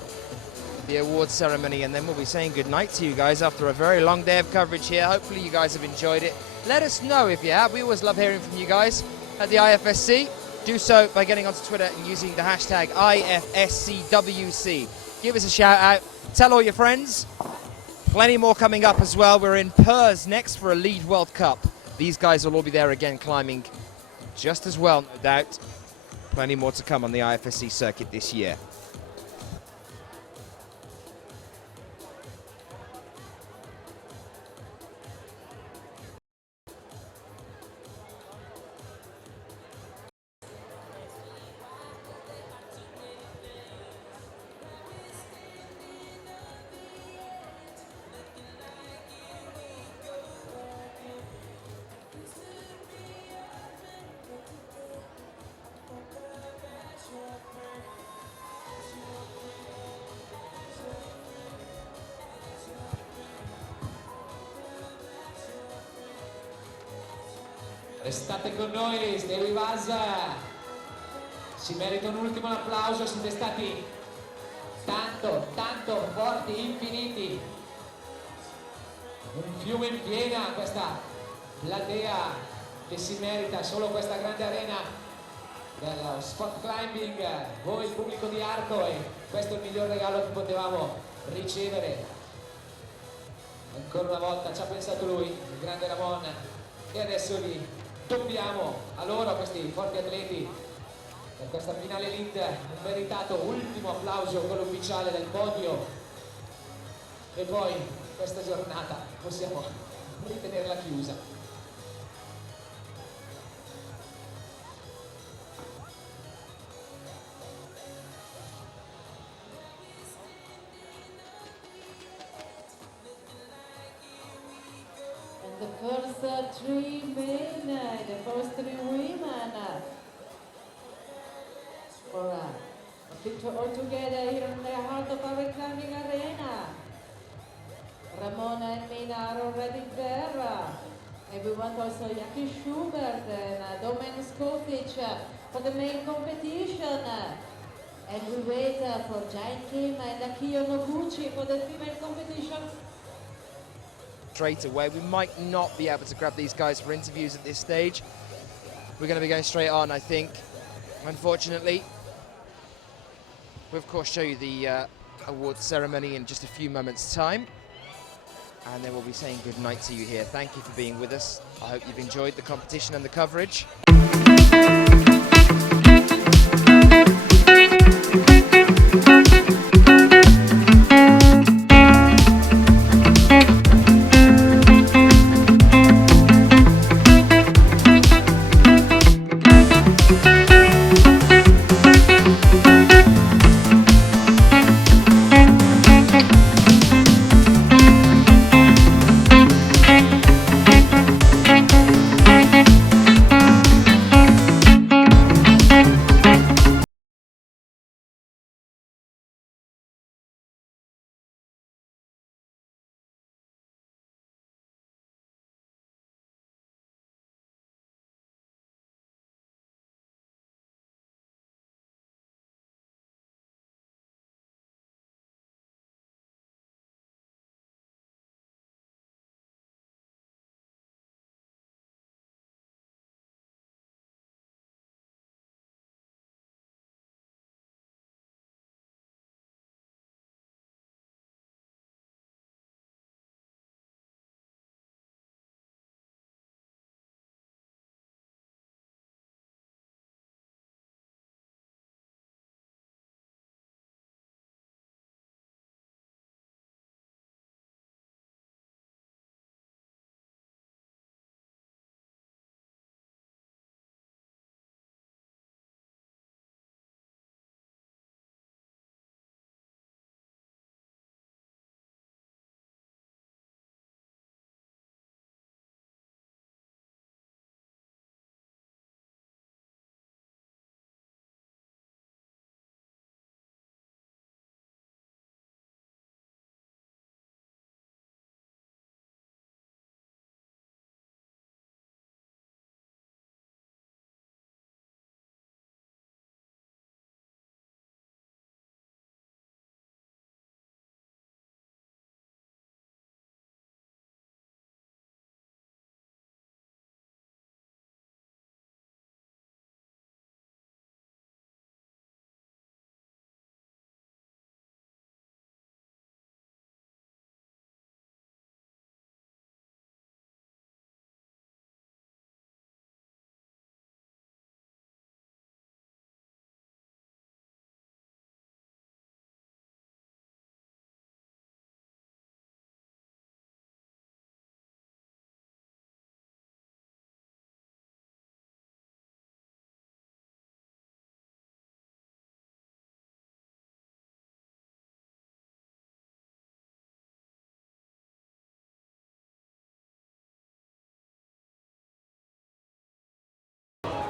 the award ceremony, and then we'll be saying goodnight to you guys after a very long day of coverage here. Hopefully you guys have enjoyed it. Let us know if you have. We always love hearing from you guys at the IFSC. Do so by getting onto Twitter and using the hashtag IFSCWC. Give us a shout out. Tell all your friends. Plenty more coming up as well. We're in Purs next for a Lead World Cup. These guys will all be there again climbing just as well, no doubt. Plenty more to come on the IFSC circuit this year. Restate con noi, Stevie Vaz si merita un ultimo applauso, siete stati tanto forti, infiniti, un fiume in piena, questa platea che si merita solo questa grande arena dello spot climbing, voi il pubblico di Arco, e questo è il miglior regalo che potevamo ricevere. Ancora una volta ci ha pensato lui, il grande Ramon, e adesso li dobbiamo a loro, a questi forti atleti, per questa finale elite. Un meritato ultimo applauso, quello ufficiale del podio, e poi questa giornata possiamo ritenerla chiusa. The first three men, the first three women for a picture all together here in the heart of our climbing arena. Ramona and Mina are already there. And we want also Yaki Schubert and Domen Skofic for the main competition. And we wait for Giant Kim and Akiyo Noguchi for the female competition. Straight away. We might not be able to grab these guys for interviews at this stage. We're going to be going straight on, I think, unfortunately. We'll of course show you the awards ceremony in just a few moments' time, and then we'll be saying good night to you here. Thank you for being with us. I hope you've enjoyed the competition and the coverage.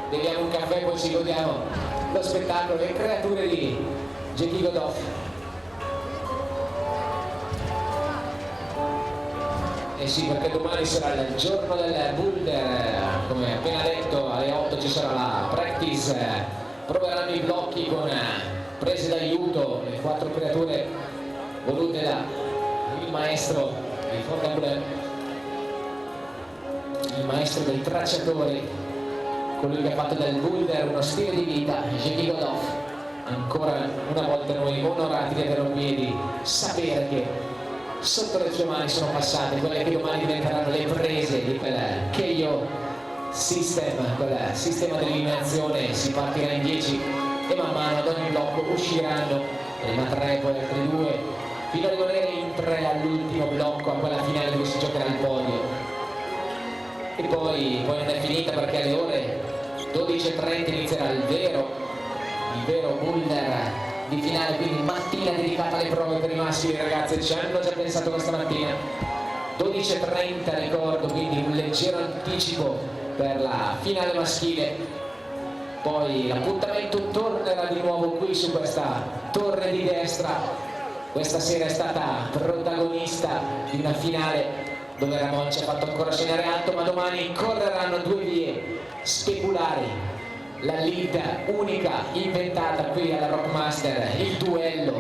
beviamo un caffè e poi ci godiamo lo spettacolo, le creature di Jackie Godoff. Eh sì, perché domani sarà il giorno del boulder, come appena detto alle 8 ci sarà la practice, proveranno i blocchi con prese d'aiuto, le 4 creature volute da il maestro di Fondabule, il maestro dei tracciatori, colui che ha fatto del boulder uno stile di vita, Jackie Godoff. Ancora una volta noi onorati di averlo qui e di sapere che sotto le sue mani sono passate quelle che domani diventeranno le prese di quel KO system, quel sistema di eliminazione. Si partirà in 10 e man mano ad ogni blocco usciranno prima 3, poi altri 2, fino a rimanere in 3 all'ultimo blocco, a quella finale dove si giocherà il podio. E poi non è finita, perché alle ore 12:30 inizierà il vero boulder di finale, quindi mattina dedicata alle prove per i maschili. Ragazzi, ci hanno già pensato questa mattina. 12:30 ricordo, quindi un leggero anticipo per la finale maschile. Poi l'appuntamento tornerà di nuovo qui su questa torre di destra. Questa sera è stata protagonista di una finale dove Ramon ci ha fatto ancora segnare alto, ma domani correranno 2 vie speculari. La lead unica inventata qui alla Rockmaster, il duello.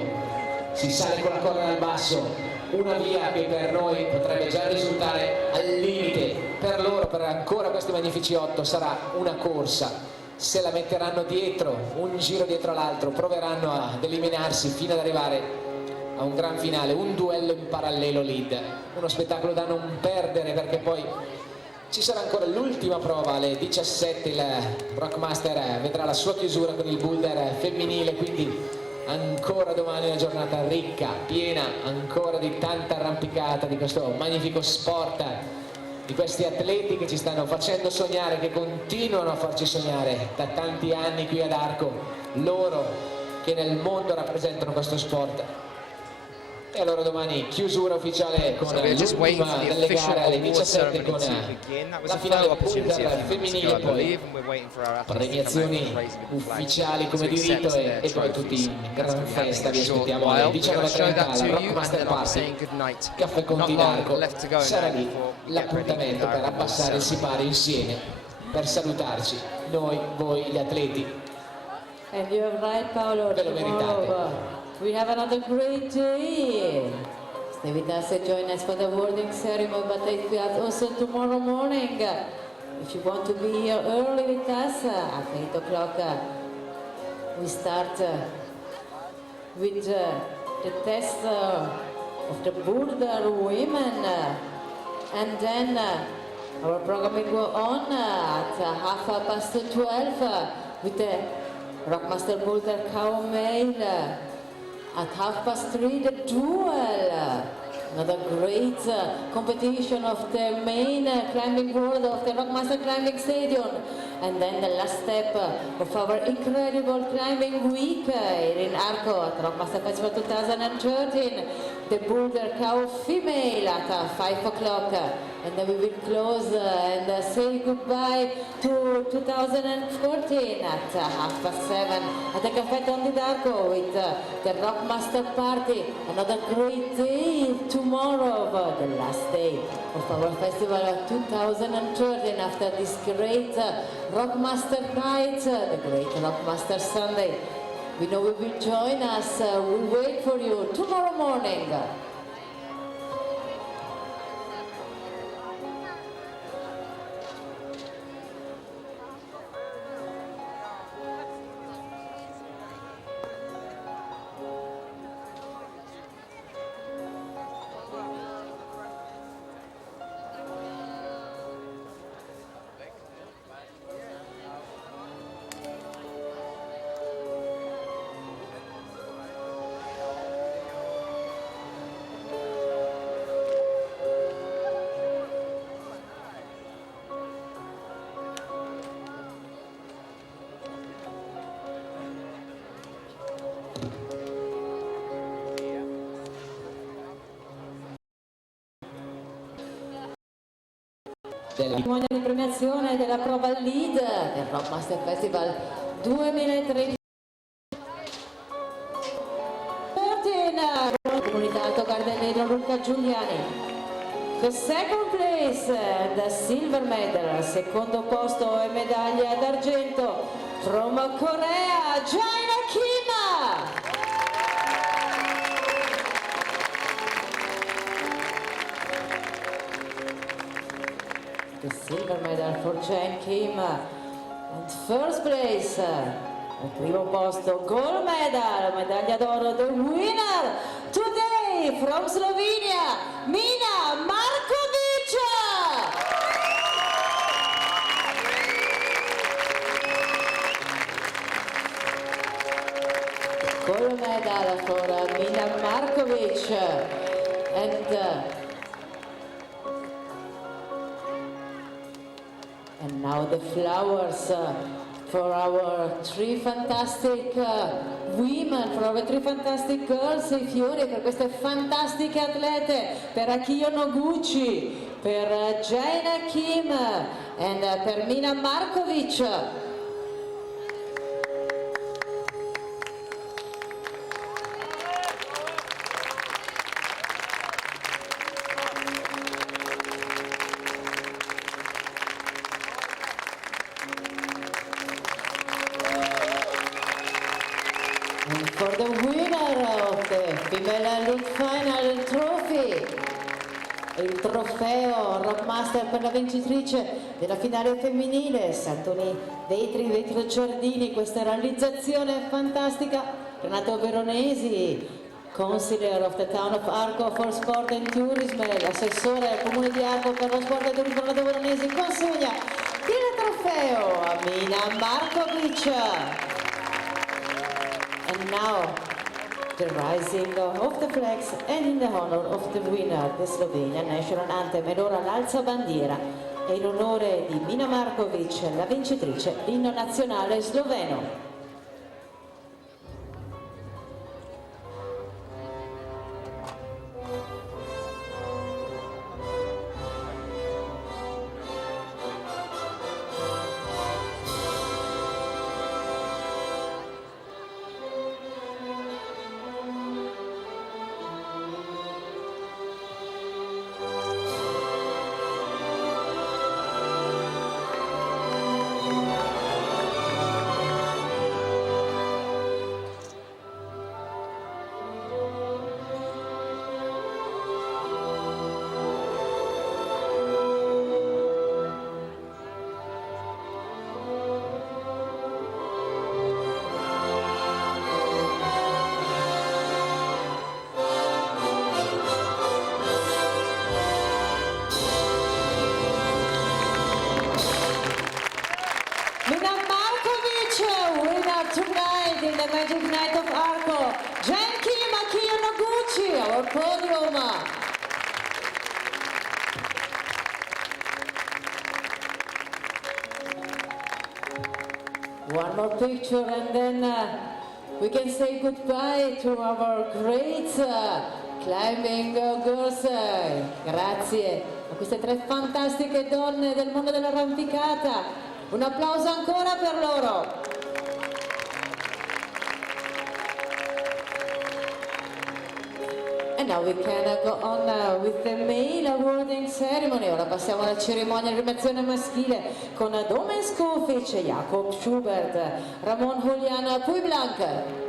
Si sale con la corda al basso, una via che per noi potrebbe già risultare al limite. Per loro, per ancora questi magnifici 8, sarà una corsa. Se la metteranno dietro, un giro dietro l'altro, proveranno ad eliminarsi fino ad arrivare a un gran finale, un duello in parallelo lead. Uno spettacolo da non perdere, perché poi ci sarà ancora l'ultima prova alle 17, il Rockmaster vedrà la sua chiusura con il boulder femminile, quindi ancora domani una giornata ricca, piena ancora di tanta arrampicata, di questo magnifico sport, di questi atleti che ci stanno facendo sognare, che continuano a farci sognare da tanti anni qui ad Arco, loro che nel mondo rappresentano questo sport. E allora domani chiusura ufficiale con l'ultima delle gare alle 17 con la finale boulder femminile, poi premiazioni ufficiali come di rito e poi tutti in gran festa. Vi aspettiamo alle 19:30 alla Rockmaster Party, Caffè Conti d'Arco. Sarà lì l'appuntamento per abbassare il sipario insieme, per salutarci, noi, voi, gli atleti. And you're right, Paolo. Ve lo meritate. We have another great day. Stay with us and join us for the awarding ceremony, but we have also tomorrow morning. If you want to be here early with us, at 8 o'clock, we start with the test of the boulder women, and then our program will go on at 12:30 with the Rockmaster Boulder Cow Male. At 3:30, the duel. Another great competition of the main climbing world of the Rockmaster Climbing Stadium. And then the last step of our incredible climbing week here in Arco at Rockmaster Festival 2013. The Boulder Cow Female at 5 o'clock. And then we will close and say goodbye to 2014 at 7:30 at the Caffè Conti d'Arco with the Rockmaster Party. Another great day tomorrow, the last day of our festival of 2013 after this great Rockmaster night, the great Rockmaster Sunday. We know you will join us, we'll wait for you tomorrow morning. cerimonia di premiazione della prova lead del Rockmaster Festival 2013. Comunità Alto Gardenello Luca Giuliani. The second place, the silver medal, secondo posto e medaglia d'argento from Korea, Jaina Kim. The silver medal for Jaina Kim. And first place, al primo posto, gold medal, medaglia d'oro, the winner today from Slovenia, Mina Markovic. Gold medal for Mina Markovic. And now the flowers for our three fantastic women, for our three fantastic girls, i fiori per queste fantastiche atlete, per Akiyo Noguchi, per Jaina Kim e per Mina Markovic. And for the winner of the Female Elite Final Trophy, il trofeo Rockmaster per la vincitrice della finale femminile, Santoni Vetri Giardini, questa realizzazione fantastica, Renato Veronesi, Consigliere of the Town of Arco for Sport and Tourism, l'assessore al Comune di Arco per lo Sport e Turismo Renato Veronesi, consegna il trofeo a Mina Markovic. And now, the rising of the flags and in the honor of the winner, the Slovenian National Anthem. Ed ora l'alza bandiera e in onore di Mina Markovic, la vincitrice, l'inno nazionale sloveno. Mina Markovic, winner tonight in the Magic Night of Arco. Jaina Kim, Akiyo Noguchi, our podium. One more picture and then we can say goodbye to our great climbing girls. Grazie a queste tre fantastiche donne del mondo dell'arrampicata. Un applauso ancora per loro. And now we can go on with the male awarding ceremony. Ora passiamo alla cerimonia di premiazione maschile con Domen Skofic, Jakob Schubert, Ramon Julian Puyblanc.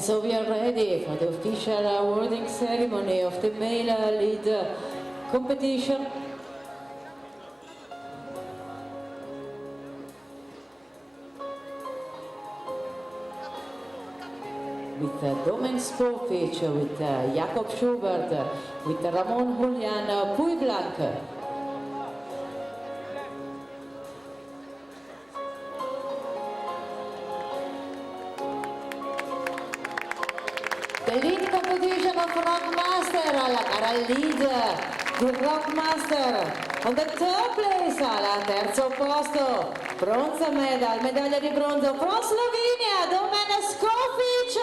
And so we are ready for the official awarding ceremony of the male lead competition. With Domen Skofic, with Jakob Schubert, with Ramon Julian Puyblanc. The lead competition of Rockmaster, la gara lead di Rockmaster. On the third place, al terzo posto, bronze medal, medaglia di bronzo from Slovenia, Domen Skofic.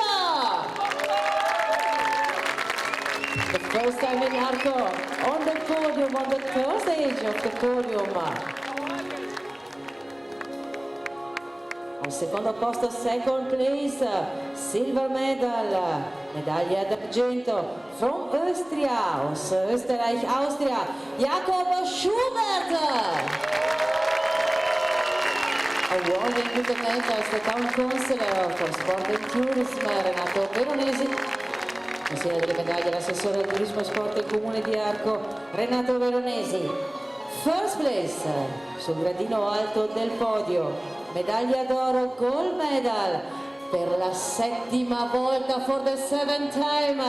The first time in Arco on the podium, on the third stage of the podium. Al secondo posto, second place, silver medal, medaglia d'argento from Austria, aus Österreich, Austria, Jakob Schubert. Awarding with the medals, the town councillor for sport and tourism, Renato Veronesi. Consegna delle medaglie l'assessore al turismo e sport del comune di Arco, Renato Veronesi. First place, sul gradino alto del podio, medaglia d'oro, gold medal, per la settima volta, for the seventh time,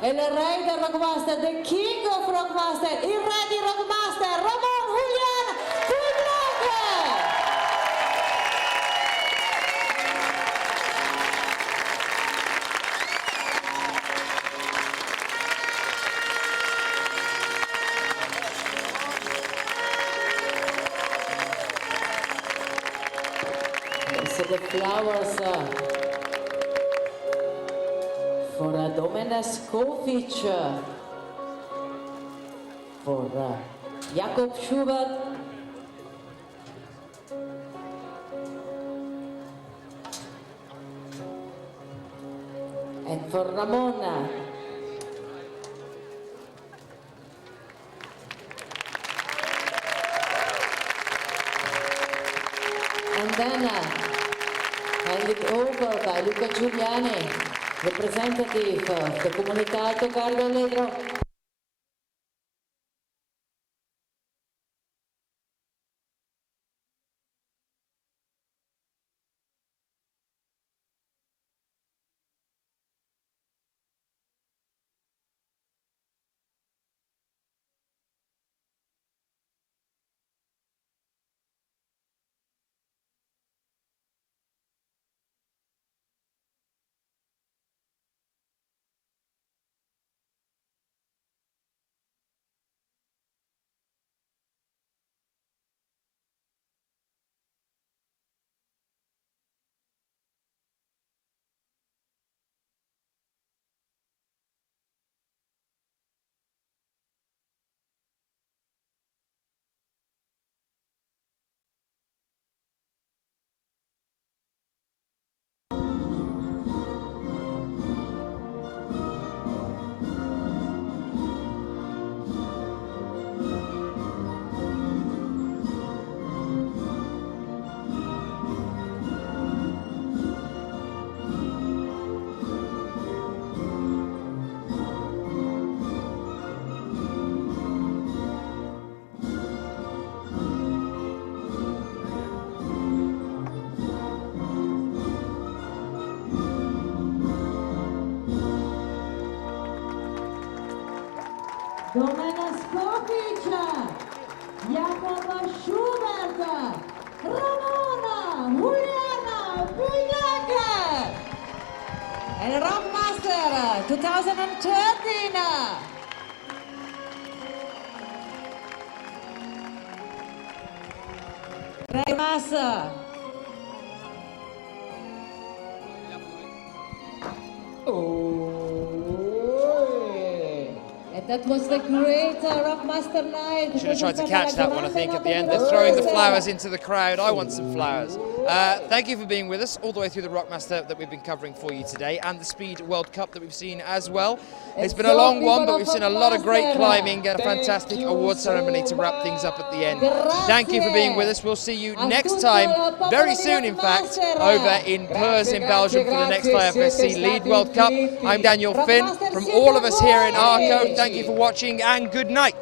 il re del Rockmaster, the king of Rockmaster, il re di Rockmaster, Ramon Julian Puyblanc. So the flowers for Domen Skofic, for Jakob Schubert, and for Ramon. And then handed over by Luca Giuliani, representative of the Comunità Alto Cargo Allegro. Domen Skofic, Jakob Schubert, Ramon Julian Puyblanc, and Rockmaster 2013. Rockmaster. That was the great Rockmaster night. Should have tried to catch that one, I think, at the end. They're throwing the flowers into the crowd. I want some flowers. Thank you for being with us all the way through the Rockmaster that we've been covering for you today, and the Speed World Cup that we've seen as well. It's been a long one, but we've seen a lot of great climbing and a fantastic award ceremony to wrap things up at the end. Thank you for being with us. We'll see you next time, very soon in fact, over in Purs in Belgium for the next IFSC Lead World Cup. I'm Daniel Finn. From all of us here in Arco, thank you for watching and good night.